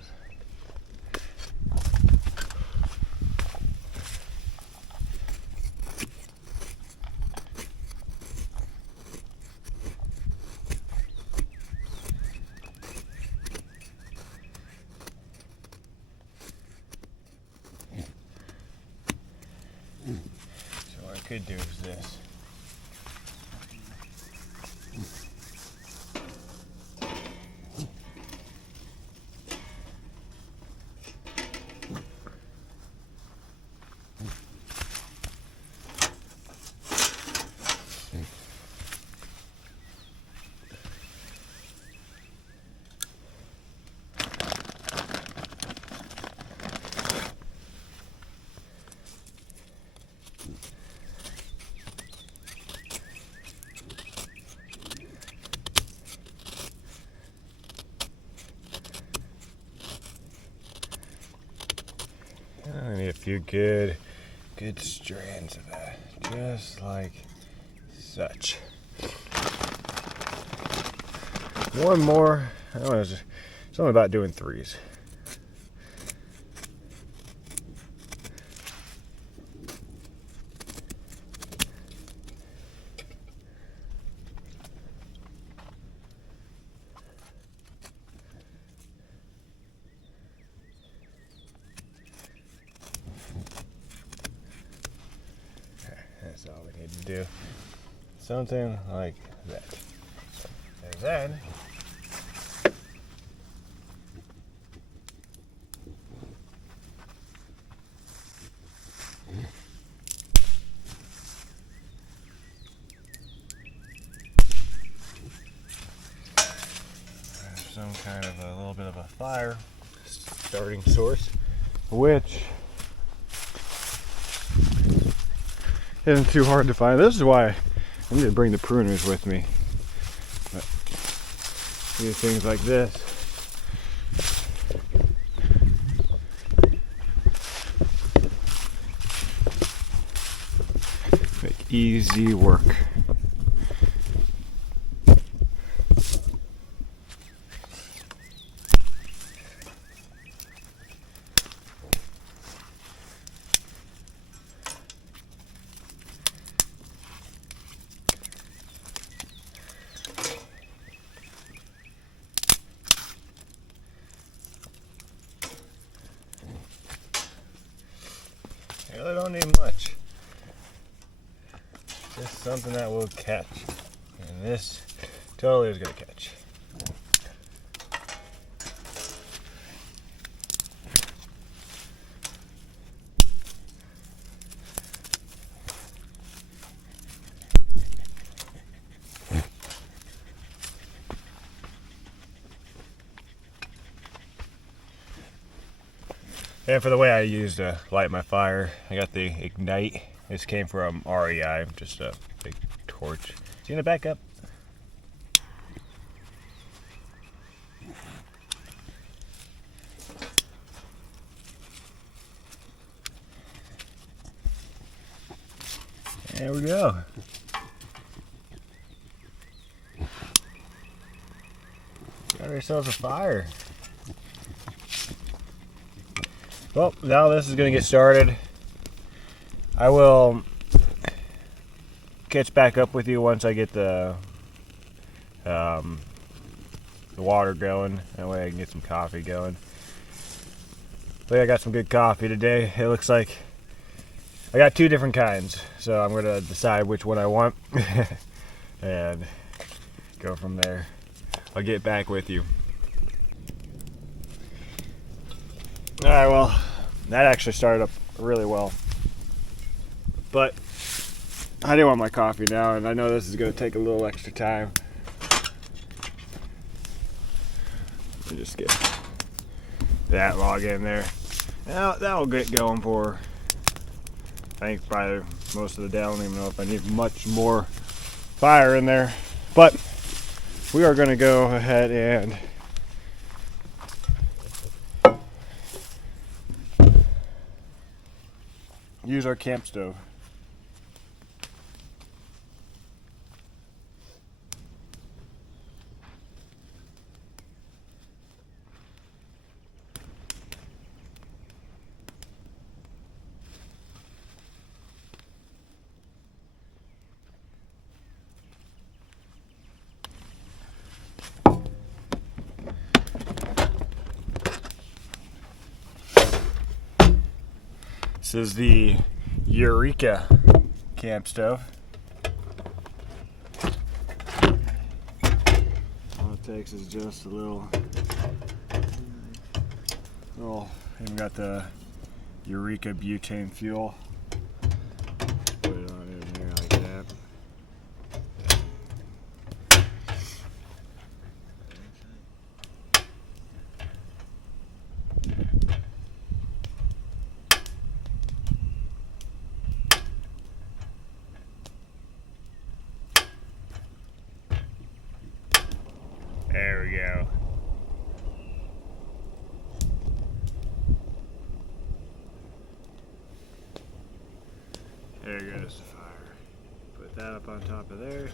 Could do is this. I need a few good strands of that, just like such. One more. I don't know, it's something about doing threes. That's all we need to do. Something like that. And then some kind of a little bit of a fire starting source, which isn't too hard to find. This is why I need to bring the pruners with me. But do things like this. Make easy work. I really don't need much. Just something that will catch. And this totally is going to catch. And for the way I used to light my fire, I got the Ignite. This came from REI, just a big torch. Is he gonna back up? There we go. Got ourselves a fire. Well, now this is going to get started. I will catch back up with you once I get the water going. That way I can get some coffee going. But I got some good coffee today. It looks like I got two different kinds, so I'm going to decide which one I want and go from there. I'll get back with you. Alright, well, that actually started up really well. But I do want my coffee now, and I know this is going to take a little extra time. Let me just get that log in there. Now that'll get going for, I think, probably most of the day. I don't even know if I need much more fire in there. But we are going to go ahead and use our camp stove. This is the Eureka camp stove. All it takes is just a little, even got the Eureka butane fuel. Put it on in here like that. There we go. There goes the fire. Put that up on top of there.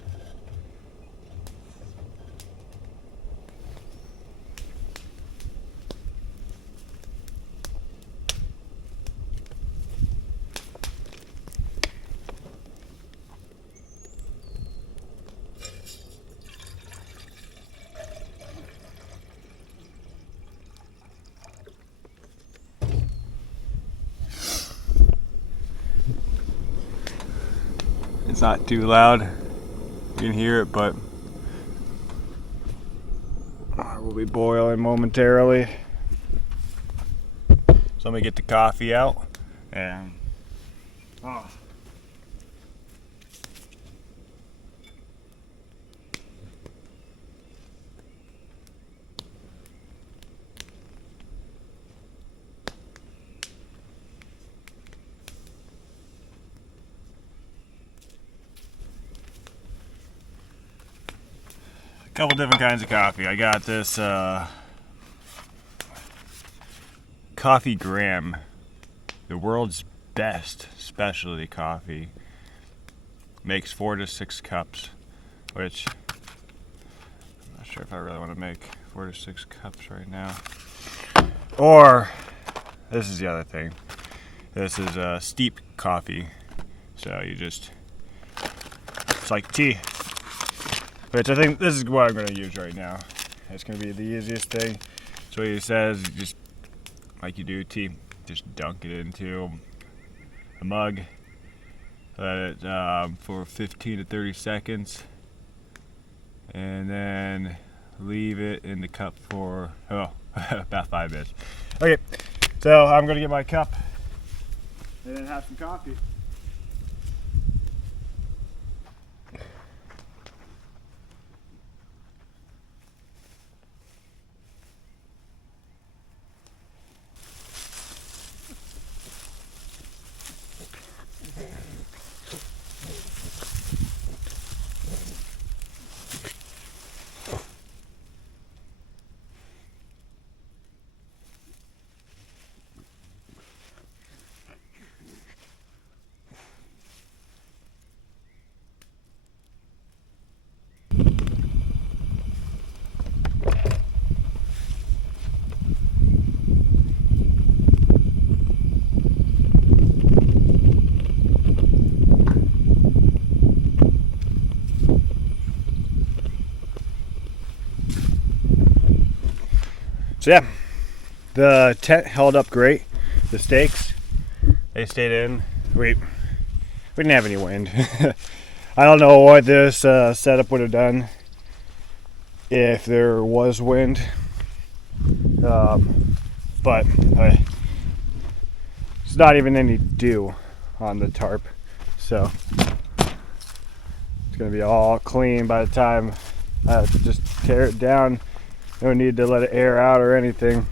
It's not too loud. You can hear it, but we'll be boiling momentarily. So let me get the coffee out and couple different kinds of coffee. I got this Coffee Graham, the world's best specialty coffee. Makes 4 to 6 cups, which I'm not sure if I really want to make 4 to 6 cups right now. Or this is the other thing. This is steep coffee, so you just, it's like tea, which I think this is what I'm going to use right now. It's going to be the easiest thing. So he says, just like you do tea, just dunk it into a mug, let it for 15 to 30 seconds, and then leave it in the cup for about 5 minutes. Okay, so I'm going to get my cup and then have some coffee. So yeah, the tent held up great. The stakes, they stayed in. We didn't have any wind. I don't know what this setup would have done if there was wind, but it's not even any dew on the tarp, so it's gonna be all clean by the time I just tear it down. No need to let it air out or anything.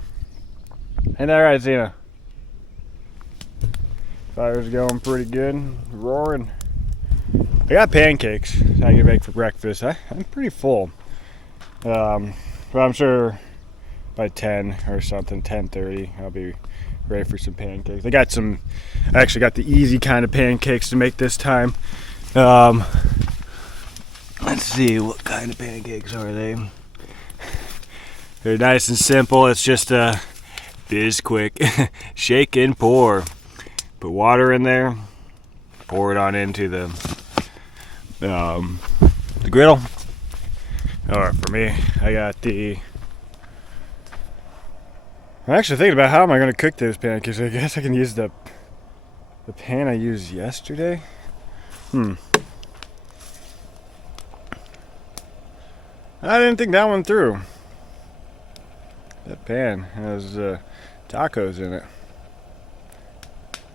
Ain't that right, Zena? Fire's going pretty good, roaring. I got pancakes I can make for breakfast. I'm pretty full. But I'm sure by 10 or something, 10:30, I'll be ready for some pancakes. I actually got the easy kind of pancakes to make this time. Let's see, what kind of pancakes are they? They're nice and simple. It's just biz quick. Shake and pour. Put water in there. Pour it on into the griddle. Or for me, I got I'm actually thinking about how am I going to cook those pancakes. I guess I can use the pan I used yesterday. I didn't think that one through. That pan has tacos in it.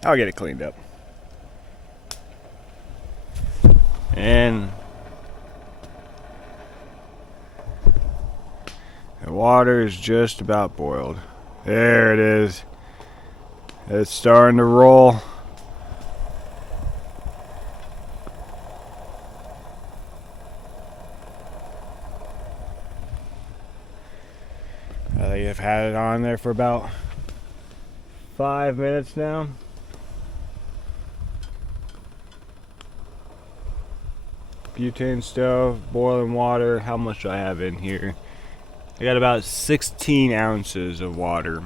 I'll get it cleaned up. And the water is just about boiled. There it is. It's starting to roll. I think I've had it on there for about 5 minutes now. Butane stove, boiling water. How much do I have in here? I got about 16 ounces of water.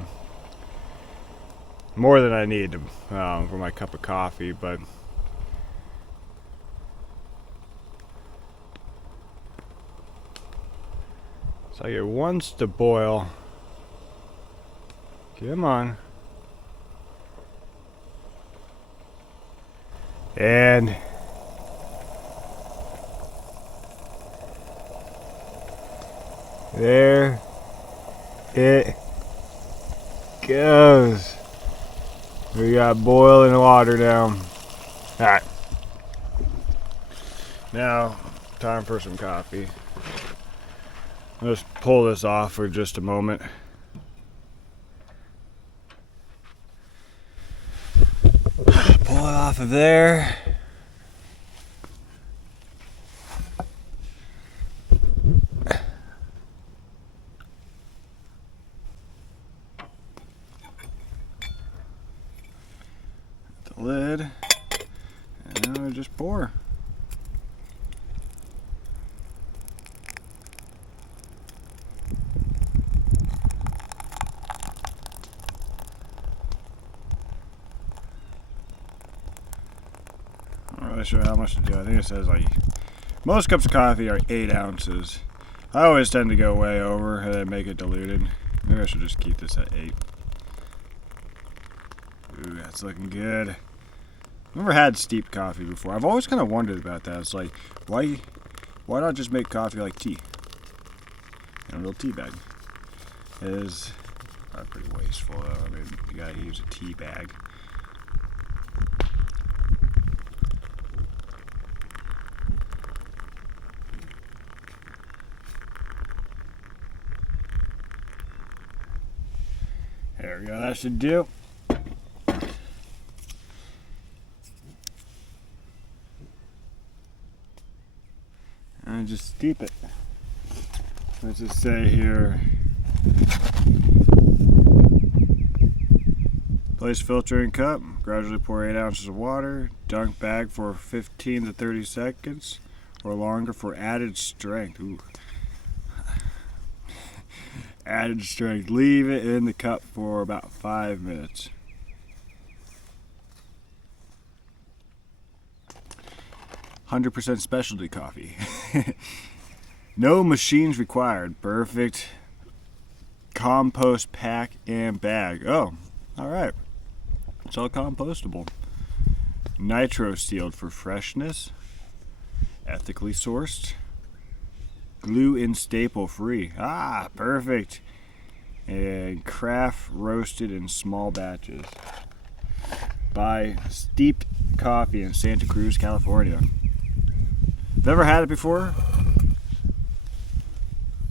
More than I need for my cup of coffee, but so it wants to boil. Come on. And there it goes. We got boiling water now. Alright. Now, time for some coffee. I'll just pull this off for just a moment. Pull it off of there. just pour. I'm not really sure how much to do. I think it says like most cups of coffee are 8 ounces. I always tend to go way over and then make it diluted. Maybe I should just keep this at 8. Ooh, that's looking good. I've never had steeped coffee before. I've always kind of wondered about that. It's like, why not just make coffee like tea? In a little tea bag. It is pretty wasteful though. I mean, you gotta use a tea bag. There we go, that should do. And just steep it. Let's just say here, place filter in cup, gradually pour 8 ounces of water, dunk bag for 15 to 30 seconds or longer for added strength. Ooh. Added strength. Leave it in the cup for about 5 minutes. "100% specialty coffee." No machines required. Perfect compost pack and bag. Oh, alright. It's all compostable. Nitro sealed for freshness. Ethically sourced. Glue and staple free. Ah, perfect. And craft roasted in small batches. Buy steeped coffee in Santa Cruz, California. Have you ever had it before?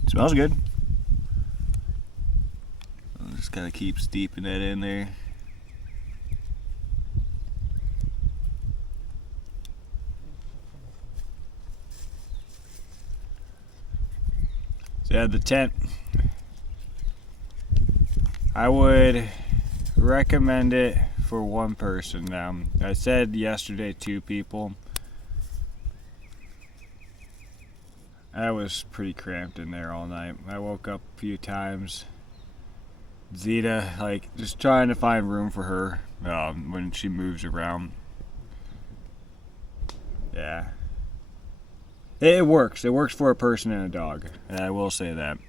It smells good. I'll just kind of keep steeping that in there. So yeah, the tent. I would recommend it for one person. I said yesterday 2 people. I was pretty cramped in there all night. I woke up a few times. Zeta, like, just trying to find room for her when she moves around. Yeah. It works. It works for a person and a dog. I will say that.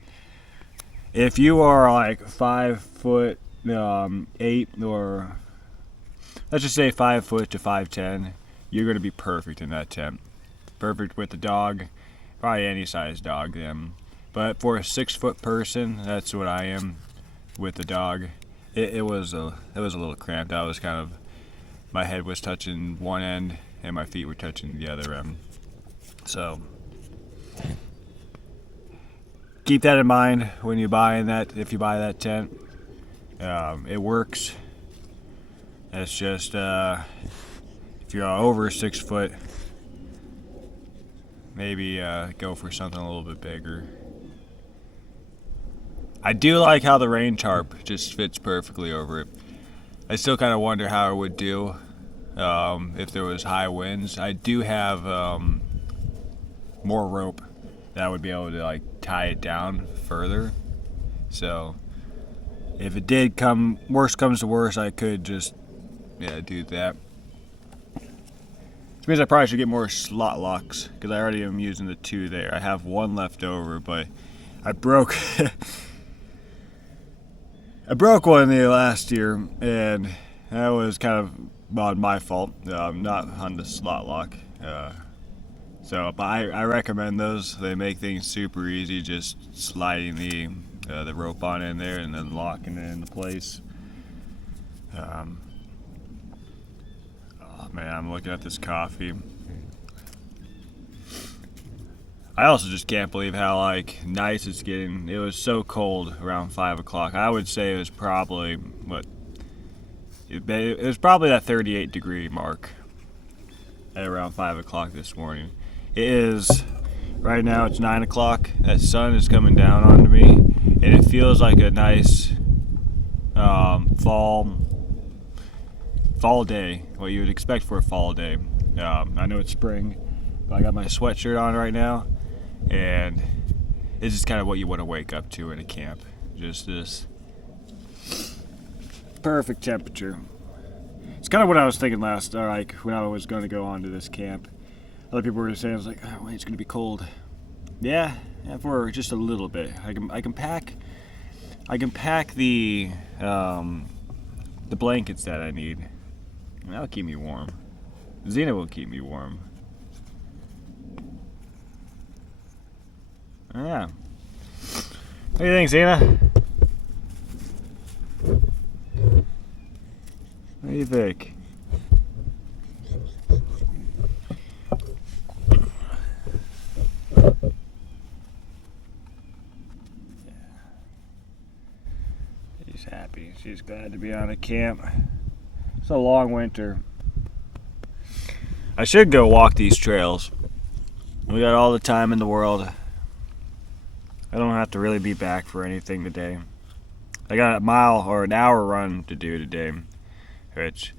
If you are like 5'8", or let's just say 5 foot to 5'10", you're going to be perfect in that tent. Perfect with the dog. Probably any size dog then. But for a 6 foot person, that's what I am with the dog. It was a little cramped. I was kind of, my head was touching one end and my feet were touching the other end. So keep that in mind when you buy that. If you buy that tent, it works. It's just if you're over 6 foot, maybe go for something a little bit bigger. I do like how the rain tarp just fits perfectly over it. I still kind of wonder how it would do if there was high winds. I do have more rope that I would be able to like tie it down further. So if it did worst comes to worst, I could just do that. Which means I probably should get more slot locks because I already am using the 2 there. I have 1 left over, but I broke I broke one the last year, and that was kind of on my fault, not on the slot lock. But I recommend those. They make things super easy, just sliding the rope on in there and then locking it into place. Oh man, I'm looking at this coffee. I also just can't believe how like nice it's getting. It was so cold around 5 o'clock. I would say it was probably it was probably that 38 degree mark at around 5 o'clock this morning. It is right now. It's 9 o'clock. That sun is coming down onto me, and it feels like a nice fall day. What you would expect for a fall day. I know it's spring, but I got my sweatshirt on right now, and it's just kind of what you want to wake up to in a camp. Just this perfect temperature. It's kind of what I was thinking like when I was going to go on to this camp. Other people were saying, I was like, oh, wait, it's going to be cold. Yeah, for just a little bit. I can pack the blankets that I need. And that'll keep me warm. Xena will keep me warm. Yeah. What do you think, Xena? What do you think? She's happy. She's glad to be on a camp. It's a long winter. I should go walk these trails. We got all the time in the world. I don't have to really be back for anything today. I got a mile or an hour run to do today, which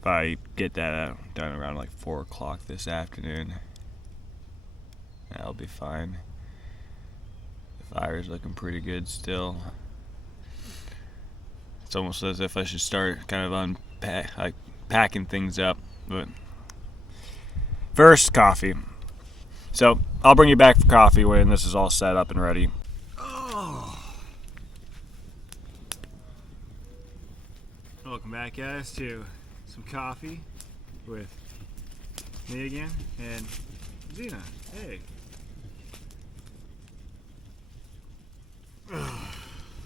if I get that done around like 4 o'clock this afternoon, that'll be fine. The fire's looking pretty good still. It's almost as if I should start kind of packing things up, but first, coffee. So I'll bring you back for coffee when this is all set up and ready. Oh. Welcome back, guys, to some coffee with me again and Xena. Hey.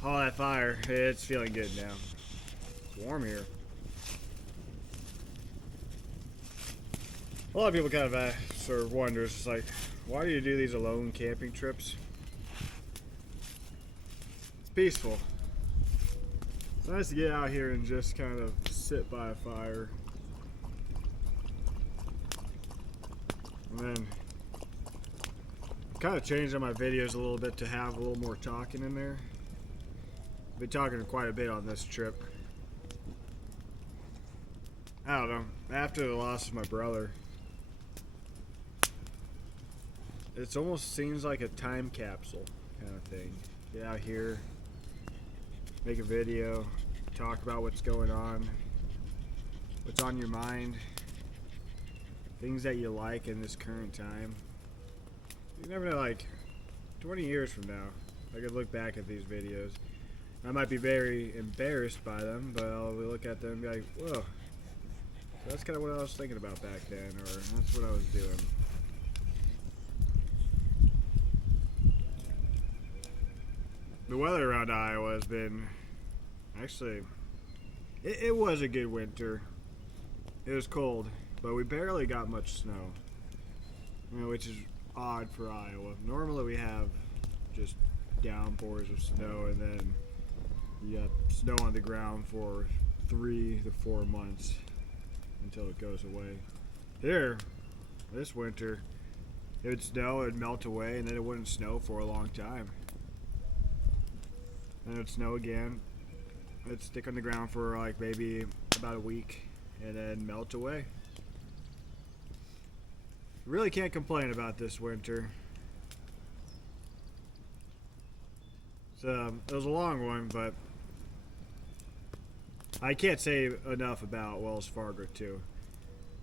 All that fire, it's feeling good now. It's warm here. A lot of people kind of sort of wonder, it's just like, why do you do these alone camping trips? It's peaceful. It's nice to get out here and just kind of sit by a fire. And then kind of changing my videos a little bit to have a little more talking in there. I've been talking quite a bit on this trip. I don't know, after the loss of my brother, it almost seems like a time capsule kind of thing. Get out here, make a video, talk about what's going on, what's on your mind, things that you like in this current time. You never know, like 20 years from now, I could look back at these videos. I might be very embarrassed by them, but I'll look at them and be like, whoa, that's kind of what I was thinking about back then, or that's what I was doing. The weather around Iowa has been, actually, it was a good winter. It was cold, but we barely got much snow, which is odd for Iowa. Normally we have just downpours of snow, and then you got snow on the ground for 3 to 4 months until it goes away. Here, this winter, it would snow, it would melt away, and then it wouldn't snow for a long time. Then it would snow again. It'd stick on the ground for like maybe about a week and then melt away. Really can't complain about this winter. So it was a long one, but I can't say enough about Wells Fargo too.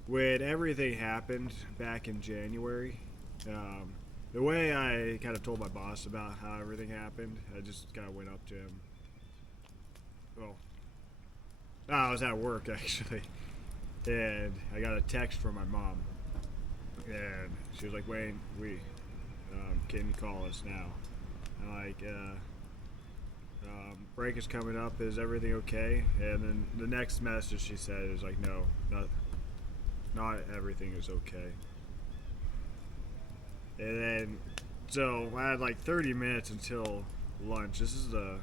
When everything happened back in January, the way I kind of told my boss about how everything happened, I just kind of went up to him. Well, I was at work actually, and I got a text from my mom, and she was like, "Wayne, can you call us now?" I'm like, break is coming up. Is everything okay? And then the next message she said is like, "No, not everything is okay." And then, so I had like 30 minutes until lunch. This is the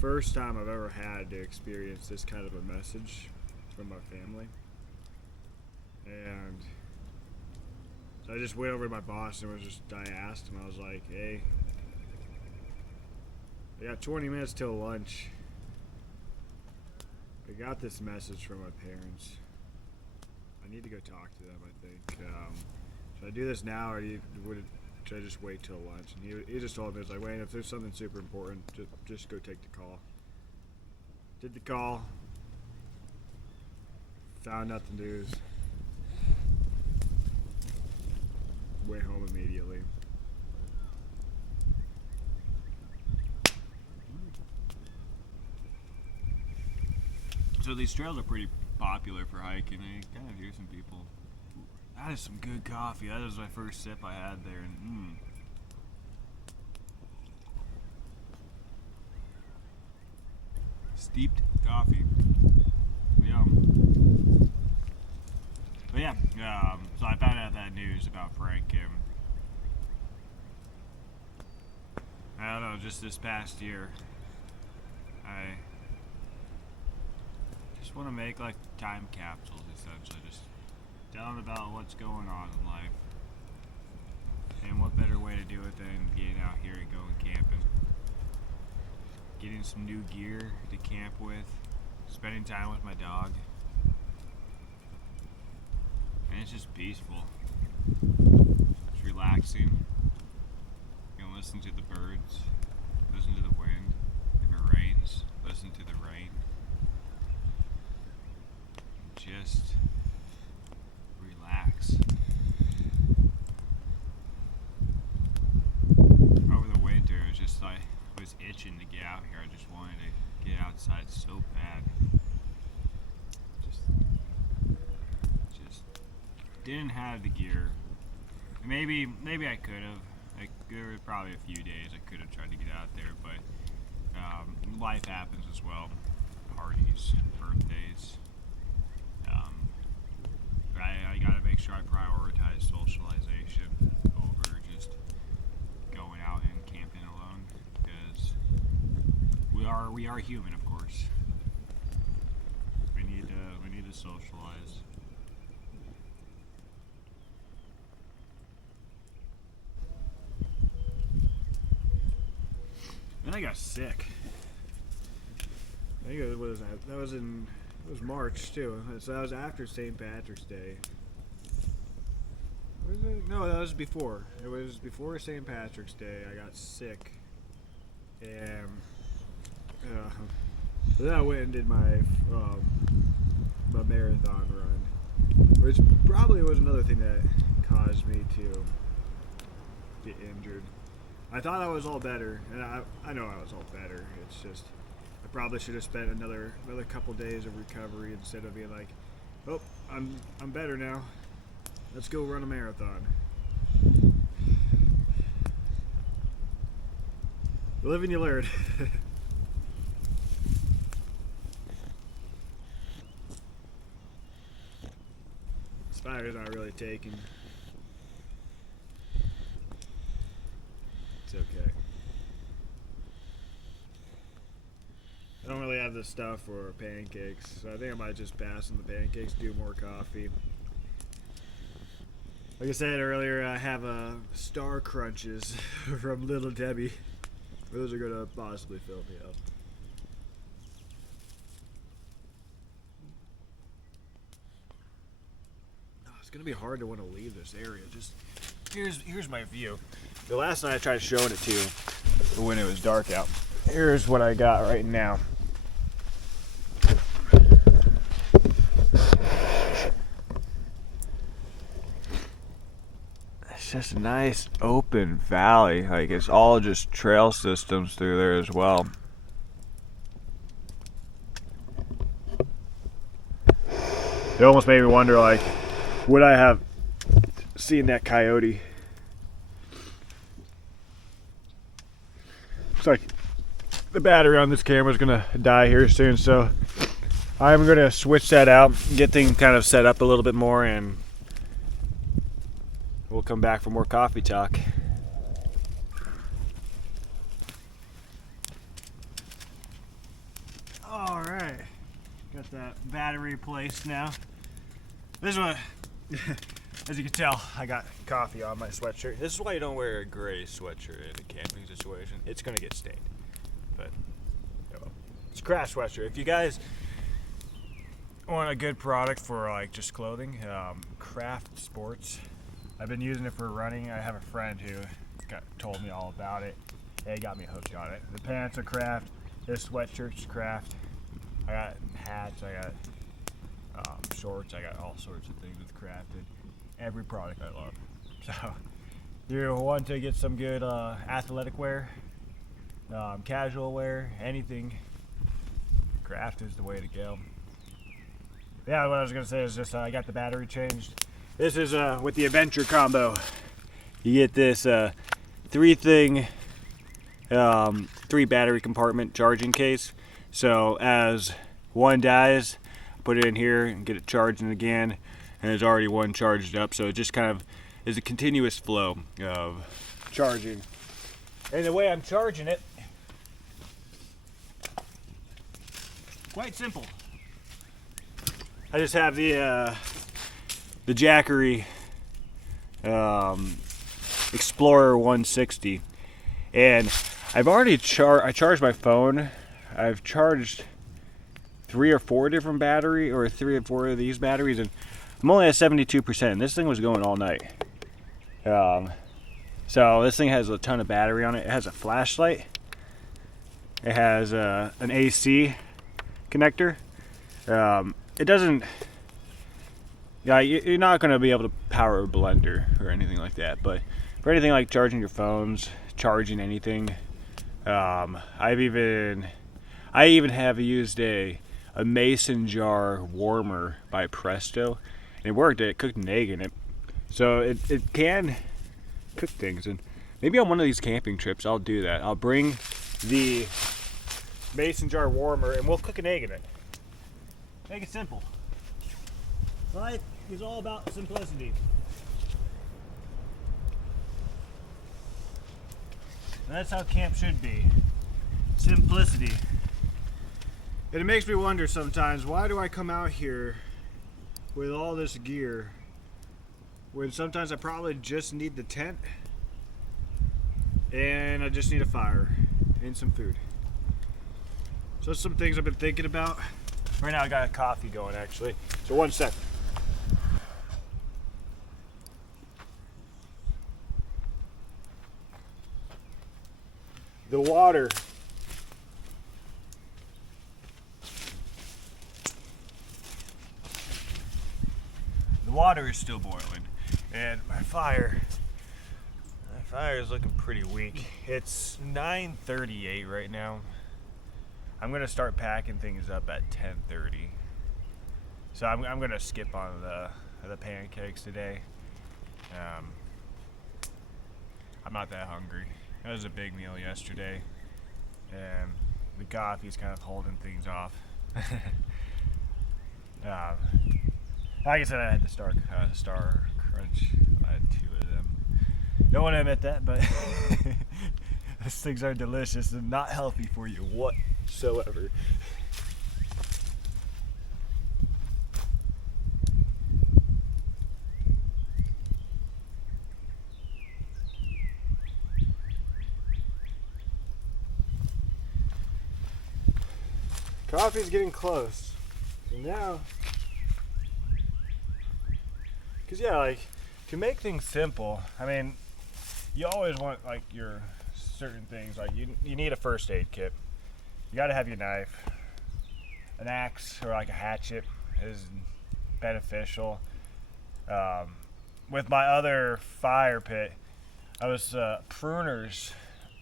first time I've ever had to experience this kind of a message from my family. And so I just went over to my boss and I asked him, I was like, "Hey, I got 20 minutes till lunch. I got this message from my parents. I need to go talk to them, I think. Should I do this now, or should I just wait till lunch? And he just told me, it's like, Wayne, if there's something super important, just go take the call. Did the call. Found nothing to lose. Went home immediately. So these trails are pretty popular for hiking. I kind of hear some people. That is some good coffee. That was my first sip I had there, and steeped coffee. Yum. But yeah, so I found out that news about Frank. I don't know, just this past year, I just want to make like time capsules, essentially. Just tell them about what's going on in life. And what better way to do it than getting out here and going camping. Getting some new gear to camp with. Spending time with my dog. And it's just peaceful. It's relaxing. You can listen to the birds. Listen to the wind. If it rains, listen to the rain. Just relax. Over the winter, it was just like I was itching to get out here. I just wanted to get outside so bad. Just didn't have the gear. Maybe I could have. Like, there were probably a few days I could have tried to get out there, but life happens as well. Parties, birthdays. I gotta make sure I prioritize socialization over just going out and camping alone, because we are human, of course. We need to socialize. And I got sick. I think it was that was March too. So that was after St. Patrick's Day. Was it? No, that was before. It was before St. Patrick's Day. I got sick, and then I went and did my marathon run, which probably was another thing that caused me to get injured. I thought I was all better, and I know I was all better. It's just I probably should have spent another couple days of recovery instead of being like, oh, I'm better now. Let's go run a marathon. You live and you learn. Fire's not really taking. It's okay. I don't really have the stuff for pancakes, so I think I might just pass on the pancakes, do more coffee. Like I said earlier, I have Star Crunches from Little Debbie. Those are going to possibly fill me up. It's going to be hard to want to leave this area. Just here's my view. The last night I tried showing it to you when it was dark out. Here's what I got right now. It's just a nice open valley. Like, it's all just trail systems through there as well. It almost made me wonder, like, would I have seen that coyote? Looks like the battery on this camera is gonna die here soon, so I'm gonna switch that out, get things kind of set up a little bit more, and we'll come back for more coffee talk. All right, got that battery replaced now. This is what, as you can tell, I got coffee on my sweatshirt. This is why you don't wear a gray sweatshirt in a camping situation. It's gonna get stained, but it's a crash sweatshirt. If you guys want a good product for like just clothing, Craft Sports. I've been using it for running. I have a friend who told me all about it. They got me hooked on it. The pants are Craft. This sweatshirt's Craft. I got hats. I got shorts. I got all sorts of things with Crafted. Every product I love. So you want to get some good athletic wear, casual wear, anything, Craft is the way to go. Yeah, what I was going to say is just I got the battery changed. This is with the Adventure combo. You get this 3 battery compartment charging case. So as one dies, put it in here and get it charging again, and there's already one charged up. So it just kind of is a continuous flow of charging. And the way I'm charging it, quite simple. I just have the Jackery Explorer 160, and I've already charged my phone. I've charged 3 or 4 different battery, or 3 or 4 of these batteries, and I'm only at 72%. This thing was going all night. So this thing has a ton of battery on it. It has a flashlight. It has an AC connector. It doesn't. Yeah, you're not going to be able to power a blender or anything like that. But for anything like charging your phones, charging anything, I even have used a mason jar warmer by Presto, and it worked. It cooked an egg in it, so it can cook things. And maybe on one of these camping trips, I'll do that. I'll bring the mason jar warmer, and we'll cook an egg in it. Make it simple. Life is all about simplicity. And that's how camp should be. Simplicity. And it makes me wonder sometimes, why do I come out here with all this gear when sometimes I probably just need the tent and I just need a fire and some food. So that's some things I've been thinking about. Right now I got a coffee going actually. So one sec. The water. The water is still boiling, and my fire is looking pretty weak. It's 9:38 right now. I'm gonna start packing things up at 10:30. So I'm gonna skip on the pancakes today. I'm not that hungry. It was a big meal yesterday, and the coffee's kind of holding things off. Like I said, I had the Star Crunch. I had 2 of them. Don't want to admit that, but those things are delicious and not healthy for you whatsoever. Coffee's getting close. And now, because yeah, like, to make things simple, I mean, you always want like your certain things, like you need a first aid kit. You got to have your knife. An axe or like a hatchet is beneficial. With my other fire pit, I was pruners.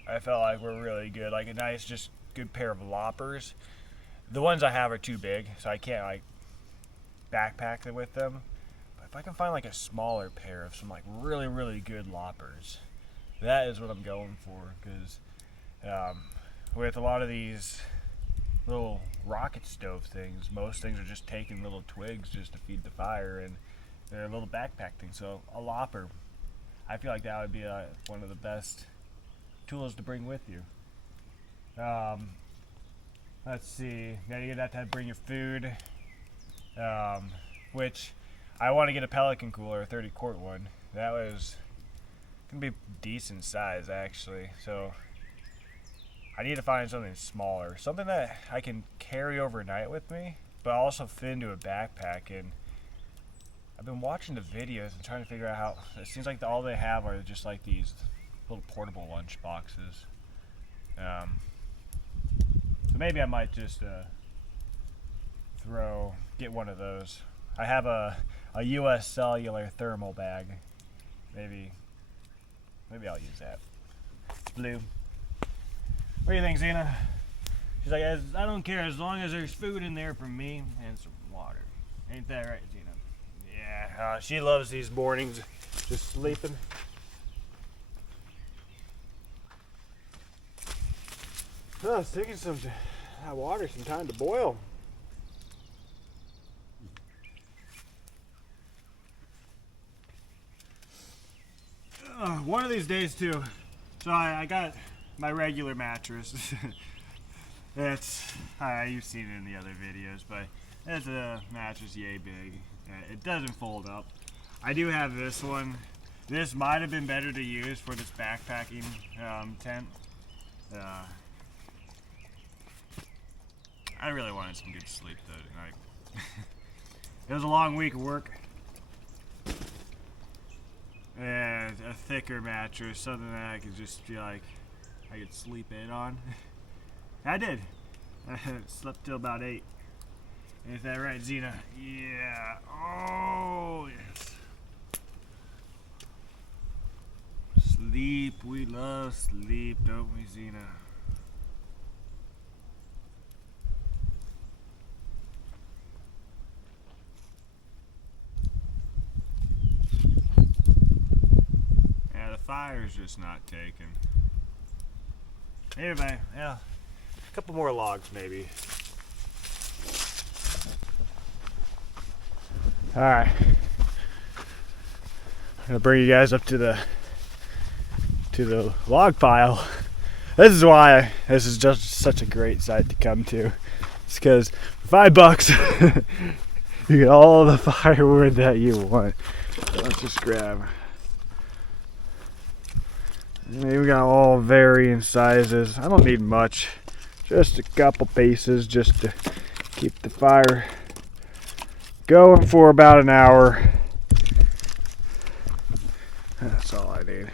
I felt like were really good, like a nice, just good pair of loppers. The ones I have are too big, so I can't like backpack it with them. But if I can find like a smaller pair of some like really, really good loppers, that is what I'm going for. Because with a lot of these little rocket stove things, most things are just taking little twigs just to feed the fire, and they're a little backpack thing. So a lopper, I feel like that would be one of the best tools to bring with you. Let's see. Now you have to bring your food, which I want to get a Pelican cooler, a 30-quart one. That was gonna be decent size actually. So I need to find something smaller, something that I can carry overnight with me, but also fit into a backpack. And I've been watching the videos and trying to figure out how. It seems like all they have are just like these little portable lunch boxes. So maybe I might just get one of those. I have a US Cellular thermal bag. Maybe I'll use that. It's blue. What do you think, Zena? She's like, I don't care as long as there's food in there for me and some water. Ain't that right, Zena? Yeah, she loves these mornings, just sleeping. Oh, it's taking that water some time to boil. One of these days too. So I got my regular mattress. You've seen it in the other videos, but it's a mattress yay big. It doesn't fold up. I do have this one. This might have been better to use for this backpacking tent. I really wanted some good sleep though tonight. It was a long week of work. And a thicker mattress, something that I could just feel like I could sleep in on. I did. I slept till about 8. Is that right, Zena? Yeah. Oh, yes. Sleep. We love sleep, don't we, Zena? Fire's just not taken. Anyway, yeah, a couple more logs maybe. All right, I'm gonna bring you guys up to the log pile. This is why this is just such a great site to come to. It's because for $5 you get all the firewood that you want. Let's just grab. We got all varying sizes. I don't need much, just a couple pieces just to keep the fire going for about an hour. That's all I need.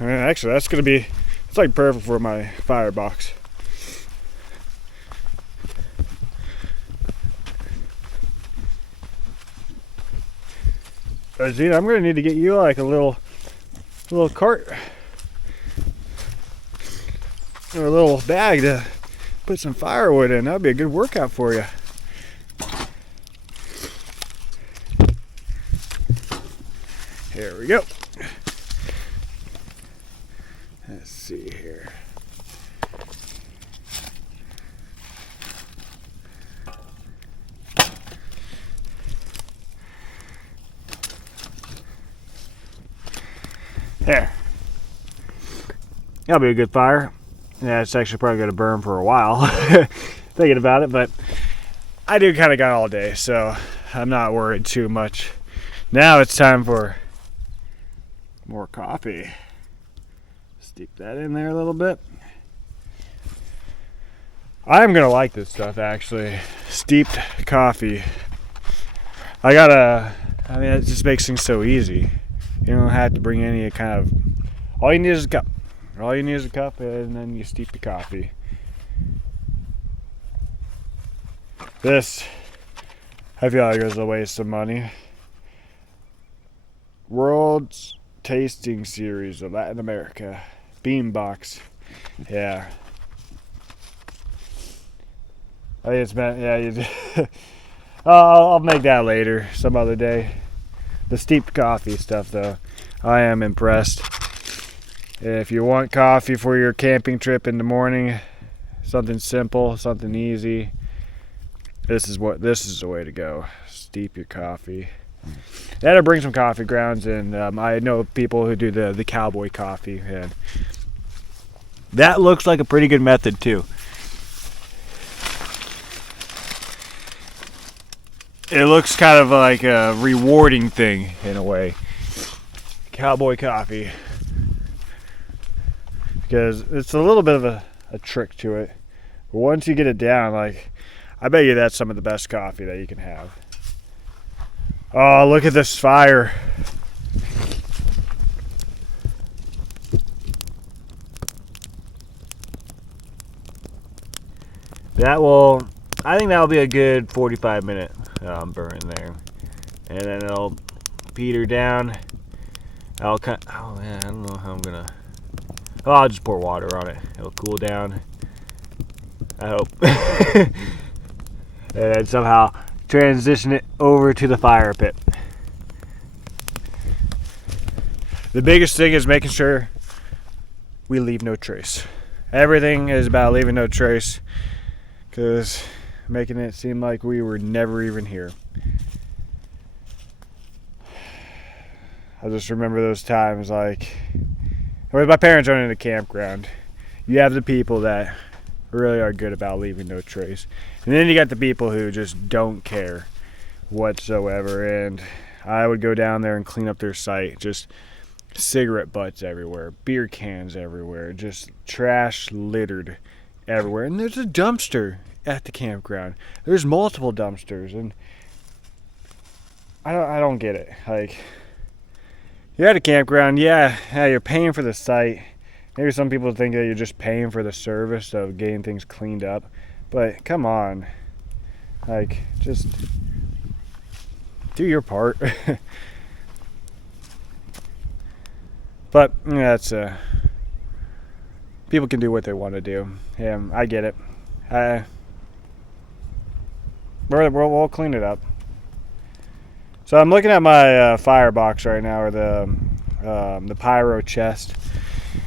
Actually, it's like perfect for my firebox. Zena, I'm gonna need to get you like a little cart or a little bag to put some firewood in. That'd be a good workout for you. Here we go. Let's see here. There. That'll be a good fire. Yeah, it's actually probably going to burn for a while. Thinking about it, but I do kind of got all day, so I'm not worried too much. Now it's time for more coffee. Steep that in there a little bit. I'm going to like this stuff, actually. Steeped coffee. It just makes things so easy. You don't have to bring any kind of. All you need is a cup. All you need is a cup, and then you steep the coffee. This, I feel like, is a waste of money. World's Tasting Series of Latin America. Bean box. Yeah. I think it's meant. Yeah, I'll make that later, some other day. The steeped coffee stuff, though, I am impressed. If you want coffee for your camping trip in the morning, something simple, something easy, this is the way to go. Steep your coffee. That'll bring some coffee grounds, and I know people who do the cowboy coffee, and that looks like a pretty good method too. It looks kind of like a rewarding thing in a way. Cowboy coffee. because it's a little bit of a trick to it. But once you get it down, like, I bet you that's some of the best coffee that you can have. Oh, look at this fire. I think that'll be a good 45-minute burn there. And then it'll peter down. Oh man, I don't know how I'm gonna. Oh, I'll just pour water on it. It'll cool down, I hope. And then somehow transition it over to the fire pit. The biggest thing is making sure we leave no trace. Everything is about leaving no trace, because making it seem like we were never even here. I just remember those times, like with my parents owning a campground. You have the people that really are good about leaving no trace, and then you got the people who just don't care whatsoever. And I would go down there and clean up their site. Just cigarette butts everywhere, beer cans everywhere, just trash littered everywhere. And there's a dumpster at the campground. There's multiple dumpsters, and I don't get it. Like, you're at a campground, yeah, you're paying for the site. Maybe some people think that you're just paying for the service of getting things cleaned up, but come on, like, just do your part. But yeah, that's people can do what they want to do. Yeah, I get it. We'll clean it up. So I'm looking at my firebox right now, or the pyro chest.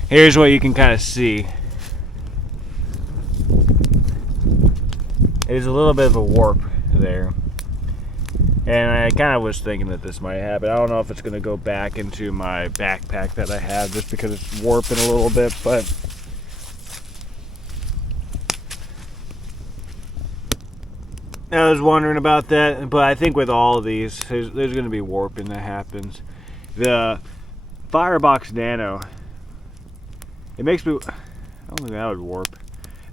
Here's what you can kind of see. There's a little bit of a warp there. And I kind of was thinking that this might happen. I don't know if it's going to go back into my backpack that I have, just because it's warping a little bit, but I was wondering about that. But I think with all of these, there's going to be warping that happens. The Firebox Nano, it makes me, I don't think that would warp.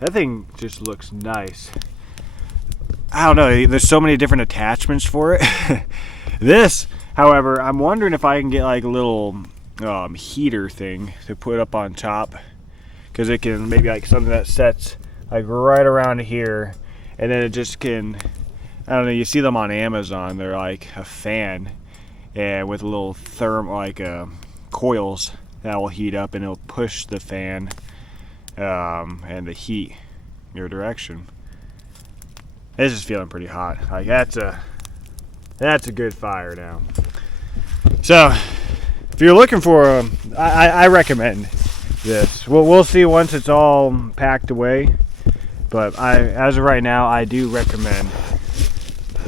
That thing just looks nice. I don't know, there's so many different attachments for it. This, however, I'm wondering if I can get like a little heater thing to put up on top, because it can maybe like something that sets like right around here, and then it just can, I don't know, you see them on Amazon, they're like a fan, and with a little coils that will heat up, and it'll push the fan and the heat your direction. This is feeling pretty hot. Like, that's a good fire now. So if you're looking for I recommend this. We'll see once it's all packed away, but as of right now, I do recommend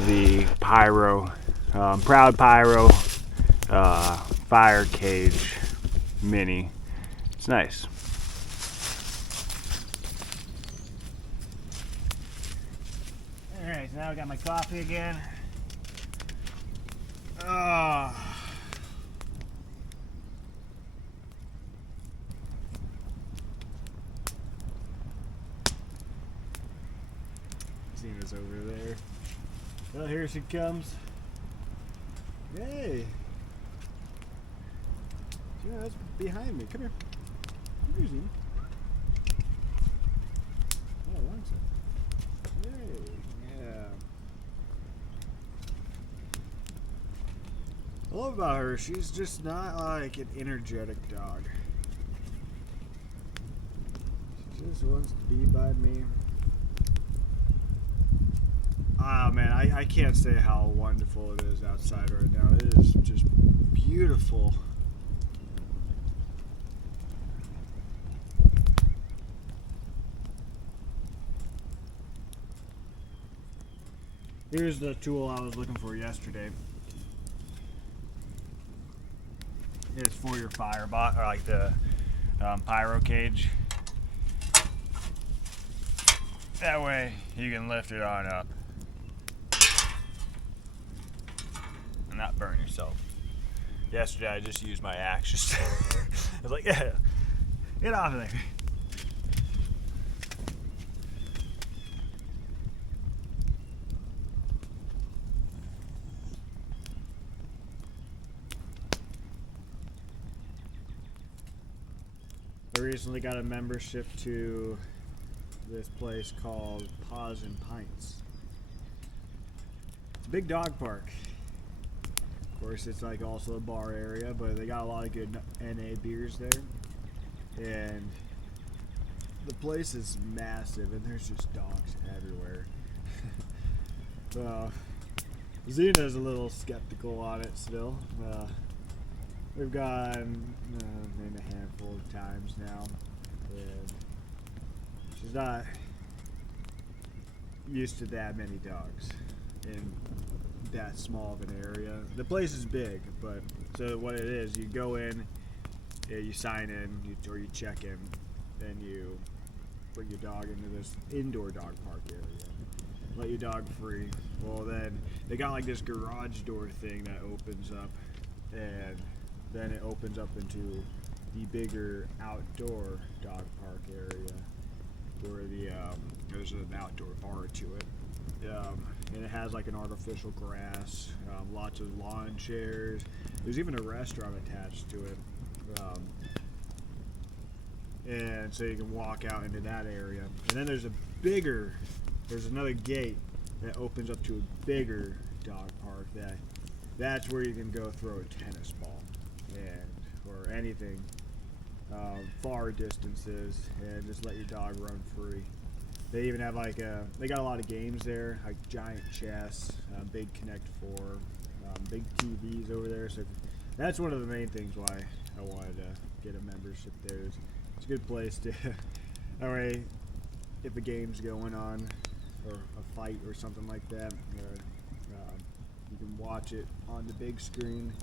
the Pyro, Proud Pyro Fire Cage Mini. It's nice. Alright, so now I got my coffee again. Tina's over there. Well, here she comes. Hey! Tina, that's behind me. Come here. Come here, Tina. Oh, one second. Hey! Yeah. I love about her, she's just not like an energetic dog. She just wants to be by me. Ah, man, I can't say how wonderful it is outside right now. It is just beautiful. Here's the tool I was looking for yesterday. It's for your firebox, or like the pyro cage. That way you can lift it on up and not burn yourself. Yesterday I just used my axe. I was like, yeah. Get off of there. I recently got a membership to this place called Paws and Pints. It's a big dog park. Of course, it's like also a bar area, but they got a lot of good NA beers there. And the place is massive, and there's just dogs everywhere. Zena's a little skeptical on it still. We've gone maybe a handful of times now, and she's not used to that many dogs in that small of an area. The place is big, but so what it is, you go in, you sign in, or you check in, then you bring your dog into this indoor dog park area. Let your dog free. Well, then they got like this garage door thing that opens up, and then it opens up into the bigger outdoor dog park area where there's an outdoor bar to it. And it has like an artificial grass, lots of lawn chairs. There's even a restaurant attached to it. And so you can walk out into that area. And then there's another gate that opens up to a bigger dog park that's where you can go throw a tennis ball or anything far distances and just let your dog run free. They even have they got a lot of games there, like giant chess, big Connect 4, big TVs over there. So that's one of the main things why I wanted to get a membership there. It's a good place to, that way, if a game's going on or a fight or something like that, you can watch it on the big screen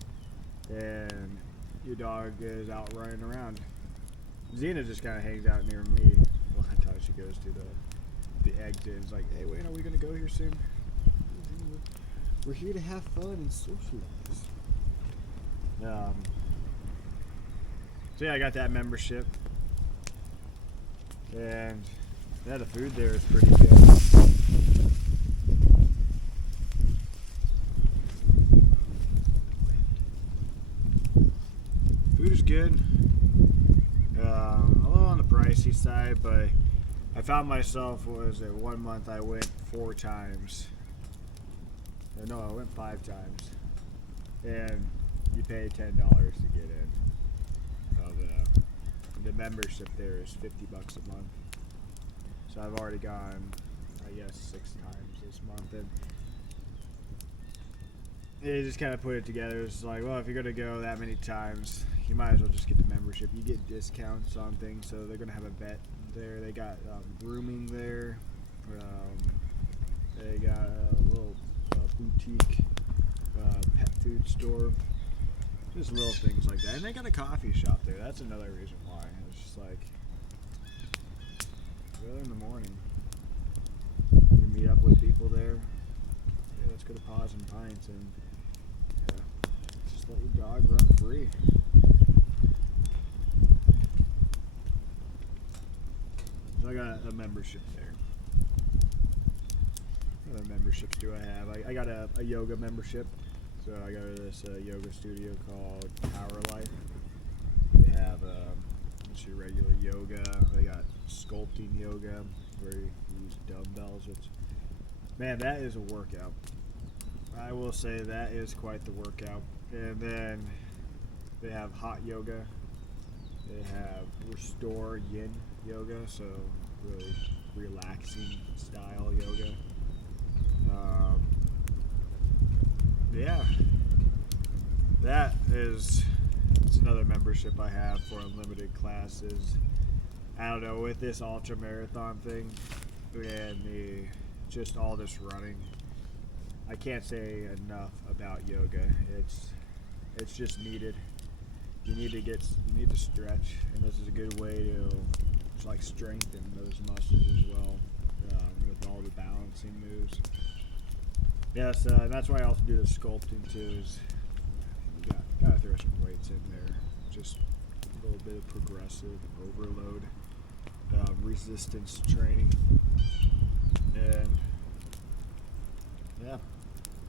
and your dog is out running around. Xena just kind of hangs out near me one time she goes to the exit and is like, hey, wait, are we going to go here soon? We're here to have fun and socialize. So yeah, I got that membership. And yeah, the food there is pretty good. Food is good. A little on the pricey side, but I found myself, one month I went 4 times. No, I went 5 times. And you pay $10 to get in. The membership there is $50 a month. So I've already gone, I guess, 6 times this month. And they just kind of put it together. It's like, well, if you're going to go that many times, you might as well just get the membership. You get discounts on things, so they're going to have a vet there. They got grooming there. They got a little boutique pet food store. Just little things like that. And they got a coffee shop there. That's another reason why. It's just like, go there in the morning. You meet up with people there. Yeah, let's go to Paws and Pints and just let your dog run free. So I got a membership there. What other memberships do I have? I got a yoga membership. So I go to this yoga studio called Power Life. They have just your regular yoga. They got sculpting yoga where you use dumbbells. Man, that is a workout. I will say that is quite the workout. And then they have hot yoga. They have restore yin yoga, so really relaxing style yoga. Yeah, it's another membership I have for unlimited classes. I don't know, with this ultra marathon thing and just all this running, I can't say enough about yoga. It's just needed. You need to stretch, and this is a good way to just like strengthen those muscles as well with all the balancing moves. Yes, that's why I also do the sculpting too. Is you gotta throw some weights in there, just little bit of progressive overload resistance training, and yeah,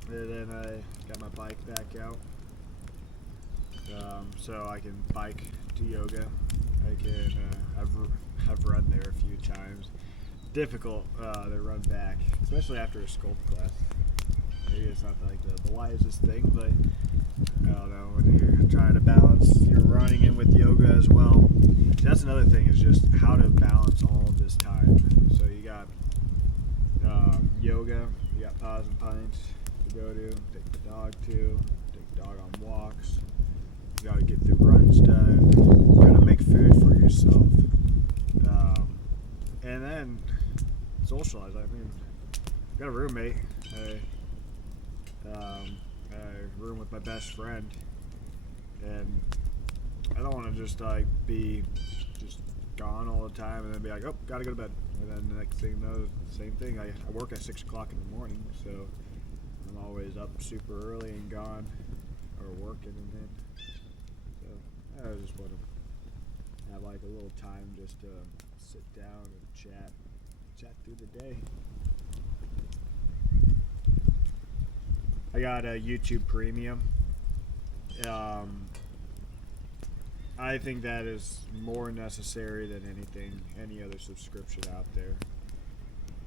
and then I got my bike back out, so I can bike to yoga. I can I've run there a few times. Difficult to run back, especially after a sculpt class. Maybe it's not like the wisest thing, but I don't know, when you're trying to balance your running in with yoga as well. That's another thing, is just how to balance all of this time. So you got yoga, you got Paws and Pints to go to, take the dog to, take the dog on walks. You got to get the runs done. You got to make food for yourself, and then socialize. I mean, I got a roommate. I room with my best friend, and I don't want to just like be just gone all the time and then be like, oh, gotta go to bed, and then the next thing you know, same thing. I work at 6 o'clock in the morning, so I'm always up super early and gone or working, and then so I just want to have like a little time just to sit down and chat through the day. I got a YouTube Premium. I think that is more necessary than any other subscription out there.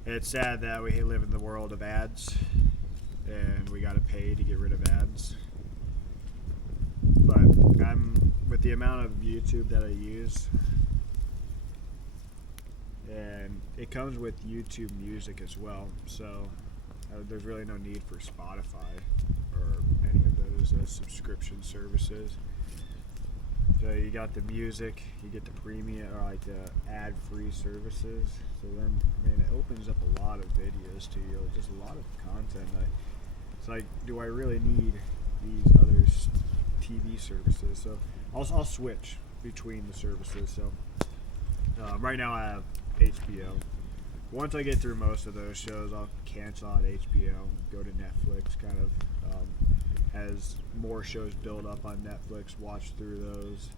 It's sad that we live in the world of ads, and we gotta pay to get rid of ads. But with the amount of YouTube that I use, and it comes with YouTube Music as well, so there's really no need for Spotify or any of those subscription services. So you got the music, you get the premium, or like the ad-free services. So then, I mean, it opens up a lot of videos to you, just a lot of content. It's like, do I really need these other TV services? So I'll switch between the services. So right now I have HBO. Once I get through most of those shows, I'll cancel out HBO, go to Netflix, kind of as more shows build up on Netflix, watch through those,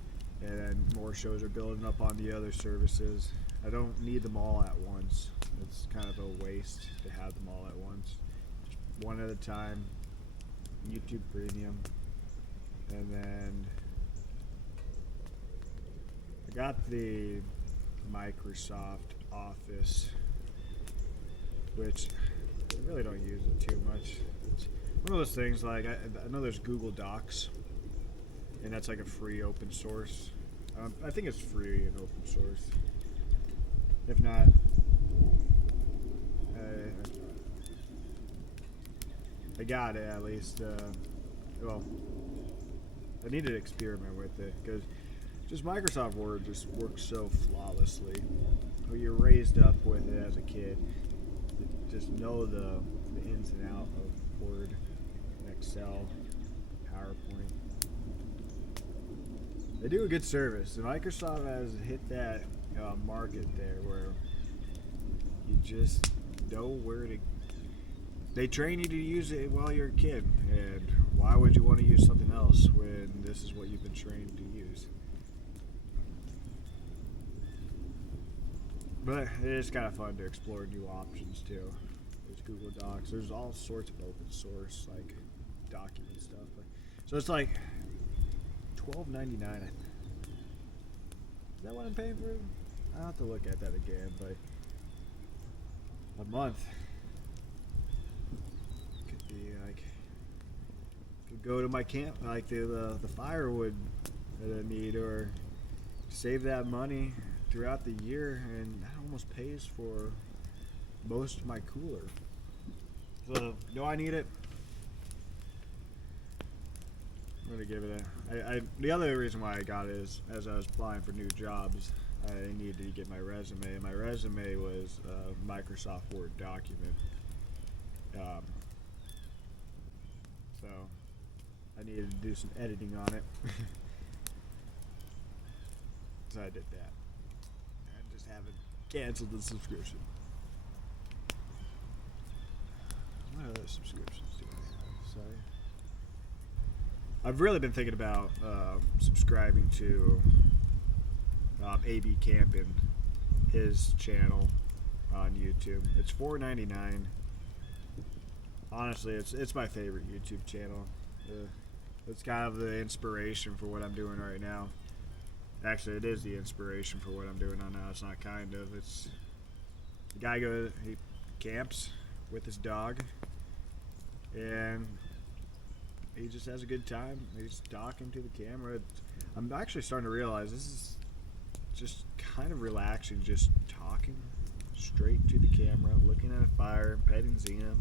and then more shows are building up on the other services. I don't need them all at once. It's kind of a waste to have them all at once. Just one at a time, YouTube Premium, and then I got the Microsoft Office, which I really don't use it too much. It's one of those things, like I know there's Google Docs, and that's like a free open source. I think it's free and open source. If not, I got it at least. Well, I need to experiment with it, because just Microsoft Word just works so flawlessly. Well, you're raised up with it as a kid. You just know the ins and outs of Word, Excel, PowerPoint. They do a good service. And Microsoft has hit that market there where you just know where to. They train you to use it while you're a kid, and why would you want to use something else when this is what you've been trained to use? But it is kind of fun to explore new options too. There's Google Docs. There's all sorts of open source like document stuff. So it's like $12.99. Is that what I'm paying for? I'll have to look at that again. But a month could be like, could go to my camp, like the firewood that I need, or save that money throughout the year, and that almost pays for most of my cooler. So, do I need it? I'm gonna give it a. The other reason why I got it is, as I was applying for new jobs, I needed to get my resume, and my resume was a Microsoft Word document. So I needed to do some editing on it. So I did that. I just haven't canceled the subscription. What other subscriptions do I have? Sorry. I've really been thinking about subscribing to AB Camping, his channel on YouTube. It's $4.99. Honestly, it's my favorite YouTube channel. It's kind of the inspiration for what I'm doing right now. Actually, it is the inspiration for what I'm doing right now. It's not kind of. It's the guy he camps with his dog, and he just has a good time. He's talking to the camera. I'm actually starting to realize this is just kind of relaxing, just talking straight to the camera, looking at a fire, petting Xena,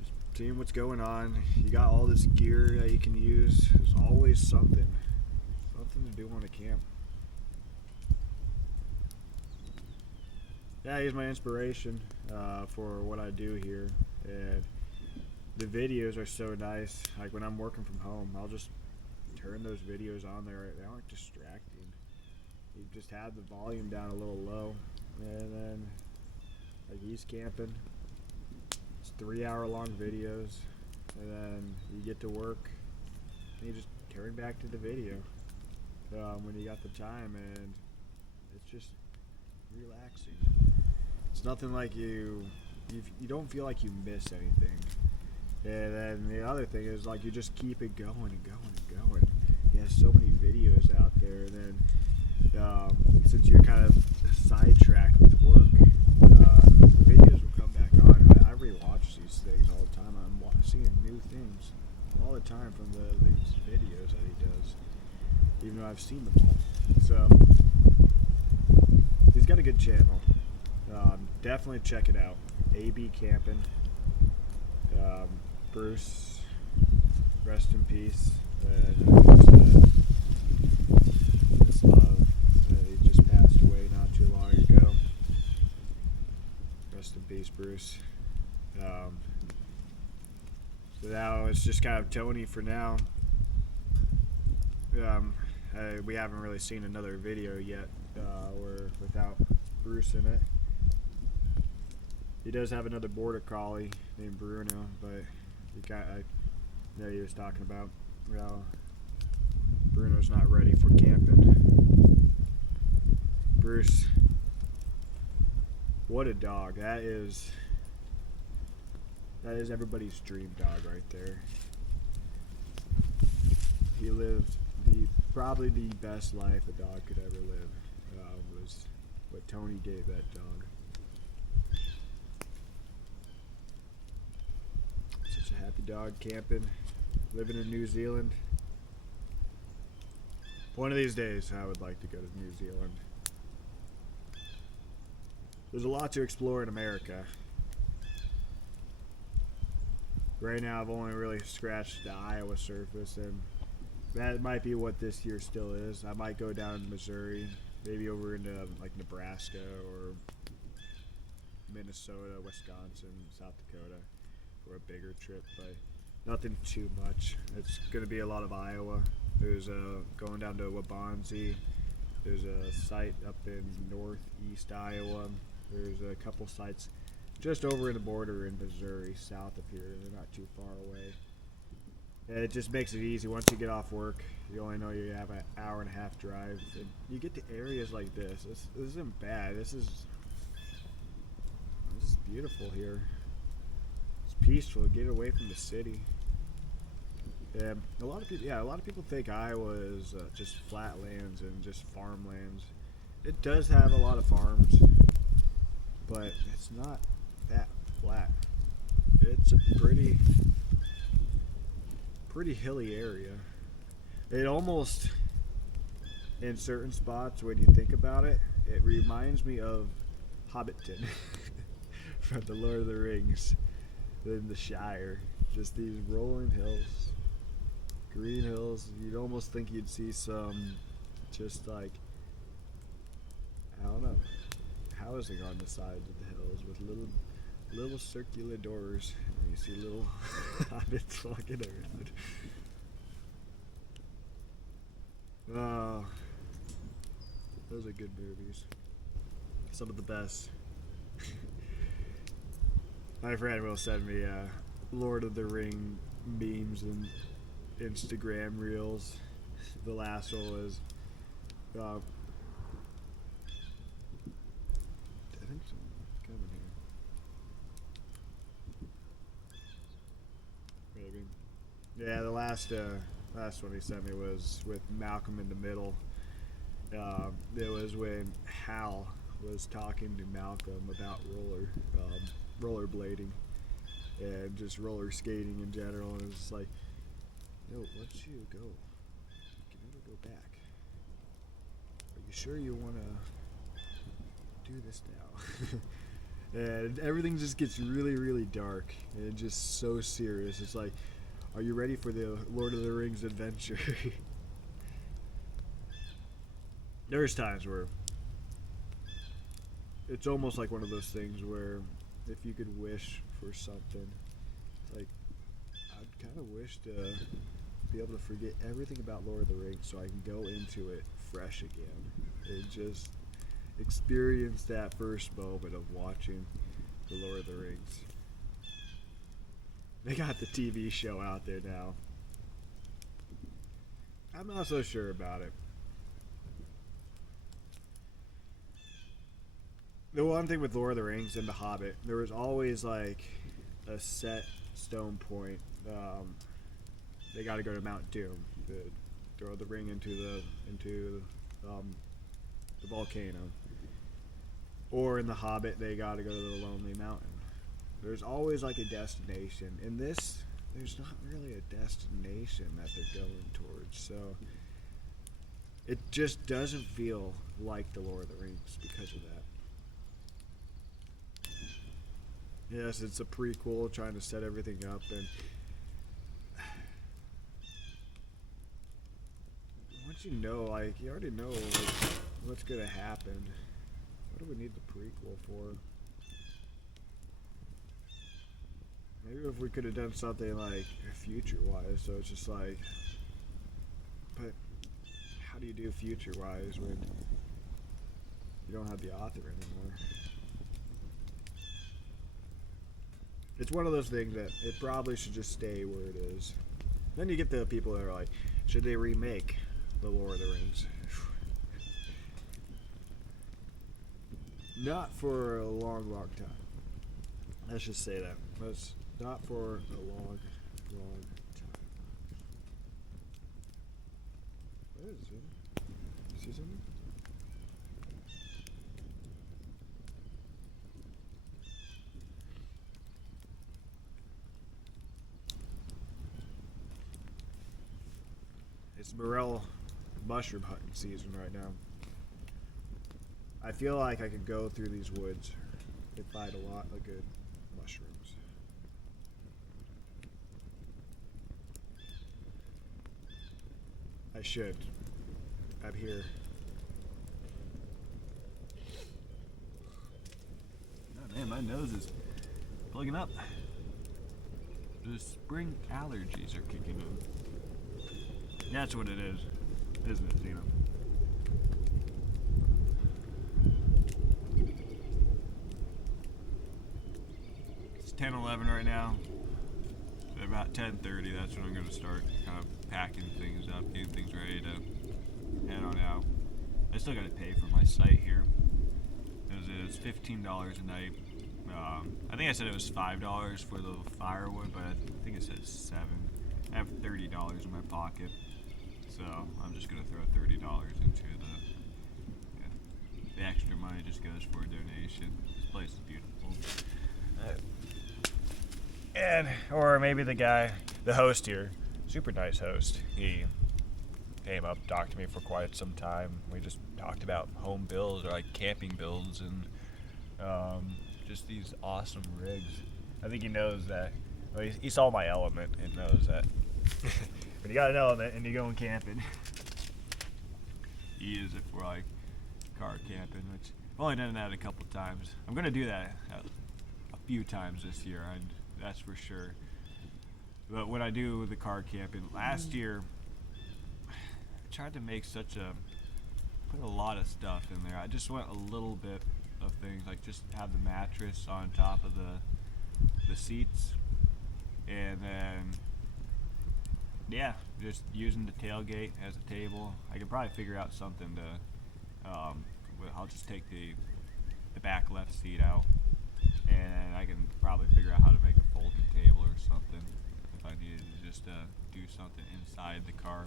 just seeing what's going on. You got all this gear that you can use. There's always something to do on a camp. Yeah, he's my inspiration for what I do here, and the videos are so nice. Like when I'm working from home, I'll just turn those videos on there. They aren't distracting. You just have the volume down a little low, and then like he's camping. It's 3-hour-long videos, and then you get to work, and you just turn back to the video when you got the time, and it's just relaxing. It's nothing like you don't feel like you miss anything. And then the other thing is like you just keep it going and going and going. You have so many videos out there, and then since you're kind of sidetracked with work, the videos will come back on. I rewatch these things all the time. I'm seeing new things all the time from these videos that he does, even though I've seen them all. So he's got a good channel. Definitely check it out. AB Camping. Bruce, rest in peace. His love. He just passed away not too long ago. Rest in peace, Bruce. So now it's just kind of Tony for now. We haven't really seen another video yet without Bruce in it. He does have another border collie named Bruno, but I know he was talking about, well, Bruno's not ready for camping. Bruce, what a dog. That is everybody's dream dog right there. He lived probably the best life a dog could ever live, was what Tony gave that dog. Such a happy dog, camping, living in New Zealand. One of these days I would like to go to New Zealand. There's a lot to explore in America. Right now I've only really scratched the Iowa surface, and that might be what this year still is. I might go down to Missouri, maybe over into like Nebraska or Minnesota, Wisconsin, South Dakota for a bigger trip, but nothing too much. It's going to be a lot of Iowa. There's going down to Waubonsee. There's a site up in northeast Iowa. There's a couple sites just over in the border in Missouri, south of here. They're not too far away. And it just makes it easy. Once you get off work, you only know you have an hour and a half drive, and you get to areas like this. This isn't bad. This is beautiful here. It's peaceful. Get away from the city. And a lot of people think Iowa is just flat lands and just farmlands. It does have a lot of farms, but it's not that flat. It's a pretty hilly area. It almost, in certain spots when you think about it, it reminds me of Hobbiton from the Lord of the Rings in the Shire. Just these rolling hills, green hills. You'd almost think you'd see some just like, I don't know, housing on the sides of the hills with little circular doors, and you see little hobbits walking around. Oh, those are good movies. Some of the best. My friend will send me Lord of the Ring memes and Instagram reels. The last one was think so. Coming here. Maybe. Yeah, the last one he sent me was with Malcolm in the Middle. It was when Hal was talking to Malcolm about rollerblading and just roller skating in general, and it's like, yo, once you go, you can never go back. Are you sure you want to do this now? And everything just gets really, really dark and just so serious. It's like, are you ready for the Lord of the Rings adventure? There's times where it's almost like one of those things where if you could wish for something, it's like, I'd kind of wish to be able to forget everything about Lord of the Rings so I can go into it fresh again and just experience that first moment of watching the Lord of the Rings. They got the TV show out there now. I'm not so sure about it. The one thing with Lord of the Rings and The Hobbit, there was always like a set stone point. They got to go to Mount Doom to throw the ring into the volcano. Or in The Hobbit, they got to go to the Lonely Mountain. There's always like a destination. In this, there's not really a destination that they're going towards. So it just doesn't feel like the Lord of the Rings because of that. Yes, it's a prequel trying to set everything up, and once you know, like, you already know like, what's gonna happen. What do we need the prequel for? Maybe if we could have done something like future-wise, so it's just like, but how do you do future-wise when you don't have the author anymore? It's one of those things that it probably should just stay where it is. Then you get the people that are like, should they remake The Lord of the Rings? Not for a long, long time. Let's just say that. That's not for a long, long time. What is it? See something? It's morel mushroom hunting season right now. I feel like I could go through these woods and find a lot of good mushrooms. I should. I'm here. Oh man, my nose is plugging up. The spring allergies are kicking in. That's what it is, isn't it, Zena? It's 10:11 right now. At about 10:30, that's when I'm going to start kind of packing things up, getting things ready to head on out. I still got to pay for my site here. It's $15 a night. I think I said it was $5 for the firewood, but I think it says $7. I have $30 in my pocket. So I'm just gonna throw $30 into the extra money just goes for a donation. This place is beautiful. And or maybe the host here, super nice host. He came up, talked to me for quite some time. We just talked about home builds or like camping builds and just these awesome rigs. I think he knows that. Well, he saw my element and knows that. When you got an element and you're going camping. He uses it for like car camping, which I've only done that a couple times. I'm gonna do that a few times this year, and that's for sure. But when I do the car camping, last year I tried to make put a lot of stuff in there. I just went a little bit of things, like just have the mattress on top of the seats, and then yeah, just using the tailgate as a table. I could probably figure out something to, I'll just take the the back left seat out, and I can probably figure out how to make a folding table or something if I needed to just do something inside the car.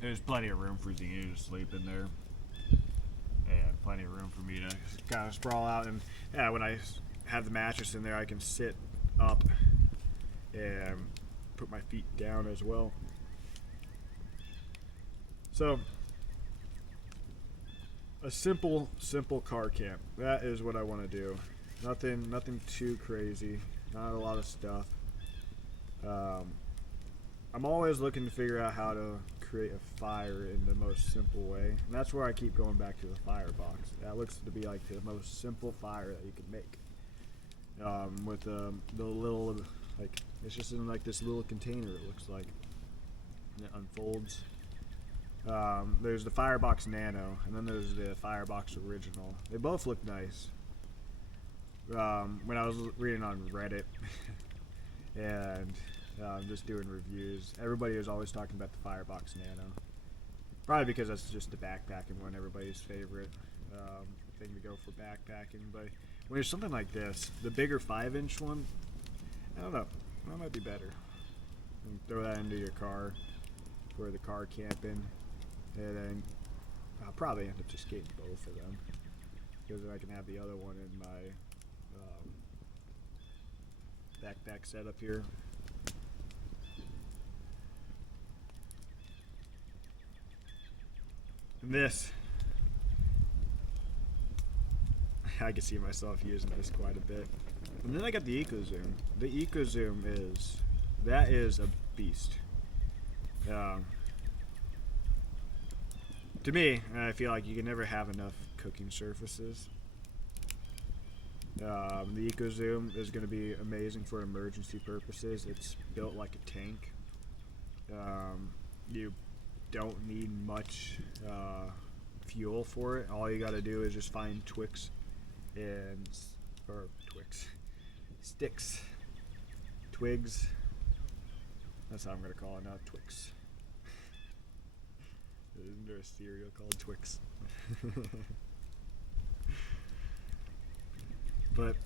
There's plenty of room for Xena to sleep in there, and plenty of room for me to kind of sprawl out. And yeah, when I have the mattress in there, I can sit up and put my feet down as well. So a simple car camp. That is what I want to do. Nothing too crazy. Not a lot of stuff. I'm always looking to figure out how to create a fire in the most simple way, and that's where I keep going back to the firebox. That looks to be like the most simple fire that you can make. With the little, like, it's just in like this little container, it looks like. And it unfolds. There's the Firebox Nano, and then there's the Firebox Original. They both look nice. When I was reading on Reddit and just doing reviews, everybody was always talking about the Firebox Nano. Probably because that's just the backpacking one, everybody's favorite thing to go for backpacking. But when there's something like this, the bigger 5-inch one, I don't know, that might be better. You can throw that into your car for the car camping, and then I'll probably end up just getting both of them because then I can have the other one in my backpack setup here. And this, I can see myself using this quite a bit. And then I got the EcoZoom. The EcoZoom is a beast. To me, I feel like you can never have enough cooking surfaces. The EcoZoom is going to be amazing for emergency purposes. It's built like a tank. You don't need much fuel for it. All you got to do is just find sticks, twigs. That's how I'm gonna call it, not Twix. Isn't there a cereal called Twix? But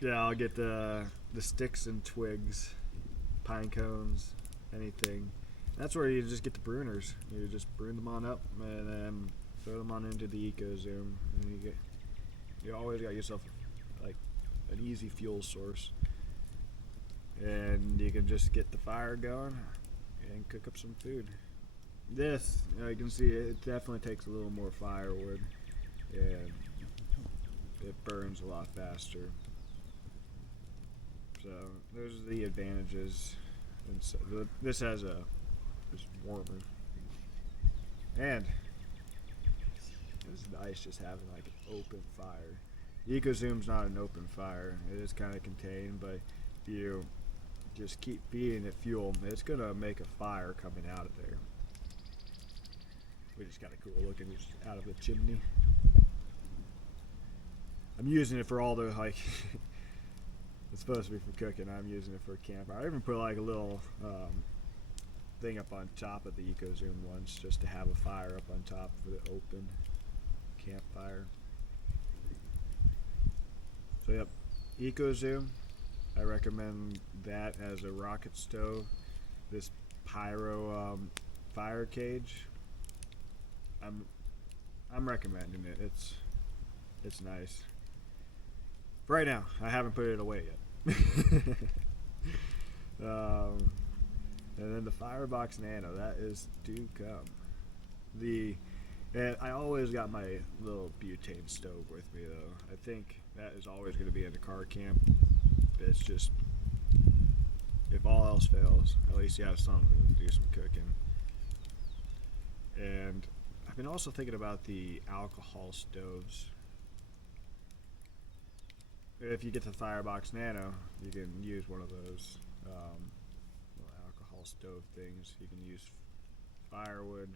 yeah, I'll get the sticks and twigs, pine cones, anything. That's where you just get the pruners. You just prune them on up and then throw them on into the EcoZoom, and you always got yourself like an easy fuel source, and you can just get the fire going and cook up some food. This, you can see it definitely takes a little more firewood, and it burns a lot faster. So those are the advantages. And so this has a warmer, and it's nice just having like an open fire. The EcoZoom's not an open fire; it is kind of contained, but if you just keep feeding it fuel, it's gonna make a fire coming out of there, which is kind of cool looking just out of the chimney. I'm using it for all the like. It's supposed to be for cooking. I'm using it for a camper. I even put like a little thing up on top of the EcoZoom once, just to have a fire up on top for the open campfire. So yep, EcoZoom. I recommend that as a rocket stove. This pyro fire cage. I'm recommending it. It's nice. Right now, I haven't put it away yet. And then the Firebox Nano, that is to come. And I always got my little butane stove with me though. I think that is always going to be in the car camp. It's just, if all else fails, at least you have something to do some cooking. And I've been also thinking about the alcohol stoves. If you get the Firebox Nano, you can use one of those little alcohol stove things. You can use firewood,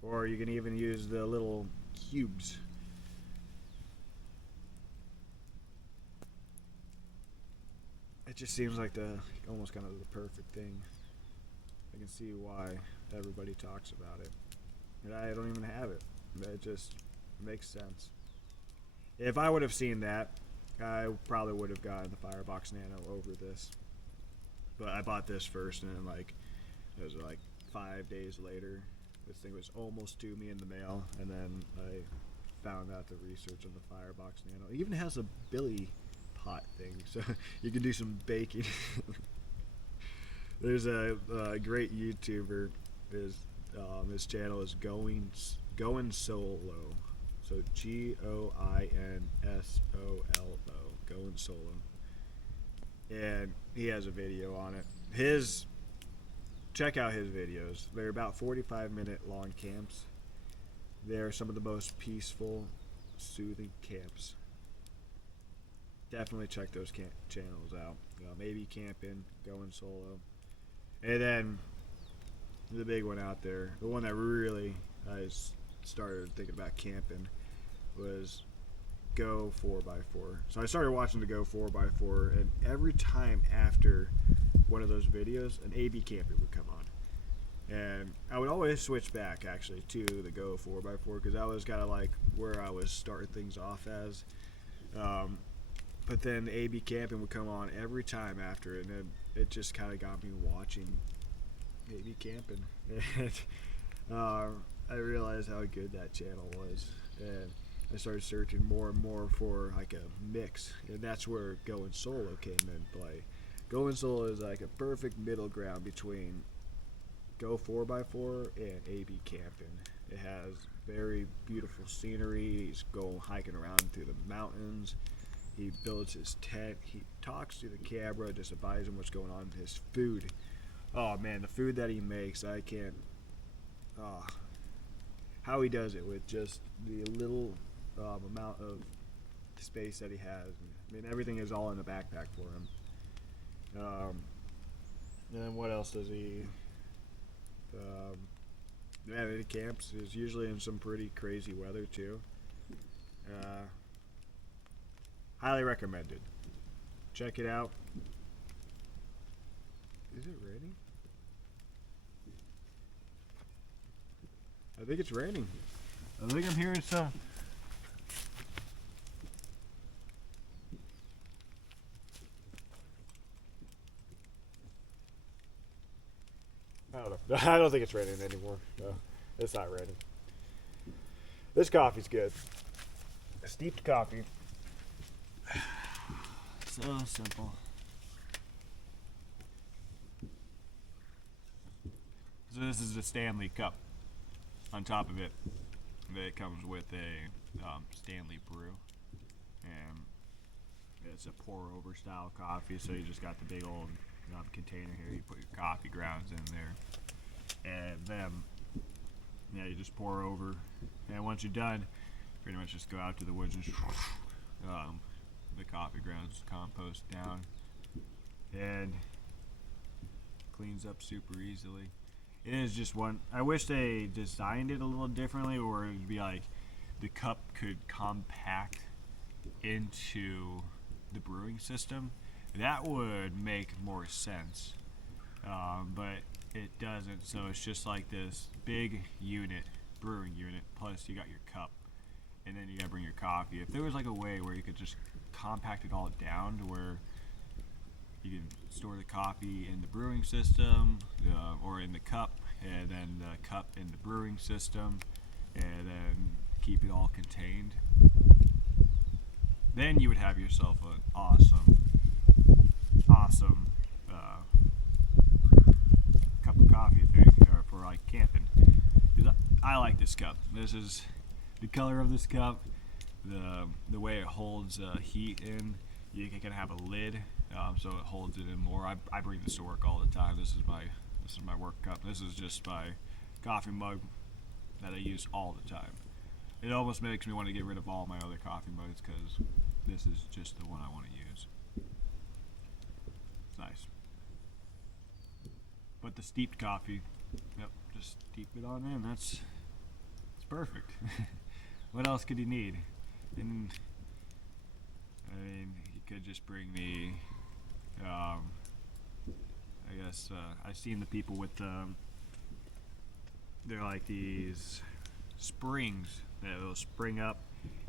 or you can even use the little cubes. It just seems like almost kind of the perfect thing. I can see why everybody talks about it. And I don't even have it. It just makes sense. If I would have seen that, I probably would have gotten the Firebox Nano over this. But I bought this first, and then like it was like 5 days later, this thing was almost to me in the mail, and then I found out the research on the Firebox Nano. It even has a billy pot thing, so you can do some baking. There's a great YouTuber. His channel is Going Solo. So GOINSOLO, Going Solo. And he has a video on it. Check out his videos. They're about 45-minute long camps. They're some of the most peaceful, soothing camps. Definitely check those channels out. Maybe Camping, Going Solo. And then the big one out there, the one that really I started thinking about camping, was Go 4x4. So I started watching the Go 4x4, and every time after one of those videos, an AB camper would come on. And I would always switch back actually to the Go 4x4 because that was kind of like where I was starting things off as. But then AB camping would come on every time after it, and it just kind of got me watching AB camping. And I realized how good that channel was, and I started searching more and more for like a mix, and that's where Going Solo came in play. Going Solo is like a perfect middle ground between Go 4x4 and AB camping. It has very beautiful scenery. He's going hiking around through the mountains. He builds his tent. He talks to the camera, just advising what's going on with his food. Oh man, the food that he makes, I can't. How he does it with just the little amount of space that he has. I mean, everything is all in a backpack for him. And then what else does he? Yeah, he camps. Is usually in some pretty crazy weather too. Highly recommended. Check it out. Is it raining? I think it's raining. I think I'm hearing some. I don't know. I don't think it's raining anymore. No, it's not raining. This coffee's good. Steeped coffee. So simple. So this is the Stanley cup. On top of it, it comes with a Stanley brew, and it's a pour-over style coffee. So you just got the big old container here. You put your coffee grounds in there, and then you just pour over. And once you're done, pretty much just go out to the woods and the coffee grounds compost down, and cleans up super easily. It is just one. I wish they designed it a little differently, or it'd be like the cup could compact into the brewing system. That would make more sense, but it doesn't. So it's just like this big unit, brewing unit, plus you got your cup, and then you gotta bring your coffee. If there was like a way where you could just compact it all down to where you can store the coffee in the brewing system, or in the cup, and then the cup in the brewing system, and then keep it all contained, then you would have yourself an awesome cup of coffee thing, or for like camping. I like this cup. This is the color of this cup, the way it holds heat in. You can have a lid, so it holds it in more. I bring this to work all the time. This is my work cup. This is just my coffee mug that I use all the time. It almost makes me want to get rid of all my other coffee mugs because this is just the one I want to use. It's nice. But the steeped coffee, yep, just steep it on in. It's perfect. What else could you need? And I mean, you could just bring the, I guess, I've seen the people with, they're like these springs that will spring up,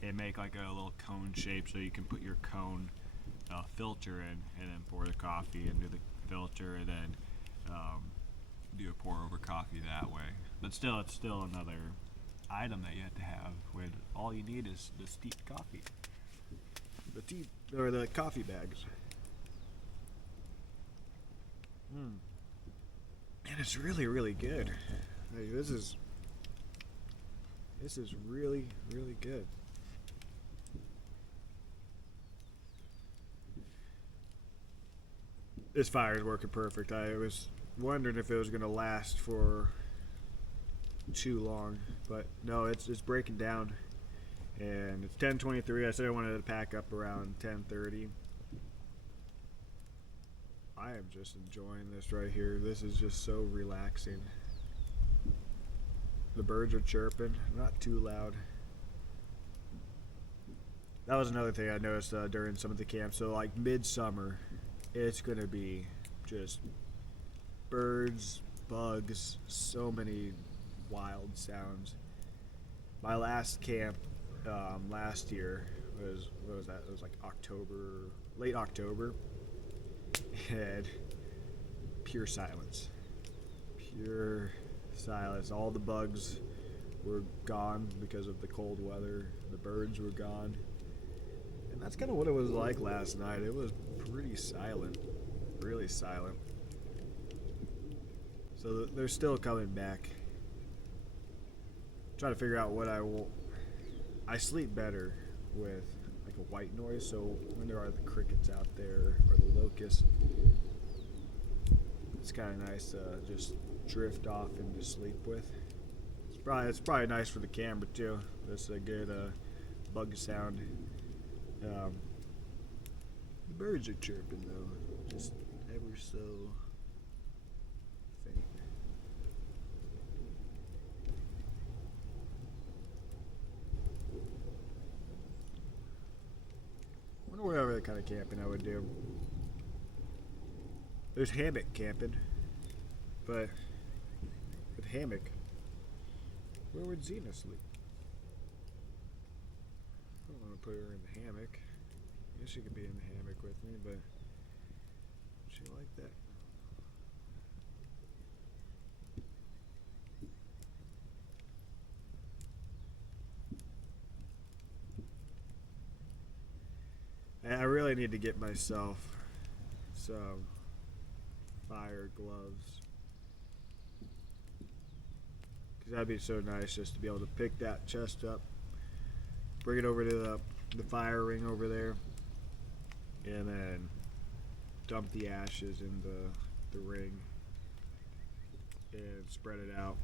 and make like a little cone shape so you can put your cone filter in, and then pour the coffee into the filter, and then do a pour over coffee that way. But still, it's still another item that you have to have when all you need is the steeped coffee. The tea or the coffee bags. And it's really, really good. Like, this is really, really good. This fire is working perfect. I was wondering if it was going to last for too long, but no, it's breaking down. And it's 10:23. I said I wanted to pack up around 10:30. I am just enjoying this right here. This is just so relaxing. The birds are chirping, not too loud. That was another thing I noticed during some of the camps. So like midsummer, it's gonna be just birds, bugs, so many wild sounds. My last camp last year was, what was that? It was like October, late October, and pure silence. Pure silence. All the bugs were gone because of the cold weather. The birds were gone. And that's kind of what it was like last night. It was pretty silent. Really silent. So they're still coming back. Trying to figure out what I will. I sleep better with like a white noise, so when there are the crickets out there or the locusts, it's kind of nice to just drift off into sleep with. It's probably nice for the camera too. That's a good bug sound. The birds are chirping though, just ever so faint. I wonder what other kind of camping I would do. There's hammock camping, but with hammock, where would Xena sleep? I don't want to put her in the hammock. I guess she could be in the hammock with me, but she like that. And I really need to get myself some fire gloves, because that'd be so nice just to be able to pick that chest up, bring it over to the fire ring over there, and then dump the ashes in the ring and spread it out.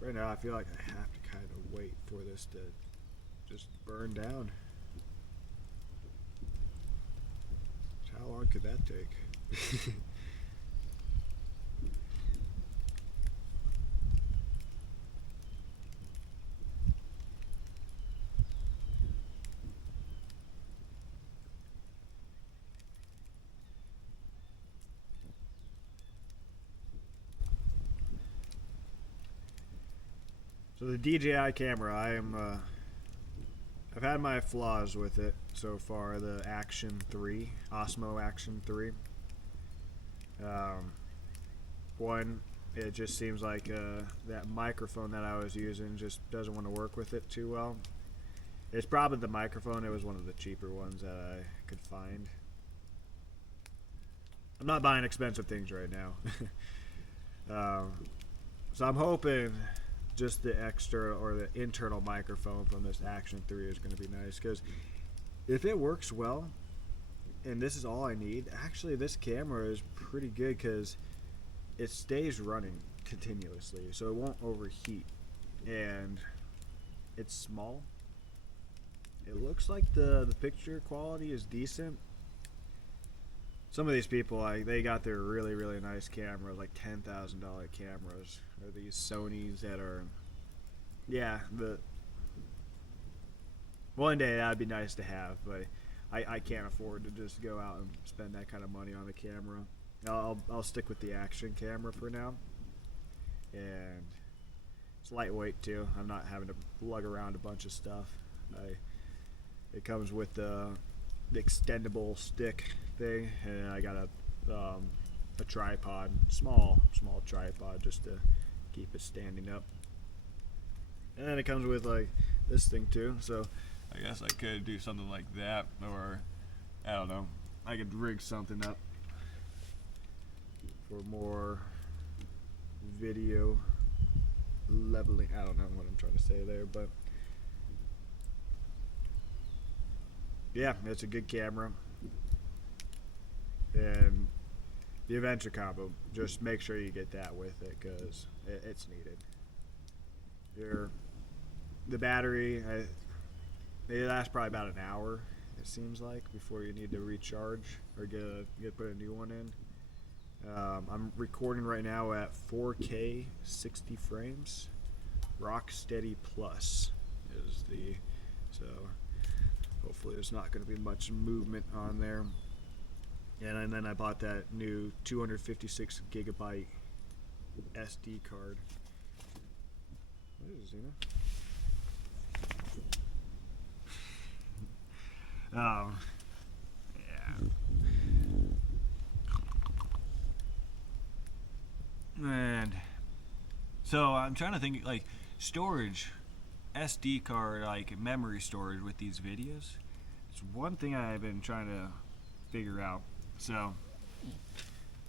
Right now I feel like I have to kind of wait for this to just burn down. How long could that take? So the DJI camera, I've had my flaws with it so far. The Action 3, Osmo Action 3. One, it just seems like that microphone that I was using just doesn't want to work with it too well. It's probably the microphone. It was one of the cheaper ones that I could find. I'm not buying expensive things right now. So I'm hoping just the extra or the internal microphone from this Action 3 is going to be nice, because if it works well and this is all I need, actually this camera is pretty good because it stays running continuously, so it won't overheat, and it's small. It looks like the picture quality is decent. Some of these people, they got their really, really nice cameras, like $10,000 cameras, or these Sonys that are, yeah, one day that'd be nice to have, but I can't afford to just go out and spend that kind of money on a camera. I'll stick with the Action camera for now, and It's lightweight too. I'm not having to lug around a bunch of stuff. It comes with the extendable stick thing, and I got a tripod, small tripod, just to keep it standing up. And then it comes with like this thing too, so I guess I could do something like that, or I don't know, I could rig something up for more video leveling. I don't know what I'm trying to say there, but yeah, it's a good camera. And the adventure combo, just make sure you get that with it, because it's needed. The battery, they last probably about an hour, it seems like, before you need to recharge or put a new one in. I'm recording right now at 4K 60 frames. Rocksteady Plus is so hopefully there's not going to be much movement on there. And then I bought that new 256 gigabyte SD card. What is it, Xena? Oh, yeah. And so I'm trying to think, like, storage, SD card, like memory storage with these videos. It's one thing I've been trying to figure out. So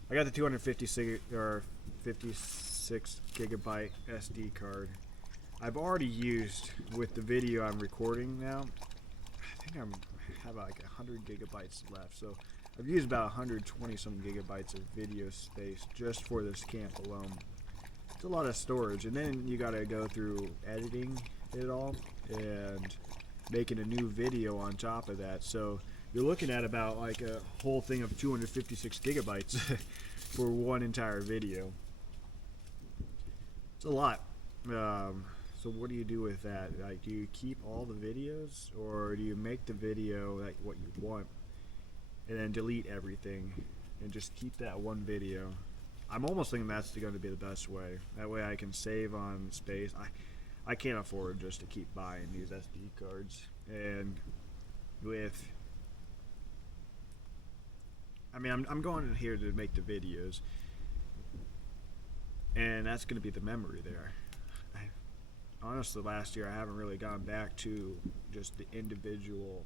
I got the 256 or 56 gigabyte SD card. I've already used with the video I'm recording now. I think I have like 100 gigabytes left, so I've used about 120 some gigabytes of video space just for this camp alone. It's a lot of storage, and then you got to go through editing it all and making a new video on top of that. So you're looking at about like a whole thing of 256 gigabytes for one entire video. It's a lot. So what do you do with that? Like, do you keep all the videos, or do you make the video like what you want and then delete everything and just keep that one video? I'm almost thinking that's going to be the best way. That way I can save on space. I can't afford just to keep buying these SD cards. And I'm going in here to make the videos, and that's going to be the memory there. Honestly, last year I haven't really gone back to just the individual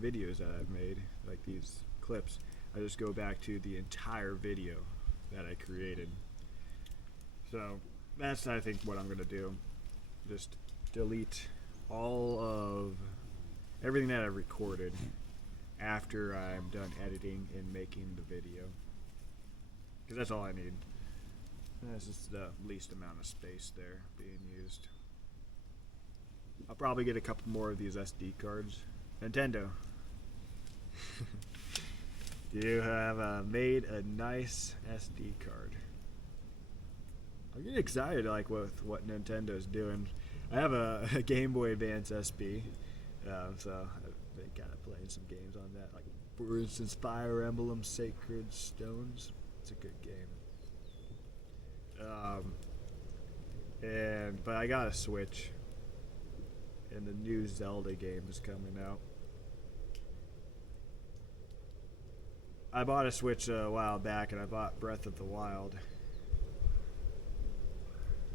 videos that I've made, like these clips. I just go back to the entire video that I created. So that's, I think, what I'm going to do. Just delete all of everything that I recorded after I'm done editing and making the video, because that's all I need. That's just the least amount of space there being used. I'll probably get a couple more of these SD cards. Nintendo, you have made a nice SD card. I'm getting excited, like, with what Nintendo's doing. I have a Game Boy Advance SP, so I've been kind of playing some games on that. Like, for instance, Fire Emblem Sacred Stones. It's a good game. But I got a Switch, and the new Zelda game is coming out. I bought a Switch a while back, and I bought Breath of the Wild.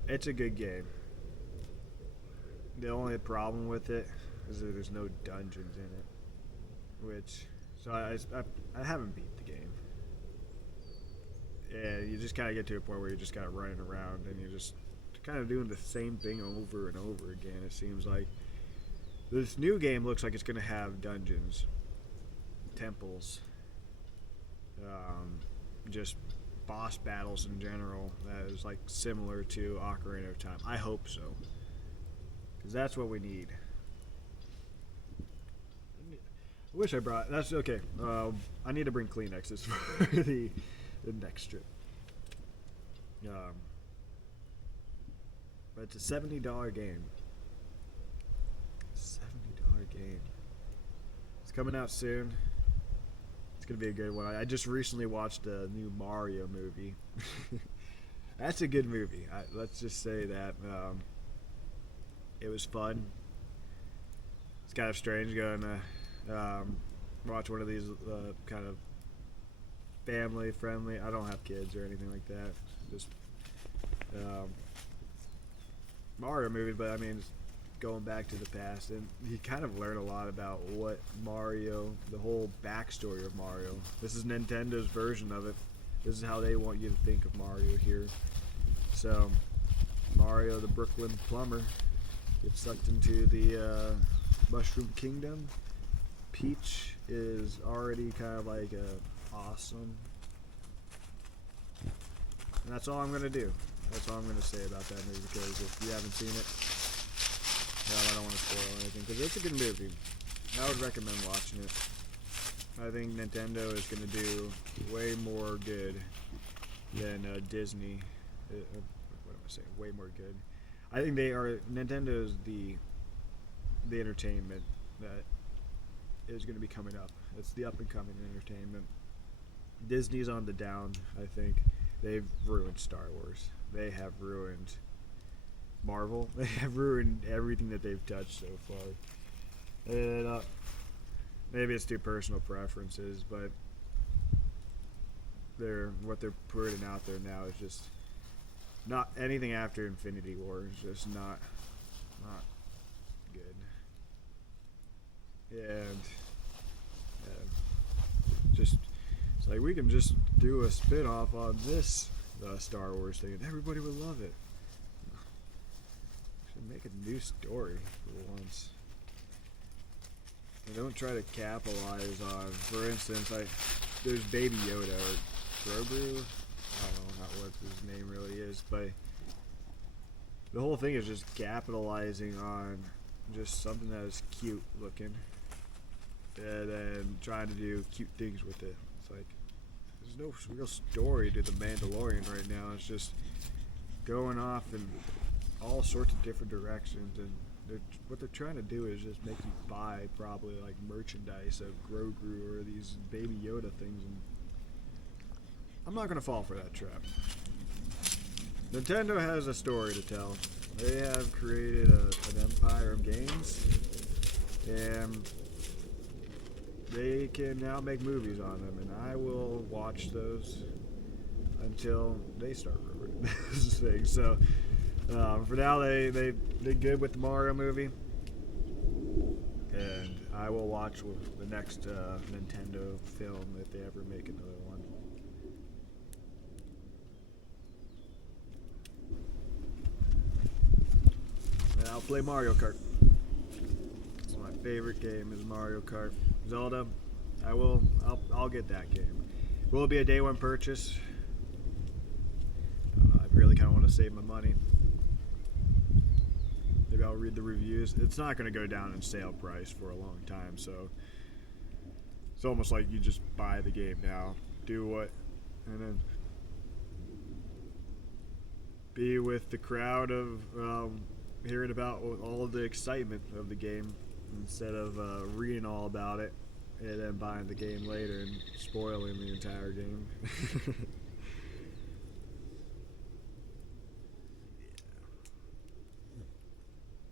It's a good game. The only problem with it is that there's no dungeons in it, so I haven't beat the game. And you just kind of get to a point where you're just kind of running around, and you're just kind of doing the same thing over and over again, it seems like. This new game looks like it's going to have dungeons, temples, just boss battles in general that is like similar to Ocarina of Time. I hope so, because that's what we need. I wish I brought... That's okay. I need to bring Kleenexes for the next trip. But it's a $70 game. $70 game. It's coming out soon. It's gonna be a good one. I just recently watched a new Mario movie. That's a good movie. Let's just say that it was fun. It's kind of strange going to watch one of these kind of family friendly. I don't have kids or anything like that. Just Mario movies, but I mean, just going back to the past, and you kind of learn a lot about what Mario, the whole backstory of Mario. This is Nintendo's version of it. This is how they want you to think of Mario here. So, Mario, the Brooklyn plumber, gets sucked into the Mushroom Kingdom. Peach is already kind of like awesome. And that's all I'm going to do. That's all I'm going to say about that movie, because if you haven't seen it, I don't want to spoil anything, because it's a good movie. I would recommend watching it. I think Nintendo is going to do way more good than Disney. What am I saying? Way more good. I think Nintendo is the entertainment that is going to be coming up. It's the up and coming entertainment. Disney's on the down, I think. They've ruined Star Wars. They have ruined Marvel. They have ruined everything that they've touched so far. And maybe it's too personal preferences, but what they're putting out there now is just not anything after Infinity War is just not good. And just it's like we can just do a spin-off on this Star Wars thing and everybody would love it. Should make a new story for once. And don't try to capitalize on, for instance, there's Baby Yoda or Grogu. I don't know what his name really is, but the whole thing is just capitalizing on just something that is cute looking and then trying to do cute things with it. It's like there's no real story to The Mandalorian right now. It's just going off in all sorts of different directions, and what they're trying to do is just make you buy probably like merchandise of Grogu or these Baby Yoda things, and I'm not going to fall for that trap. Nintendo has a story to tell. They have created an empire of games, and they can now make movies on them, and I will watch those until they start ruining this thing. So for now, they did good with the Mario movie, and I will watch the next Nintendo film if they ever make another one. And I'll play Mario Kart. It's my favorite game is Mario Kart. Zelda, I'll get that game. Will it be a day one purchase? I don't know, I really kind of want to save my money. Maybe I'll read the reviews. It's not going to go down in sale price for a long time, so it's almost like you just buy the game now, do what, and then be with the crowd of hearing about all of the excitement of the game instead of reading all about it and then buying the game later and spoiling the entire game.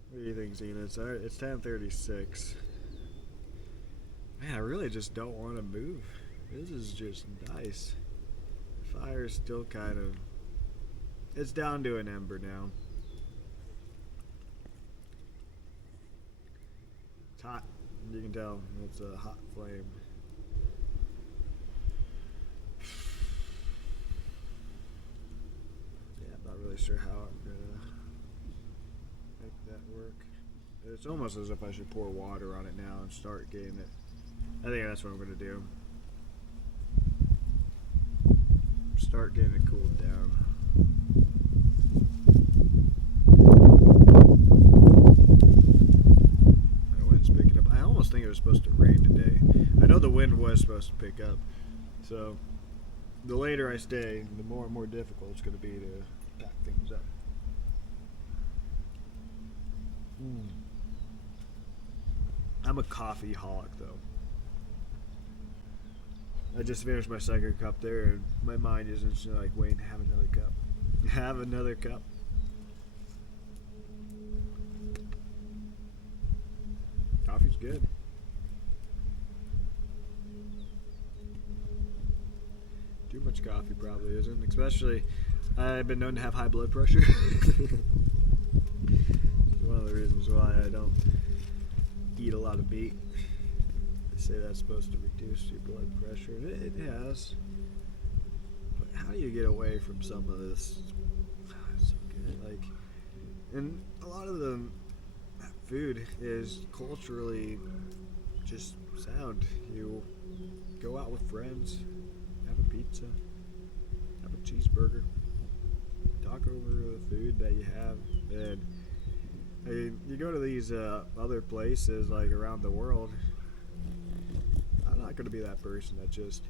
What do you think, Zena? It's 10:36. Man, I really just don't want to move. This is just nice. Fire's still kind of... It's down to an ember now. It's hot. You can tell it's a hot flame. Yeah, I'm not really sure how I'm gonna make that work. It's almost as if I should pour water on it now and start getting it. I think that's what I'm gonna do. Start getting it cooled down. The wind's picking up. I almost think it was supposed to rain today. I know the wind was supposed to pick up. So the later I stay, the more and more difficult it's gonna be to pack things up. I'm a coffee holic though. I just finished my second cup there and my mind is instantly like, Wayne, have another cup. Have another cup. Coffee's good. Too much coffee probably isn't, especially I've been known to have high blood pressure. It's one of the reasons why I don't eat a lot of meat. They say that's supposed to reduce your blood pressure, and it has. But how do you get away from some of this? It's so good. Like, and a lot of the food is culturally just sound. You go out with friends, have a pizza, have a cheeseburger, talk over the food that you have, and I mean, you go to these other places like around the world. I'm not going to be that person that just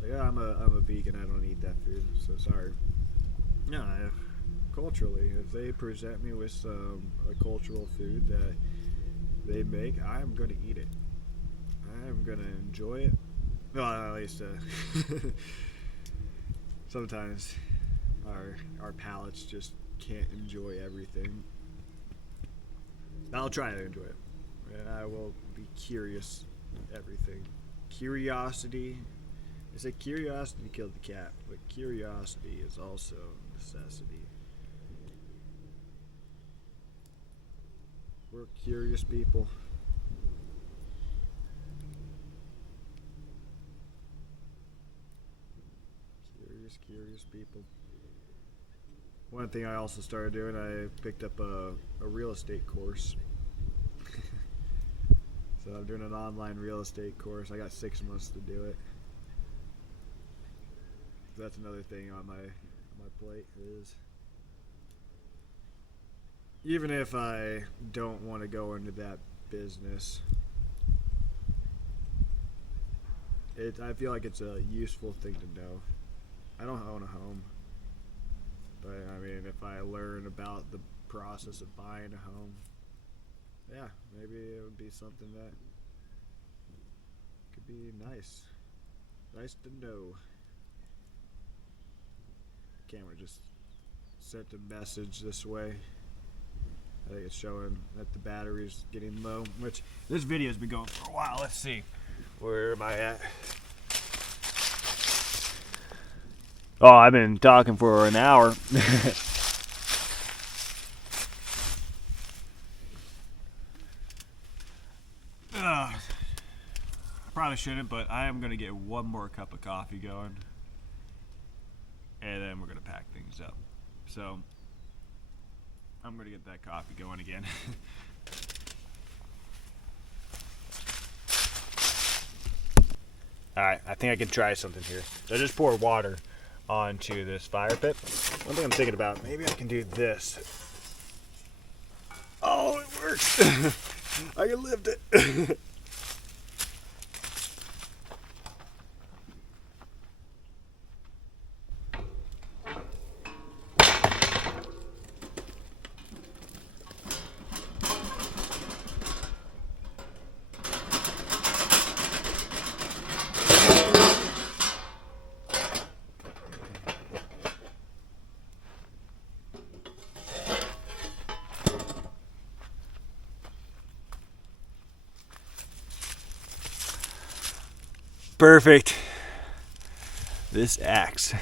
like, oh, I'm a vegan, I don't eat that food, so sorry. No, culturally, if they present me with a cultural food that they make, I'm going to eat it. I'm going to enjoy it. Well, at least sometimes our palates just can't enjoy everything. I'll try to enjoy it, and I will be curious everything. Curiosity. They say curiosity killed the cat, but curiosity is also a necessity. We're curious people. Curious people. One thing I also started doing, I picked up a real estate course. So I'm doing an online real estate course. I got 6 months to do it. So that's another thing on my plate is, even if I don't want to go into that business, I feel like it's a useful thing to know. I don't own a home, but I mean, if I learn about the process of buying a home, yeah, maybe it would be something that could be nice to know. Camera just sent a message this way. I think it's showing that the battery's getting low, which this video's been going for a while. Let's see, where am I at? Oh, I've been talking for an hour. I probably shouldn't, but I am going to get one more cup of coffee going, and then we're going to pack things up. So I'm going to get that coffee going again. Alright, I think I can try something here. So I just pour water onto this fire pit. One thing I'm thinking about, maybe I can do this. Oh, it works! I can lift it. Perfect. This axe,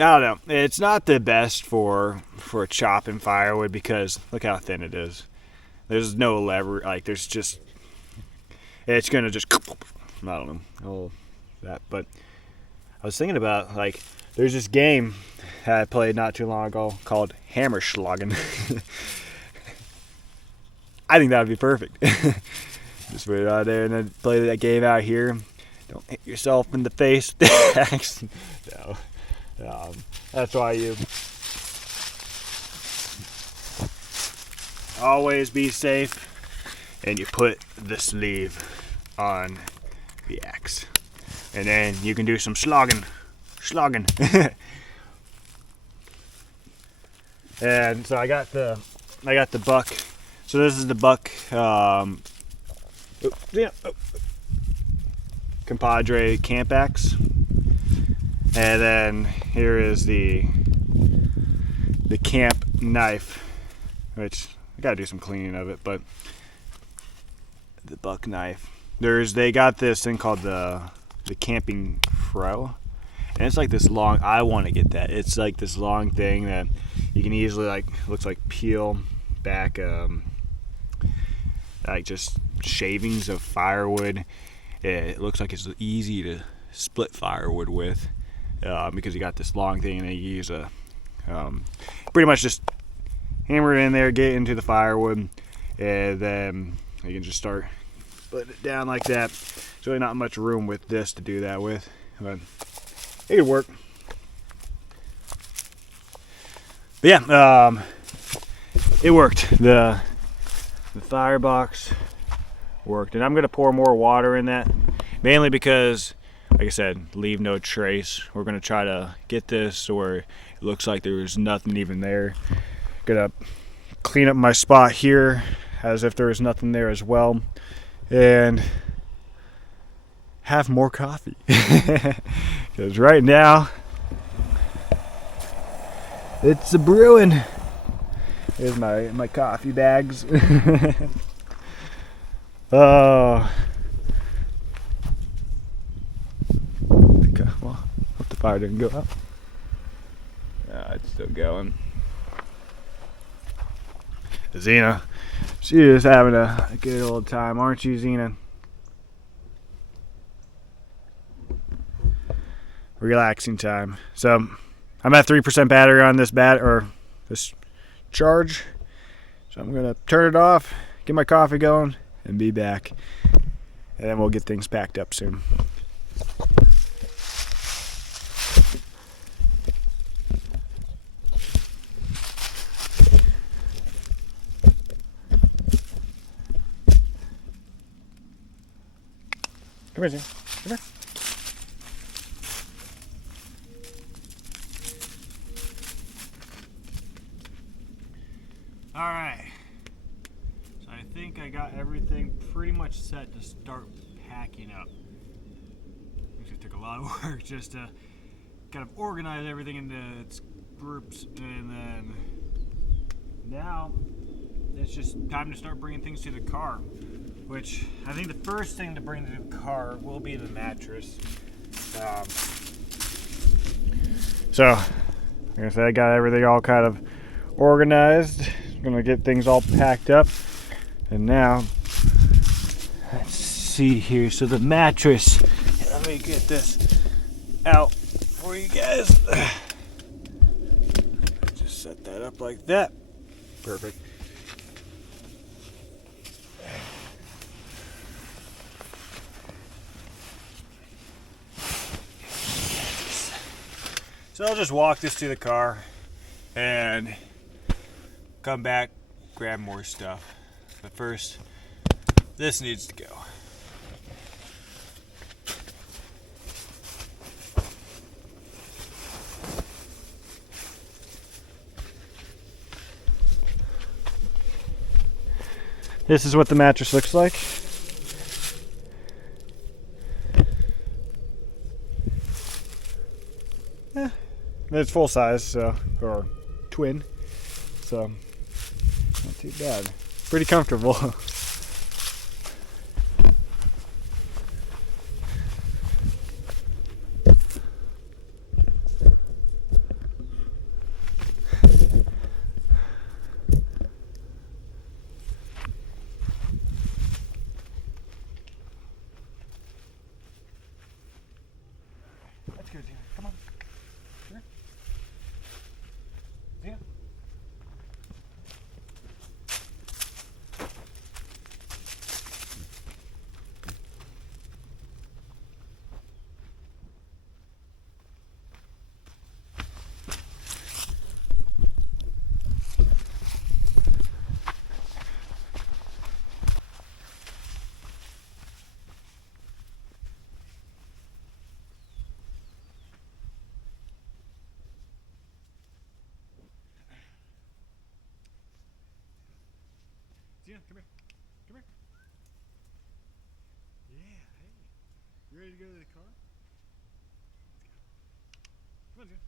I don't know, it's not the best for chopping firewood because look how thin it is. There's no lever, like there's just, it's gonna just, I don't know, all that. But I was thinking about, like, there's this game that I played not too long ago called Hammerschlagen. I think that would be perfect. Just put it out there and then play that game out here. Don't hit yourself in the face with the axe. No. That's why you always be safe and you put the sleeve on the axe. And then you can do some slogging. And so I got the buck. So this is the buck compadre camp axe, and then here is the the camp knife, which I gotta do some cleaning of it, but the buck knife. They got this thing called the camping pro, and it's like this long. I want to get that. It's like this long thing that you can easily looks like peel back like just shavings of firewood. It looks like it's easy to split firewood with because you got this long thing, and then you use a pretty much just hammer it in there, get into the firewood, and then you can just start putting it down like that. There's really not much room with this to do that with, but it could work. But yeah, it worked. The firebox worked, and I'm gonna pour more water in that, mainly because, like I said, leave no trace. We're gonna try to get this where it looks like there's nothing even there. Gonna clean up my spot here as if there was nothing there as well, and have more coffee. Because right now it's a brewing. Here's my coffee bags. Oh, well, hope the fire didn't go out. It's still going. Xena, she is having a good old time, aren't you, Xena? Relaxing time. So I'm at 3% battery on this this charge. So I'm gonna turn it off, get my coffee going, and be back. And then we'll get things packed up soon. Come here, Zane. Come here. Alright. So I think I got everything pretty much set to start packing up. It took a lot of work just to kind of organize everything into its groups, and then now it's just time to start bringing things to the car, which I think the first thing to bring to the car will be the mattress. So, like I said, I got everything all kind of organized. Gonna get things all packed up, and now let's see here. So the mattress. Let me get this out for you guys. Just set that up like that. Perfect. So I'll just walk this to the car and come back, grab more stuff. But first, this needs to go. This is what the mattress looks like. It's full size, or twin, so not too bad. Pretty comfortable. That's good, Zena. Come on. Here. Zena. Zena, come here. Come here. Yeah, hey. You ready to go to the car? Let's go. Come on, Zena.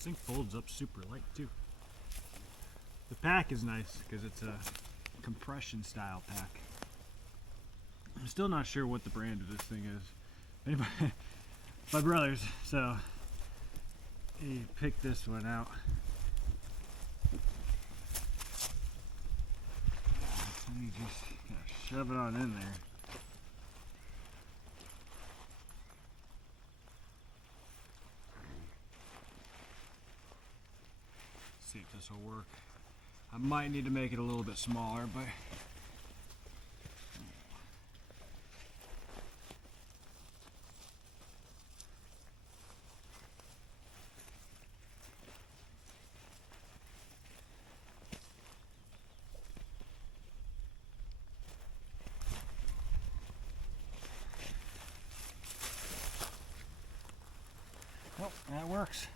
This thing folds up super light too. The pack is nice because it's a compression style pack. I'm still not sure what the brand of this thing is. Anybody, my brother's, so he picked this one out. And you just gotta shove it on in there. See if this will work. I might need to make it a little bit smaller, but oh, that works.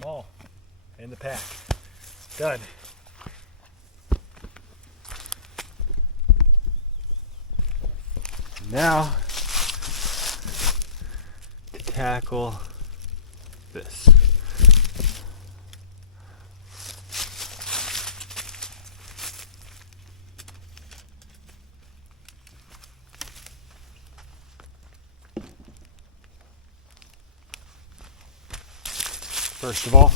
Small in the pack. Done. Now to tackle this. First of all,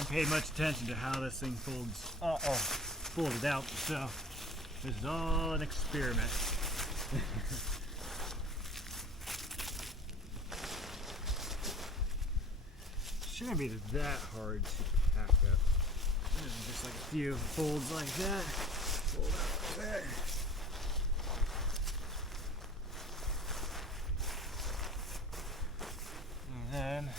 hadn't paid much attention to how this thing folded out, so this is all an experiment. Shouldn't be that hard to pack up. Just like a few folds like that. Fold out like that. And then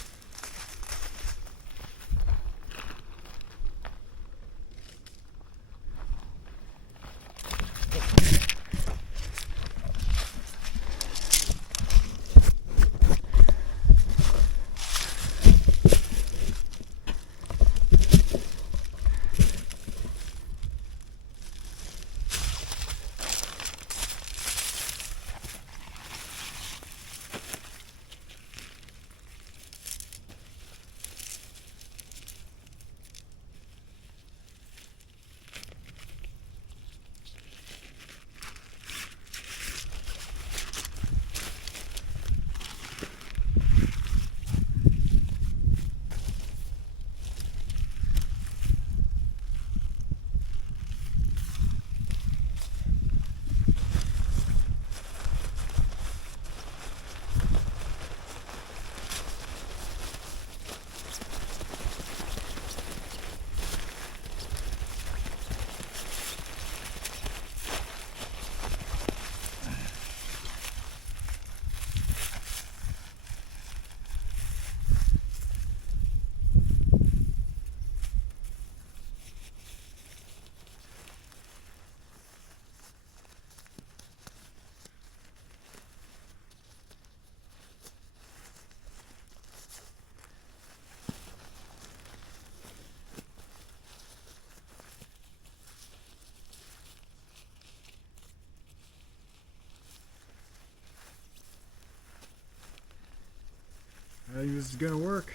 I think this is gonna work.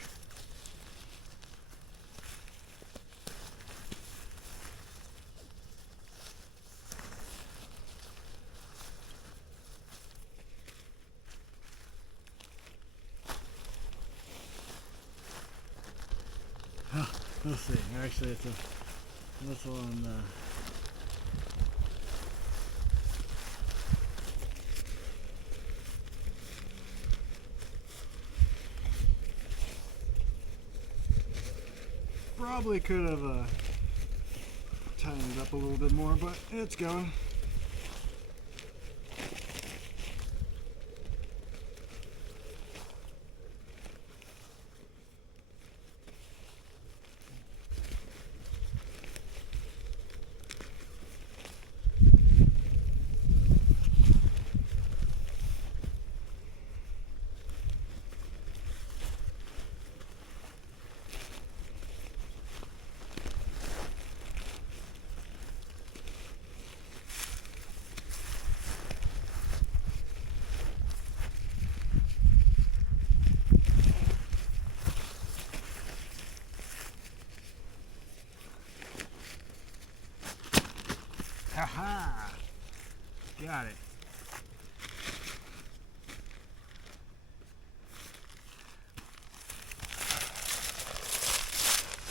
We'll see. Actually, it's this one. Probably could have tightened it up a little bit more, but it's going. Haha! Got it.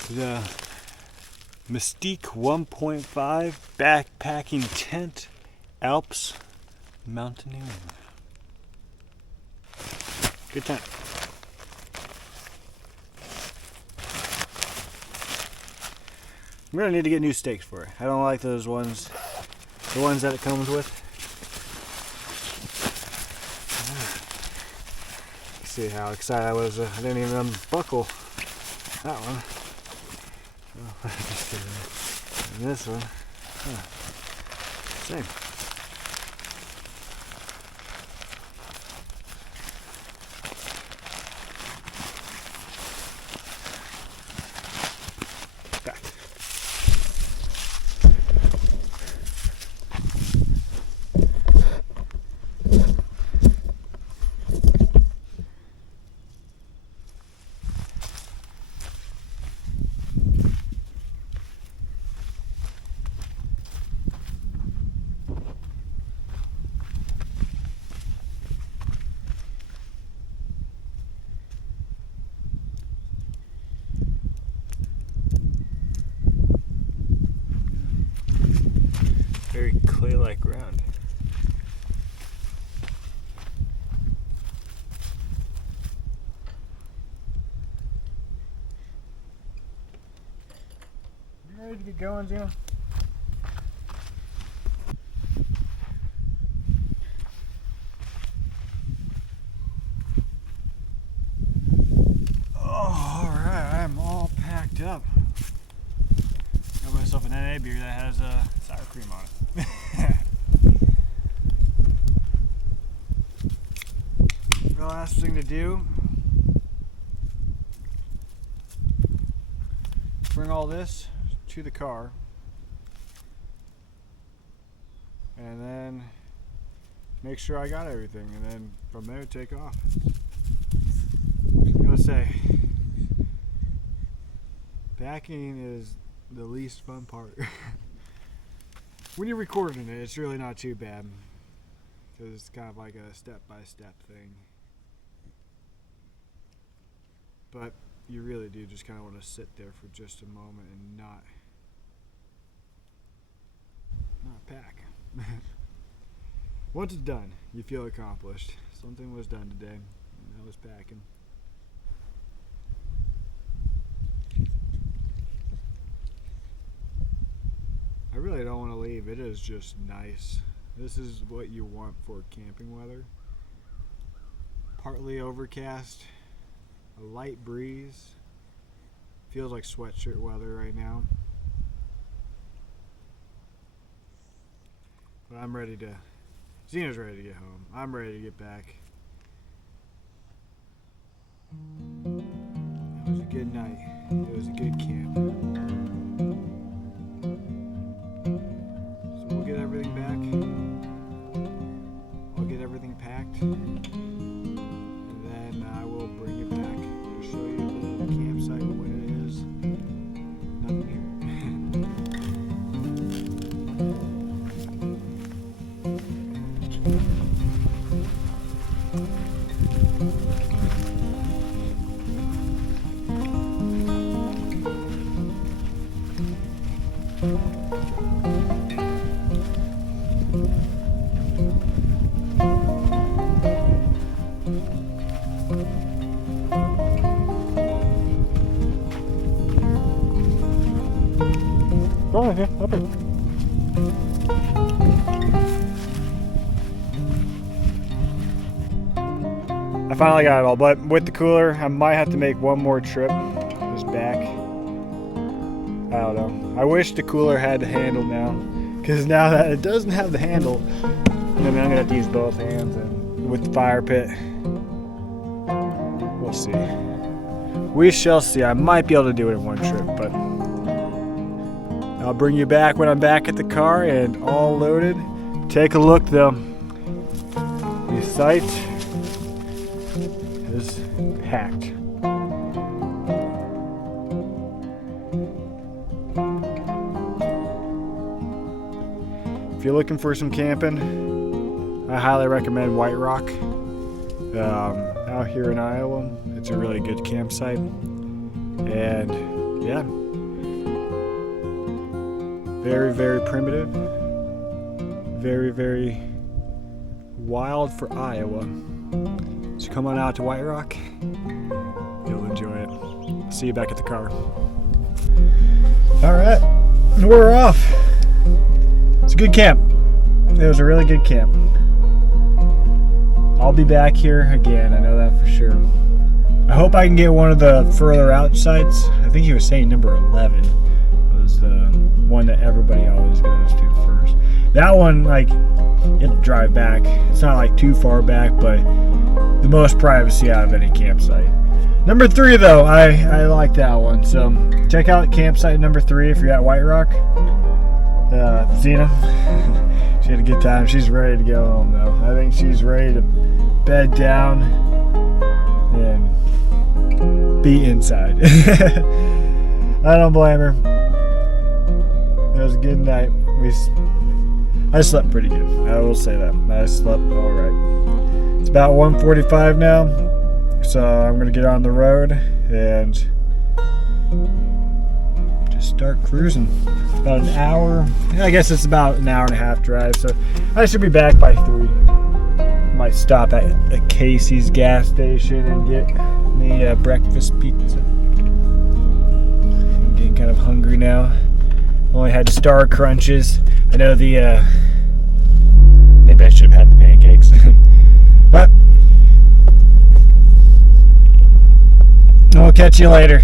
The Mystique 1.5 backpacking tent, Alps mountaineering. Good time. I'm gonna need to get new stakes for it. I don't like those ones. The ones that it comes with. See how excited I was. I didn't even unbuckle that one. Oh, and this one. Same. Back. Very clay-like ground. You ready to get going, Zena? Oh, alright, I'm all packed up. Got myself an NA beer that has sour cream on it. The last thing to do, bring all this to the car, and then make sure I got everything, and then from there take off. I gotta say, packing is the least fun part. When you're recording it, it's really not too bad, because it's kind of like a step-by-step thing. But you really do just kind of want to sit there for just a moment and not pack. Once it's done, you feel accomplished. Something was done today, and that was packing. I really don't want to leave. It is just nice. This is what you want for camping weather. Partly overcast, a light breeze. Feels like sweatshirt weather right now. But I'm ready to, Zena's ready to get home. I'm ready to get back. It was a good night. It was a good camp. So we'll get everything back. I'll get everything packed. And then I will bring you back to show you the campsite when it is nothing here. Go on here, up here. I finally got it all, but with the cooler, I might have to make one more trip. Just back. I don't know. I wish the cooler had the handle now, because now that it doesn't have the handle, I mean, I'm gonna have to use both hands, and with the fire pit, we'll see. We shall see. I might be able to do it in one trip, but I'll bring you back when I'm back at the car and all loaded. Take a look though. The site is packed. If you're looking for some camping, I highly recommend White Rock. Out here in Iowa, it's a really good campsite. And yeah, very, very primitive. Very, very wild for Iowa. So come on out to White Rock. You'll enjoy it. See you back at the car. All right, we're off. It's a good camp. It was a really good camp. I'll be back here again, I know that for sure. I hope I can get one of the further out sites. I think he was saying number 11 was the one that everybody always goes to first. That one, like, you have to drive back. It's not like too far back, but the most privacy out of any campsite. Number 3 though, I like that one. So check out campsite number 3 if you're at White Rock. Zena, she had a good time. She's ready to go home though. I think she's ready to bed down and be inside. I don't blame her. It was a good night. I slept pretty good. I will say that. I slept all right. It's about 1:45 now, so I'm gonna get on the road and just start cruising. About an hour. I guess it's about an hour and a half drive, so I should be back by 3. Might stop at a Casey's gas station and get me a breakfast pizza. I'm getting kind of hungry now. Only had Star Crunches. I know maybe I should have had the pancakes. But I'll catch you later.